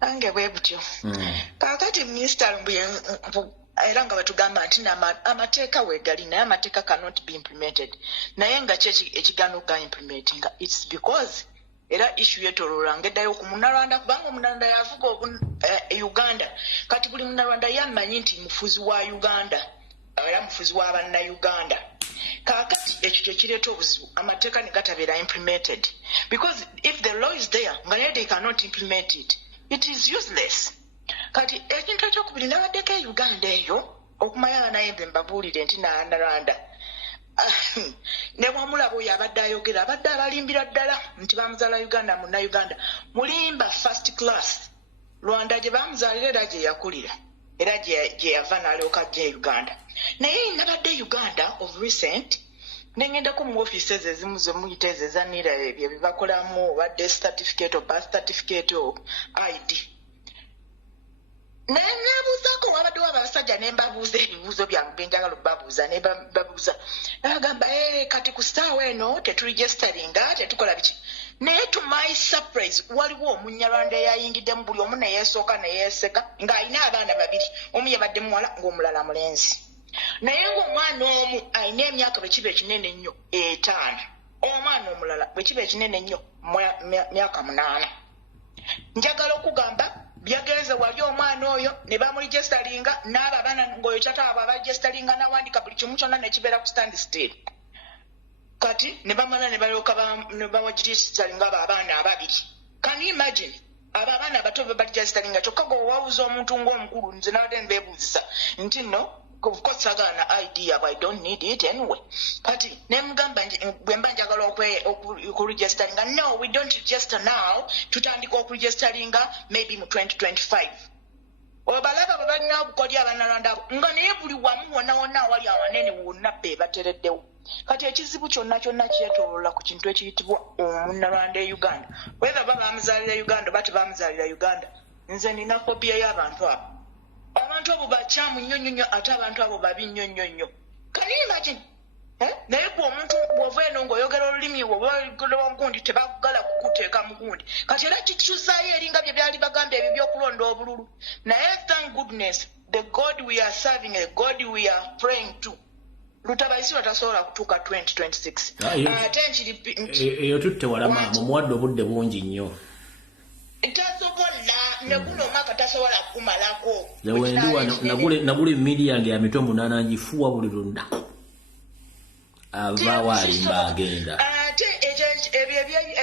Ange bwe butyo. Kakati Mr. Lumbuye era nga batugamba nti amateeka weegali naye amateeka cannot be implemented. Naye nga ekigano ga implementing it's because era issue yetololanga eddayo ku Munnarwanda kubanga Munnarwanda yavuga Uganda. Kati buli Munnarwanda yamanyi nti mufuzi wa Uganda era mufuzi wa bannayuganda. Kakati ekyo kyekireeta obuzibu amateeka ne gatabeera implemented because if the law is there nga naye they cannot implement it, it is useless. Kati ekintu ekyokubiri nabaddeko Uganda eyo okumanya abanayembe mbabuulire nti Munnarwanda ne bwamulaba oyo abadde ayogera abadde abalimbira ddala nti bamuzaala Uganda Munnayuganda mulimba first class. Rwanda gye bamuzaalira era gye yakulira era gye yava n'alyoka ajja Uganda. Naye nabadde Uganda of recent nengendako mu offices ezimu zemuyita ezo ezanira ebyo bibakolamu oba death certificate or birth certificate or ID. Nabuuzaako wabaddewo abasajja ne mbabuuza ebibuuzo byange byenjagala babuuza ne babuuza bagamba kati ku ssaawa eno teturegisteringa tetukola biki. Naye to my surprise waliwo Omunyarwanda eyayingiddemu buli omu neyeesooka neyeeseka ng'alina abaana babiri, omu yabadde muwala ng'omulala mulenzi. Naye ng'omwana omu alina emyaka bwe kiba ekinene ennyo 5, omwana omulala bwe kiba ekinene nnyo myaka 8. Njagala okugamba byagenze wali omwana oyo ne bamuregisteringa n'abo abaana ng'oyo kyataaba abaregisteringa n'awandika buli kimu kyonna ne kibeera ku stand still. Kati ne bamala ne balyoka ne bawagirisalinga abo abaana ababiri. Can you imagine? abaana abato be baligestalinga kyokka gwe wawuza omuntu ng'omukulu nze nabadde nbeebuuzisa nti no of course sagana idea but I don't need it anyway kati nemugamba bwe mba njagala okuregisteringa no we don't register now tutandika okuregisteringa maybe mu 2025 obalaba bwe balina obukodya abanalanda nga naye buli wamu wonna wonna awali awanene wonna be batereddewo kati ekizibu kyonna kyetolola ku kintu ekiyitibwa omunnalwanda e Uganda whether baba bamuzaalira Uganda oba tebamuzaalira Uganda nze nina fobiya y'abantu abo abantu abo bakyamu nnyo ate abantu abo babi nnyo can you imagine naye gwe omuntu bw'ova eno ng'oyogera olulimi oba ogundi tebagala kukuteeka mu gundi kati era kikyusaayo eringa bye byali bagambye ebyo by'okulonda obululu naye thank goodness the God we are serving, a God we are praying to lutabaisi watasobola kutuuka 2026 eyo tutte walama mumuwadde obudde bungi nnyo tasobola neguno omwaka tasobola kumalako nagula emmindi yange ya mitwe 8 ngifuwa buli lunaku avaawo alimba agenda ate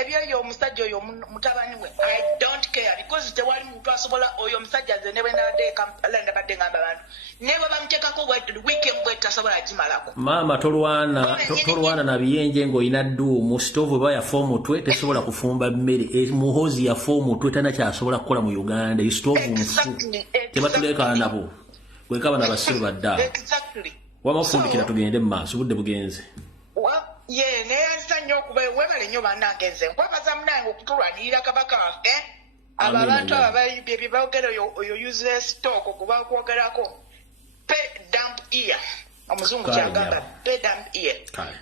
ebyo omusajja oyo mutabani we I don't care because tewali muntu asobola oyo omusajja ze ne bwe nabadde Kampala ndabadde ngamba abantu ne bwe bamuteekako weekend bwe tasobola kimalako maama tolwana na biyenje ng'olina dduumu sitoovu eba yafa omutwe tesobola kufumba mmere muhozi yafa omutwe tana kyasobola kukola mu Uganda esitoovu nfu tebatuleka nabo bwekaba nabasiru badda wamafundikira tugende mu maaso budde bugenze ye neyazisa nnyo okuba webale nnyo bannange nze nkwabaza munange okutulwanirira kabaka waffe abo abantu abo bye boogera oyo useless talk okuba okwogerako pay dump ear omuzungu kyagamba pay dump ear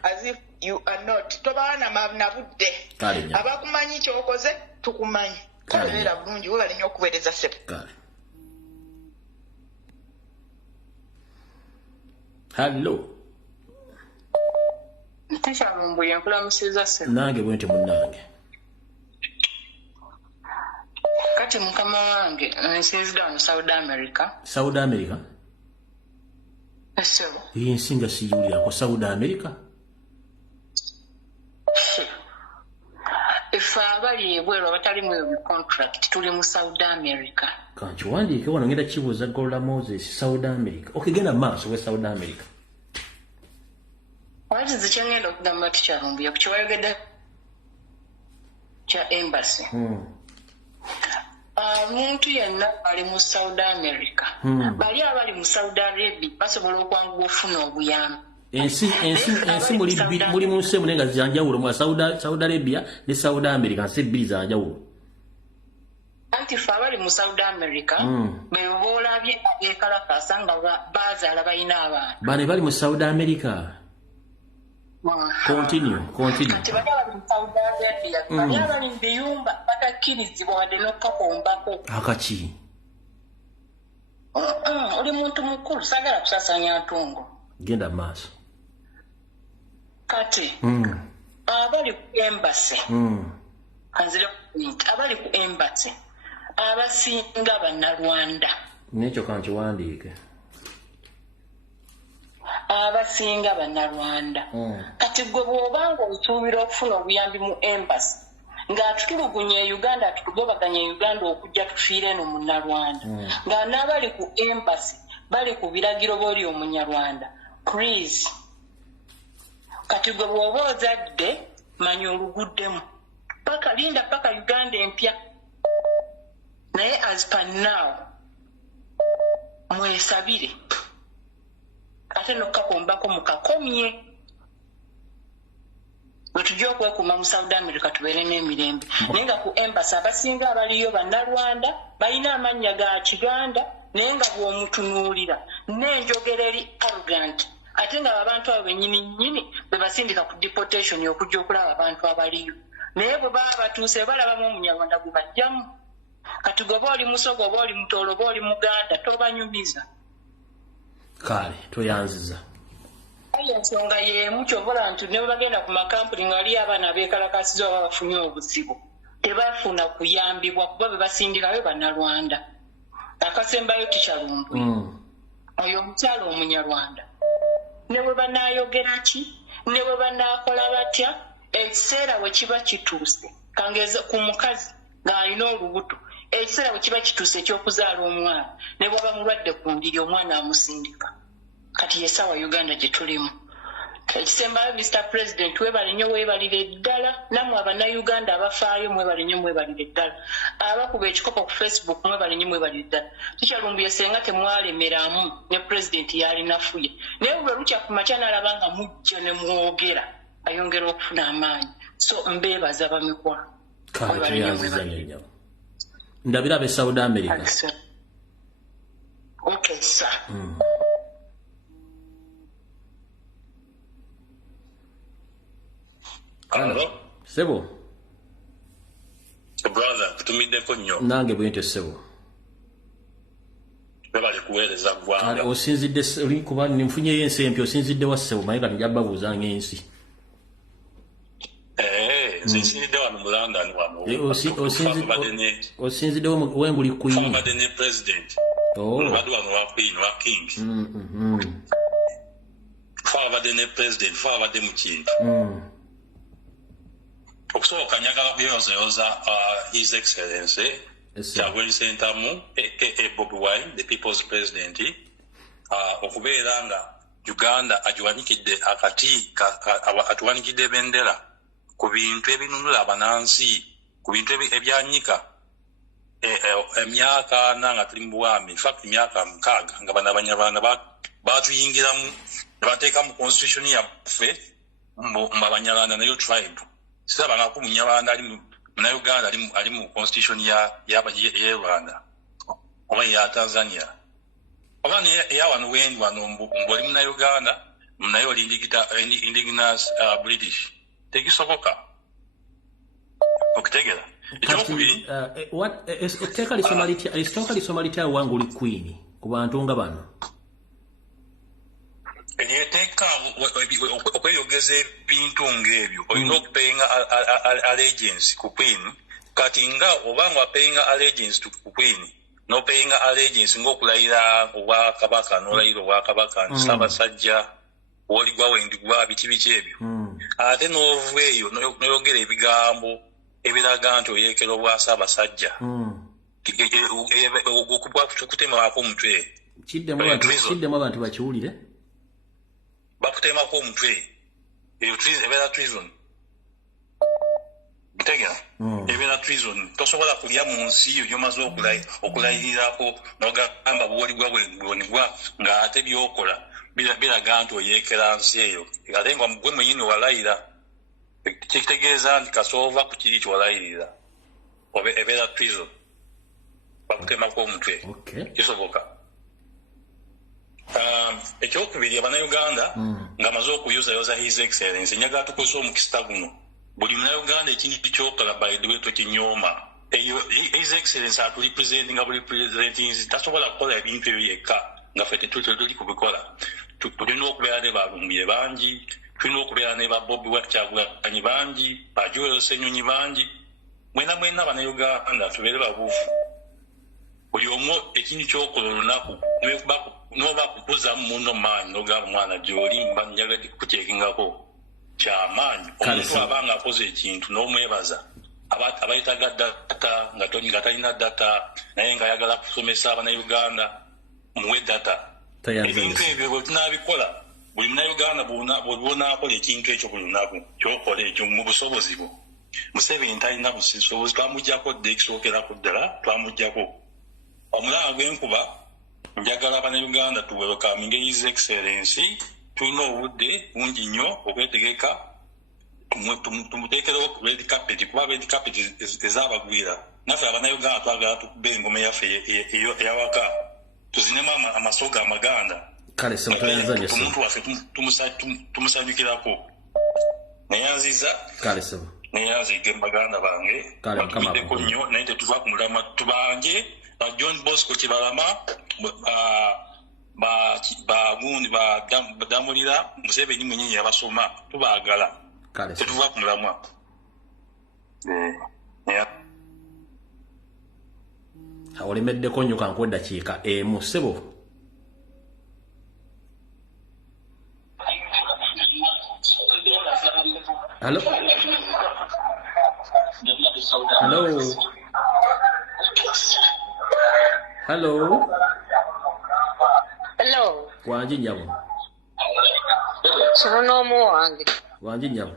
as if you are not tobaana nabudde abakumanyi kyokoze tukumanyi kabeera bulungi webale nnyo okuweereza sebo Hello. Tisha Lumbuye nkulamusiza se. Nange bwente munnange. Kati mukama wange nsinzidde mu South America. South America? Yes. Yinsinga siyulira ko South America? Ifa abali ebweru abatali mu contract tuli mu South America. Kanchi wandiike wano ngenda kibuuza Golda Moses South America. Okay, genda maaso we South America. What is the channel of the Maticha Lumbuye? Kuchwayogedde kya embassy. Muntu yenna ali mu South America. Bali abali mu Saudi Arabia basobola okwanguwa ofuna obuyambi. Ensi muli mu nsi munenga zanjawulo mu Saudi Arabia ne Saudi America nsi bbiri zanjawulo. Anti abali mu Saudi America berobola byekalakasa nga bazaala balina abaana. Bane bali mu Saudi America. Continue. Kati bali mu Saudi Arabia bali mu biyumba batakirizibwa wadde n'okukakombako. Akaki? Oli muntu mukulu sagala kusasanya ntungo. Genda maaso. Kati abali ku embassy abali ku embassy abasinga bannalwanda nekyo kankiwandiike abasinga bannalwanda kati gwe bw'obanga osuubira okufuna obuyambi mu embassy ng'atutulugunya e Uganda atutugobaganya e Uganda okujja tufiire eno munnalwanda nga n'abali ku embassy bali ku biragiro b'oli omunyarwanda please kati gwe bw'oba ozadde manya oluguddemu linda paka Uganda empya naye as per now mwesabire ate nokukakombako mukakomye bwe tujja okwekuuma mu South America tubeere n'emirembe naye nga ku embassy abasinga abaliyo bannalwanda balina amannya ga Kiganda naye nga bw'omutunuulira n'enjogera eri arrogant ate nga abantu abo bennyini bwe basindika ku deportation okujja okulaba abantu abaliyo naye bwe baba batuuse balabamu omunyarwanda gwe bajjamu kati gwe oba oli musogo oba oli mutoolo oba oli muganda tobanyumiza kale toyanziza ayo ensonga y'emu kyobola nti ne bwe bagenda ku makampuni nga waliyo abaana beekalakasiza oba bafunye obuzibu tebafuna kuyambibwa kuba be basindikayo bannalwanda akasembayo Lumbuye oyo omukyala omunyarwanda ne bwe banaayogera ki ne bwe banaakola batya ekiseera bwe kiba kituuse kangeeza ku mukazi ng'alina olubuto ekiseera bwe kiba kituuse ekyokuzaala omwana ne bwaba mulwadde ku ndiri omwana amusindika kati yesawa Uganda gye tulimu ekisembayo Mr. President webale nnyo weebalire ddala nammwe abannayuganda abafaayo mwebale nnyo mwebalire ddala abakuba ekikopo ku Facebook mwebale nnyo mwebalire ddala tukyalumbuye senga temwalemeramu ne President yalinafuye naye bwe lukya ku makya n'alaba nga mujja ne mwogera ayongera okufuna amaanyi so mbeebaza bamikwa ndabira abe Saudi America okay sir Hello? Sebo? Brother, kutumiddeko nnyo. Nange bwente sebo. Bebali kuweereza ggwanga. Osinzidde oli kuba nfunyeyo ensi empya osinzidde wa sebo naye kati njaba buuza ng'ensi. Nsinzidde wano mu London wano. Osinzidde wenguli Queen. Fabadde ne President. Mbadde wano wa Queen, wa King. Fabadde ne President, fabadde mu kintu. Okusooka njagala kuyozayoza His Excellency Kyagulanyi Ssentamu Bobi Wine, the People's President, okubeera nga Uganda agiwanikidde akati atuwanikidde ebendera ku bintu ebinunula abanansi, ku bintu ebyanyika emyaka ana nga tuli mu bwami, in fact emyaka 6 nga bano abanyarwanda batuyingiramu ne bateeka mu constitution yaffe mu abanyarwanda nayo tribe. Saba ngako munyabanda ali na Uganda ali mu constitution ya Rwanda oba ya Tanzania oba ne ya wano wendu wano mboli mu Uganda mnayo indigenous British tekisoboka okutegera what etteeka lisomality wangu li Queen ku bantu nga bano Eteeka okweyogeza ebintu ng'ebyo olina okupayinga allegiance ku Queen kati nga obanga wapayinga allegiance ku Queen n'opayinga allegiance ng'okulayira obwakabaka n'olayira obwakabaka Ssaabasajja woligwa wendigwa biki ebyo ate n'ova eyo n'oyogera ebigambo ebiraga nti oyeekera obwa Ssaabasajja okutemako omutwe kiddemu abantu bakiwulire bakutemako omutwe ebeera treason ntegera ebeera treason tosobola kulya mu nsi yo gyomaze okulayirirako n'ogamba bwoligwa bwonigwa ng'ate byokola biraga nti oyeekera nsi eyo ate nga gwe mwenyini walayira kitegeeza nti kasoova ku kiri kyowalayirira oba ebeera treason bakutemako omutwe kisoboka ekyokubiri abannayuganda nga maze okuyozayoza His Excellency njagala tukozesa omukisa guno buli munayuganda ekintu kyokola by the way tokinyooma His Excellency atulipresentinga buli presentinzi tasobola kukola ebintu ebyo yekka nga ffe tetuli kubikola tulina okubeera ne balumbuye bangi tulina okubeera ne babobi Kyagulanyi bangi bajoyo Ssenyonyi bangi mwena abannayuganda tubeere babuufu buli omu ekintu kyokola olunaku noba kukuzamu muno maanyi nogamba omwana gyoli mba njagadde kukuteekingako kyamaanyi omuntu abanga akoze ekintu n'omwebaza abayitaga data nga talina data naye ngaayagala kusomesa abannayuganda muwe data ebintu ebyo bwe tunaabikola buli munnayuganda bwonaakola ekintu ekyo buli lunaku kyokola ekyo mu busobozi bwo Museveni talina busobozi twamuggyako dde ekisookerako ddala twamuggyako omulanga gw'enkuba njagala abannayuganda tuwelkaminge His Excellency tulina obudde bungi nnyo okwetegeka tumuteekerewo red carpet kuba red carpet ezabagwira naffe abannayuganda twagala tukube engoma yaffe eyawaka tuzinemu amasoga amaganda omuntu waffe tumusanyukirako neyanziga baganda bange batumiddeko nnyo naye tetuva ku mulama tubange John Bosco Kibalama bagundi badamulira Museveni mwenyewe yabasoma tubaagala tetuva ku mulamwa olemeddeko nnyo kankuwa eddakiika emu ssebo Hello. Hello. Hello. Wanji nyabo. Sono muwange. Wanji nyabo.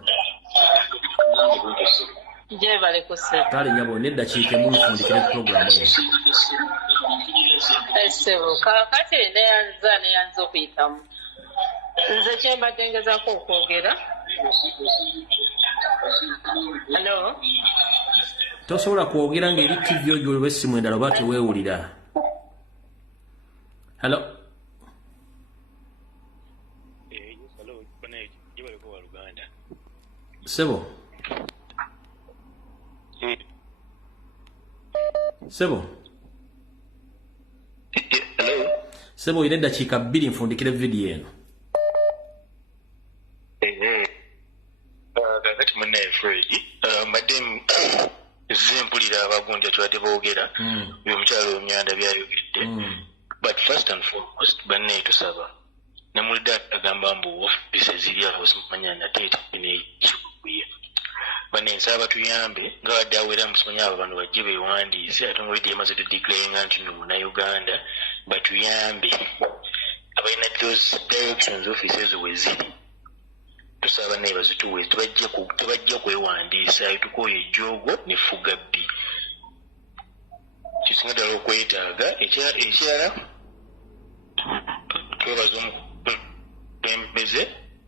Je bale kusa. Kale nyabo nedda chike mu fundikire program eno. Ese kakati ne yanzo kwitamu. Nze kyemba tengeza ko kwogera. Hello. Tosobola kwogera ngeri TV oyo lwesimu endala bate weewulira. Hello. Hello, bane jibale ko Uganda. Sebo. Sebo. Hello. Sebo ile dakika 2 mfundikire video eno. Kakati munne Fred. Madam zimpulira abagunja twadde boogera by'omukyalo omyanda byayogedde. But first and foremost, banne tusaba. Namulidde agamba mbu office ziri awo simanya nate n'ekikuye. Banne nsaba tuyambe nga wadde awera musimanya abo bano bajje beewandiise ate nga olidde yamaze tudeclaringa nti no munnayuganda batuyambe abalina those directions offices we ziri. Tusaba naye bazituwe tebajja kwewandiisa tukoye ejjoogo nefuga bbi. Kisinga ddala okwetaaga ekirala twebaza omukulembeze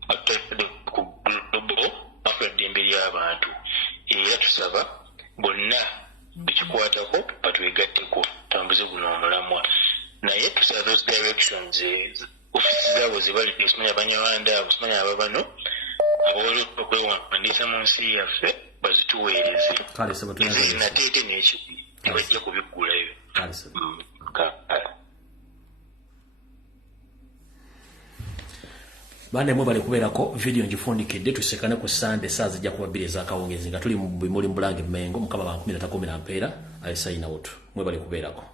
atudde ku global afuladde y'abantu era tusaba bonna ekikwatako batwegatteko tambuze guno omulamwa naye tusaba those directions ofisi zaabo zebali osimanya abanyawanda abo osimanya ababano abawola okwewandiisa mu nsi yaffe bazituweereze nateete n'ekikwi tebajja kubiggulayo. Bane mwe bali kubeerako video ngifundikidde tusekane ku Sande saa zijja kuba 2 ez'akawungezi nga tuli mu bimuli mu Bulange Mengo mukama ba 13 mpeera ayisayina wotu mwe bali kubeerako.